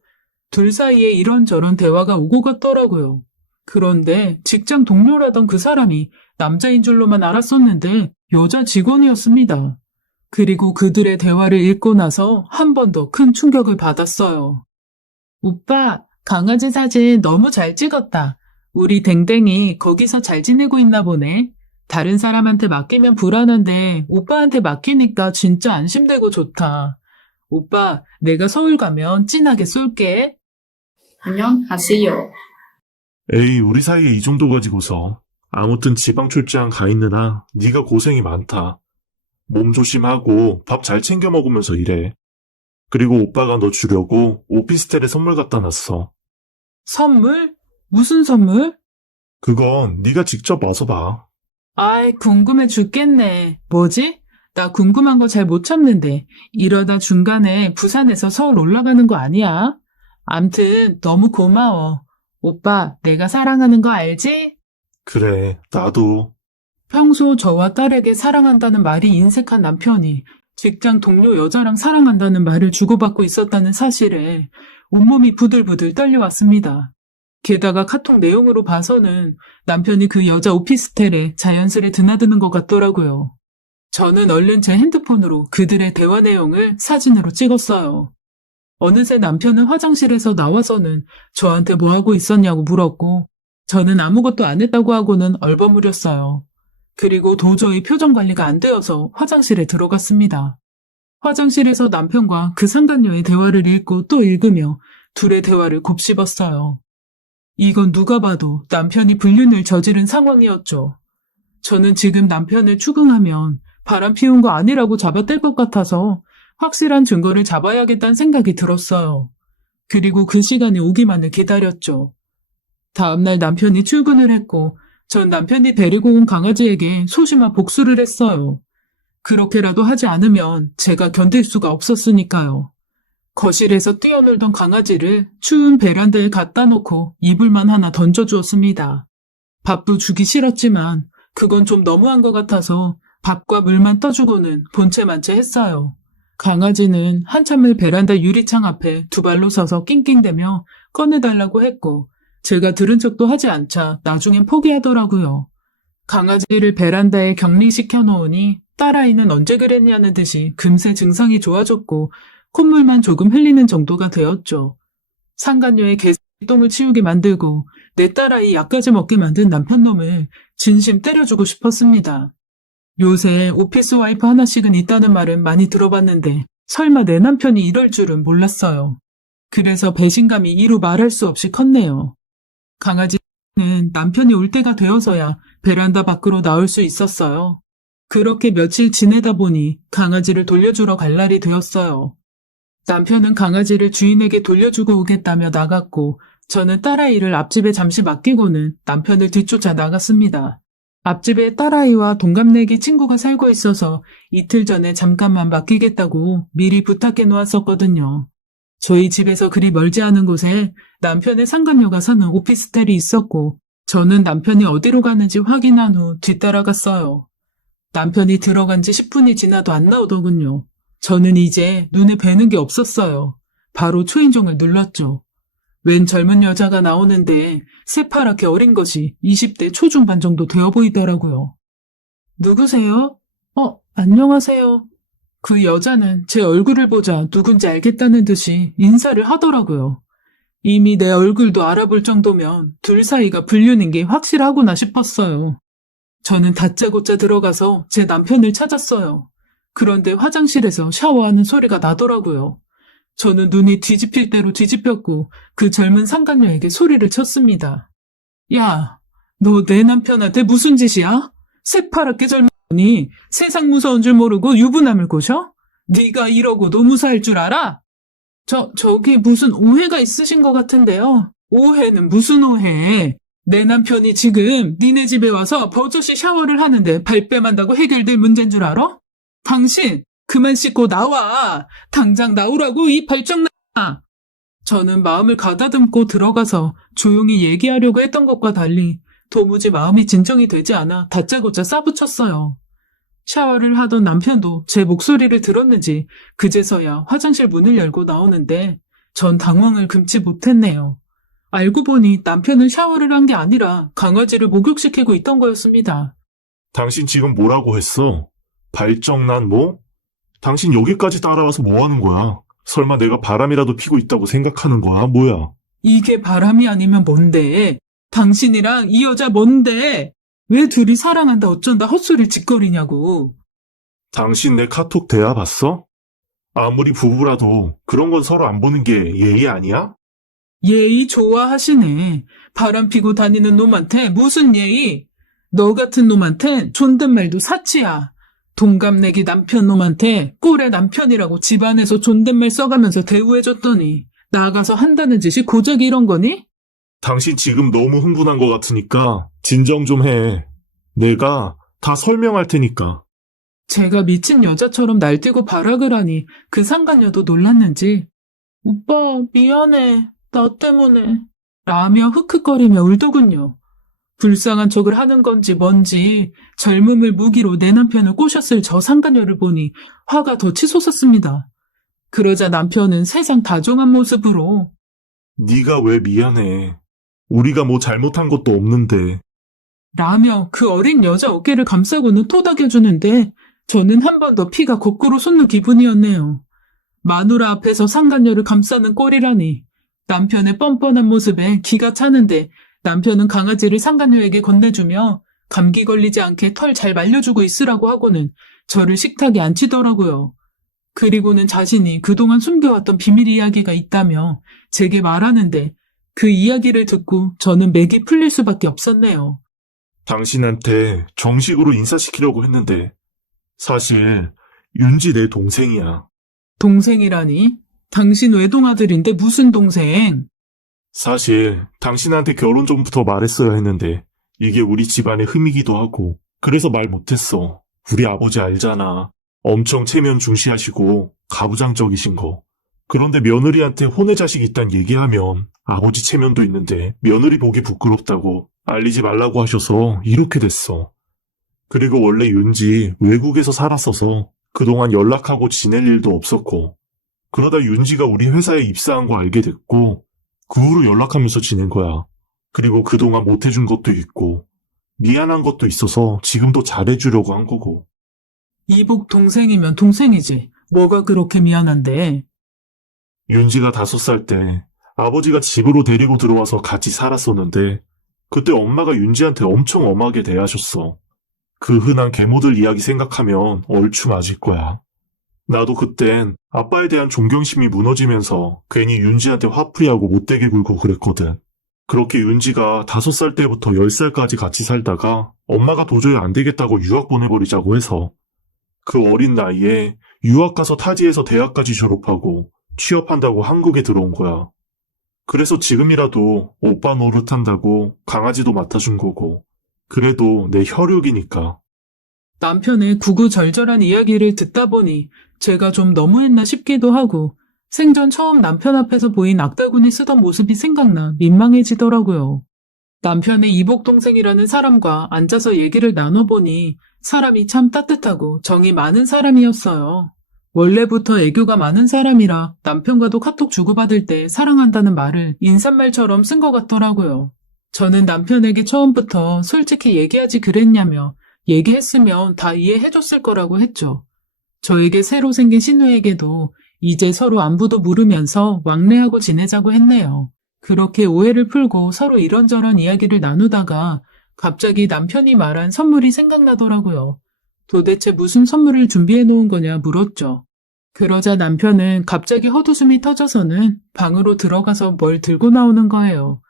둘 사이에 이런저런 대화가 오고 갔더라고요. 그런데 직장 동료라던 그 사람이 남자인 줄로만 알았었는데 여자 직원이었습니다. 그리고 그들의 대화를 읽고 나서 한 번 더 큰 충격을 받았어요. 오빠, 강아지 사진 너무 잘 찍었다. 우리 댕댕이 거기서 잘 지내고 있나 보네. 다른 사람한테 맡기면 불안한데 오빠한테 맡기니까 진짜 안심되고 좋다. 오빠, 내가 서울 가면 진하게 쏠게. 안녕하세요. 에이, 우리 사이에 이 정도 가지고서. 아무튼 지방 출장 가 있느라 네가 고생이 많다. 몸 조심하고 밥 잘 챙겨 먹으면서 일해. 그리고 오빠가 너 주려고 오피스텔에 선물 갖다 놨어. 선물? 무슨 선물? 그건 네가 직접 와서 봐. 아이, 궁금해 죽겠네. 뭐지? 나 궁금한 거 잘 못 참는데 이러다 중간에 부산에서 서울 올라가는 거 아니야? 암튼 너무 고마워. 오빠, 내가 사랑하는 거 알지? 그래, 나도. 평소 저와 딸에게 사랑한다는 말이 인색한 남편이 직장 동료 여자랑 사랑한다는 말을 주고받고 있었다는 사실에 온몸이 부들부들 떨려왔습니다. 게다가 카톡 내용으로 봐서는 남편이 그 여자 오피스텔에 자연스레 드나드는 것 같더라고요. 저는 얼른 제 핸드폰으로 그들의 대화 내용을 사진으로 찍었어요. 어느새 남편은 화장실에서 나와서는 저한테 뭐 하고 있었냐고 물었고 저는 아무것도 안 했다고 하고는 얼버무렸어요. 그리고 도저히 표정 관리가 안 되어서 화장실에 들어갔습니다. 화장실에서 남편과 그 상간녀의 대화를 읽고 또 읽으며 둘의 대화를 곱씹었어요. 이건 누가 봐도 남편이 불륜을 저지른 상황이었죠. 저는 지금 남편을 추궁하면 바람 피운 거 아니라고 잡아뗄 것 같아서 확실한 증거를 잡아야겠다는 생각이 들었어요. 그리고 그 시간이 오기만을 기다렸죠. 다음날 남편이 출근을 했고 전 남편이 데리고 온 강아지에게 소심한 복수를 했어요. 그렇게라도 하지 않으면 제가 견딜 수가 없었으니까요. 거실에서 뛰어놀던 강아지를 추운 베란다에 갖다 놓고 이불만 하나 던져주었습니다. 밥도 주기 싫었지만 그건 좀 너무한 것 같아서 밥과 물만 떠주고는 본체만체 했어요. 강아지는 한참을 베란다 유리창 앞에 두 발로 서서 낑낑대며 꺼내달라고 했고 제가 들은 척도 하지 않자 나중엔 포기하더라고요. 강아지를 베란다에 격리시켜 놓으니 딸아이는 언제 그랬냐는 듯이 금세 증상이 좋아졌고 콧물만 조금 흘리는 정도가 되었죠. 상간녀의 개똥을 치우게 만들고 내 딸아이 약까지 먹게 만든 남편놈을 진심 때려주고 싶었습니다. 요새 오피스 와이프 하나씩은 있다는 말은 많이 들어봤는데 설마 내 남편이 이럴 줄은 몰랐어요. 그래서 배신감이 이루 말할 수 없이 컸네요. 강아지는 남편이 올 때가 되어서야 베란다 밖으로 나올 수 있었어요. 그렇게 며칠 지내다 보니 강아지를 돌려주러 갈 날이 되었어요. 남편은 강아지를 주인에게 돌려주고 오겠다며 나갔고 저는 딸아이를 앞집에 잠시 맡기고는 남편을 뒤쫓아 나갔습니다. 앞집에 딸아이와 동갑내기 친구가 살고 있어서 이틀 전에 잠깐만 맡기겠다고 미리 부탁해 놓았었거든요. 저희 집에서 그리 멀지 않은 곳에 남편의 상간녀가 사는 오피스텔이 있었고 저는 남편이 어디로 가는지 확인한 후 뒤따라갔어요. 남편이 들어간 지 10분이 지나도 안 나오더군요. 저는 이제 눈에 뵈는 게 없었어요. 바로 초인종을 눌렀죠. 웬 젊은 여자가 나오는데 새파랗게 어린 것이 20대 초중반 정도 되어 보이더라고요. 누구세요? 안녕하세요. 그 여자는 제 얼굴을 보자 누군지 알겠다는 듯이 인사를 하더라고요. 이미 내 얼굴도 알아볼 정도면 둘 사이가 불륜인 게 확실하구나 싶었어요. 저는 다짜고짜 들어가서 제 남편을 찾았어요. 그런데 화장실에서 샤워하는 소리가 나더라고요. 저는 눈이 뒤집힐 대로 뒤집혔고 그 젊은 상간녀에게 소리를 쳤습니다. 야, 너 내 남편한테 무슨 짓이야? 새파랗게 젊으니 세상 무서운 줄 모르고 유부남을 꼬셔? 네가 이러고도 무사할 줄 알아? 저기 무슨 오해가 있으신 것 같은데요. 오해는 무슨 오해? 내 남편이 지금 니네 집에 와서 버젓이 샤워를 하는데 발뺌한다고 해결될 문제인 줄 알아? 당신 그만 씻고 나와. 당장 나오라고 이 발정나. 저는 마음을 가다듬고 들어가서 조용히 얘기하려고 했던 것과 달리 도무지 마음이 진정이 되지 않아 다짜고짜 싸붙였어요. 샤워를 하던 남편도 제 목소리를 들었는지 그제서야 화장실 문을 열고 나오는데 전 당황을 금치 못했네요. 알고 보니 남편은 샤워를 한 게 아니라 강아지를 목욕시키고 있던 거였습니다. 당신 지금 뭐라고 했어? 발정난 뭐? 당신 여기까지 따라와서 뭐 하는 거야? 설마 내가 바람이라도 피고 있다고 생각하는 거야? 뭐야? 이게 바람이 아니면 뭔데? 당신이랑 이 여자 뭔데? 왜 둘이 사랑한다 어쩐다 헛소리를 짓거리냐고. 당신 내 카톡 대화 봤어? 아무리 부부라도 그런 건 서로 안 보는 게 예의 아니야? 예의 좋아하시네. 바람 피고 다니는 놈한테 무슨 예의? 너 같은 놈한텐 존댓말도 사치야. 동갑내기 남편 놈한테 꼴의 남편이라고 집안에서 존댓말 써가면서 대우해줬더니 나가서 한다는 짓이 고작 이런 거니? 당신 지금 너무 흥분한 것 같으니까 진정 좀 해. 내가 다 설명할 테니까. 제가 미친 여자처럼 날뛰고 발악을 하니 그 상간녀도 놀랐는지 오빠 미안해. 나 때문에. 라며 흑흑거리며 울더군요. 불쌍한 척을 하는 건지 뭔지 젊음을 무기로 내 남편을 꼬셨을 저 상간녀를 보니 화가 더 치솟았습니다. 그러자 남편은 세상 다정한 모습으로 네가 왜 미안해. 우리가 뭐 잘못한 것도 없는데. 라며 그 어린 여자 어깨를 감싸고는 토닥여주는데 저는 한 번 더 피가 거꾸로 솟는 기분이었네요. 마누라 앞에서 상간녀를 감싸는 꼴이라니. 남편의 뻔뻔한 모습에 기가 차는데 남편은 강아지를 상간녀에게 건네주며 감기 걸리지 않게 털 잘 말려주고 있으라고 하고는 저를 식탁에 앉히더라고요. 그리고는 자신이 그동안 숨겨왔던 비밀 이야기가 있다며 제게 말하는데 그 이야기를 듣고 저는 맥이 풀릴 수밖에 없었네요. 당신한테 정식으로 인사시키려고 했는데 사실 윤지 내 동생이야. 동생이라니? 당신 외동아들인데 무슨 동생? 사실 당신한테 결혼 전부터 말했어야 했는데 이게 우리 집안의 흠이기도 하고 그래서 말 못했어. 우리 아버지 알잖아. 엄청 체면 중시하시고 가부장적이신 거. 그런데 며느리한테 혼외 자식 있단 얘기하면 아버지 체면도 있는데 며느리 보기 부끄럽다고 알리지 말라고 하셔서 이렇게 됐어. 그리고 원래 윤지 외국에서 살았어서 그동안 연락하고 지낼 일도 없었고 그러다 윤지가 우리 회사에 입사한 거 알게 됐고 그 후로 연락하면서 지낸 거야. 그리고 그동안 못해준 것도 있고 미안한 것도 있어서 지금도 잘해주려고 한 거고. 이복 동생이면 동생이지. 뭐가 그렇게 미안한데? 윤지가 5살 때 아버지가 집으로 데리고 들어와서 같이 살았었는데 그때 엄마가 윤지한테 엄청 엄하게 대하셨어. 그 흔한 계모들 이야기 생각하면 얼추 맞을 거야. 나도 그땐 아빠에 대한 존경심이 무너지면서 괜히 윤지한테 화풀이하고 못되게 굴고 그랬거든. 그렇게 윤지가 5살 때부터 10살까지 같이 살다가 엄마가 도저히 안 되겠다고 유학 보내버리자고 해서 그 어린 나이에 유학 가서 타지에서 대학까지 졸업하고 취업한다고 한국에 들어온 거야. 그래서 지금이라도 오빠 노릇한다고 강아지도 맡아준 거고 그래도 내 혈육이니까. 남편의 구구절절한 이야기를 듣다 보니 제가 좀 너무했나 싶기도 하고 생전 처음 남편 앞에서 보인 악다구니 쓰던 모습이 생각나 민망해지더라고요. 남편의 이복 동생이라는 사람과 앉아서 얘기를 나눠보니 사람이 참 따뜻하고 정이 많은 사람이었어요. 원래부터 애교가 많은 사람이라 남편과도 카톡 주고받을 때 사랑한다는 말을 인사말처럼 쓴 것 같더라고요. 저는 남편에게 처음부터 솔직히 얘기하지 그랬냐며 얘기했으면 다 이해해줬을 거라고 했죠. 저에게 새로 생긴 신우에게도 이제 서로 안부도 물으면서 왕래하고 지내자고 했네요. 그렇게 오해를 풀고 서로 이런저런 이야기를 나누다가 갑자기 남편이 말한 선물이 생각나더라고요. 도대체 무슨 선물을 준비해 놓은 거냐 물었죠. 그러자 남편은 갑자기 헛웃음이 터져서는 방으로 들어가서 뭘 들고 나오는 거예요.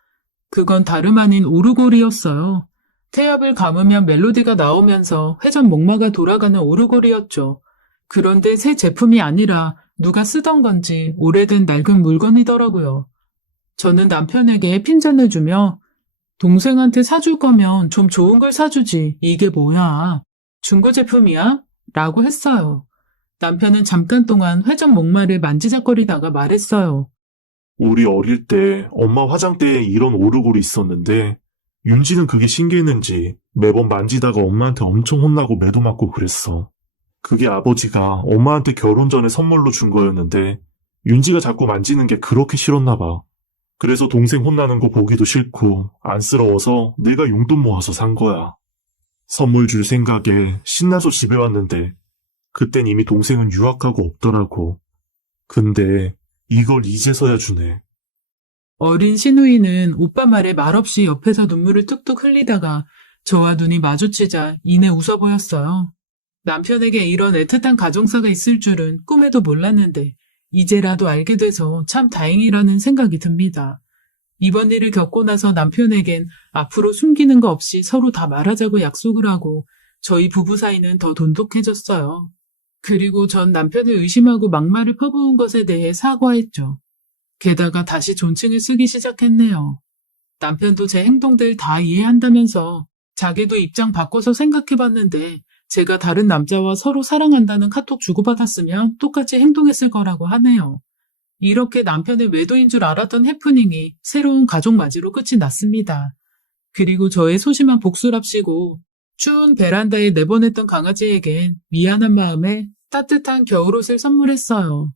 그건 다름 아닌 오르골이었어요. 태엽을 감으면 멜로디가 나오면서 회전 목마가 돌아가는 오르골이었죠. 그런데 새 제품이 아니라 누가 쓰던 건지 오래된 낡은 물건이더라고요. 저는 남편에게 핀잔을 주며 동생한테 사줄 거면 좀 좋은 걸 사주지. 이게 뭐야? 중고 제품이야? 라고 했어요. 남편은 잠깐 동안 회전 목마를 만지작거리다가 말했어요. 우리 어릴 때 엄마 화장대에 이런 오르골이 있었는데 윤지는 그게 신기했는지 매번 만지다가 엄마한테 엄청 혼나고 매도 맞고 그랬어. 그게 아버지가 엄마한테 결혼 전에 선물로 준 거였는데 윤지가 자꾸 만지는 게 그렇게 싫었나 봐. 그래서 동생 혼나는 거 보기도 싫고 안쓰러워서 내가 용돈 모아서 산 거야. 선물 줄 생각에 신나서 집에 왔는데 그땐 이미 동생은 유학하고 없더라고. 근데 이걸 이제서야 주네. 어린 신우이는 오빠 말에 말없이 옆에서 눈물을 뚝뚝 흘리다가 저와 눈이 마주치자 이내 웃어 보였어요. 남편에게 이런 애틋한 가정사가 있을 줄은 꿈에도 몰랐는데 이제라도 알게 돼서 참 다행이라는 생각이 듭니다. 이번 일을 겪고 나서 남편에겐 앞으로 숨기는 거 없이 서로 다 말하자고 약속을 하고 저희 부부 사이는 더 돈독해졌어요. 그리고 전 남편을 의심하고 막말을 퍼부은 것에 대해 사과했죠. 게다가 다시 존칭을 쓰기 시작했네요. 남편도 제 행동들 다 이해한다면서 자기도 입장 바꿔서 생각해봤는데 제가 다른 남자와 서로 사랑한다는 카톡 주고받았으면 똑같이 행동했을 거라고 하네요. 이렇게 남편의 외도인 줄 알았던 해프닝이 새로운 가족 맞이로 끝이 났습니다. 그리고 저의 소심한 복수랍시고 추운 베란다에 내보냈던 강아지에겐 미안한 마음에 따뜻한 겨울옷을 선물했어요.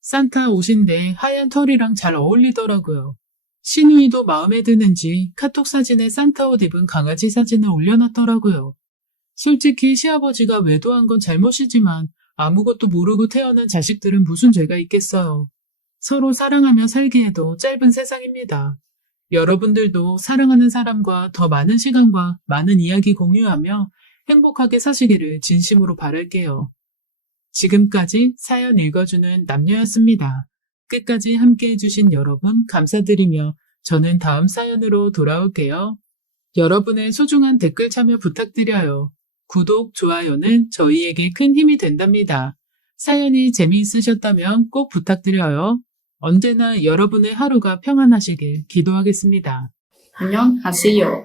산타 옷인데 하얀 털이랑 잘 어울리더라고요. 신우이도 마음에 드는지 카톡 사진에 산타 옷 입은 강아지 사진을 올려놨더라고요. 솔직히 시아버지가 외도한 건 잘못이지만 아무것도 모르고 태어난 자식들은 무슨 죄가 있겠어요. 서로 사랑하며 살기에도 짧은 세상입니다. 여러분들도 사랑하는 사람과 더 많은 시간과 많은 이야기 공유하며 행복하게 사시기를 진심으로 바랄게요. 지금까지 사연 읽어주는 남녀였습니다. 끝까지 함께 해주신 여러분 감사드리며 저는 다음 사연으로 돌아올게요. 여러분의 소중한 댓글 참여 부탁드려요. 구독, 좋아요는 저희에게 큰 힘이 된답니다. 사연이 재미있으셨다면 꼭 부탁드려요. 언제나 여러분의 하루가 평안하시길 기도하겠습니다. 안녕하세요.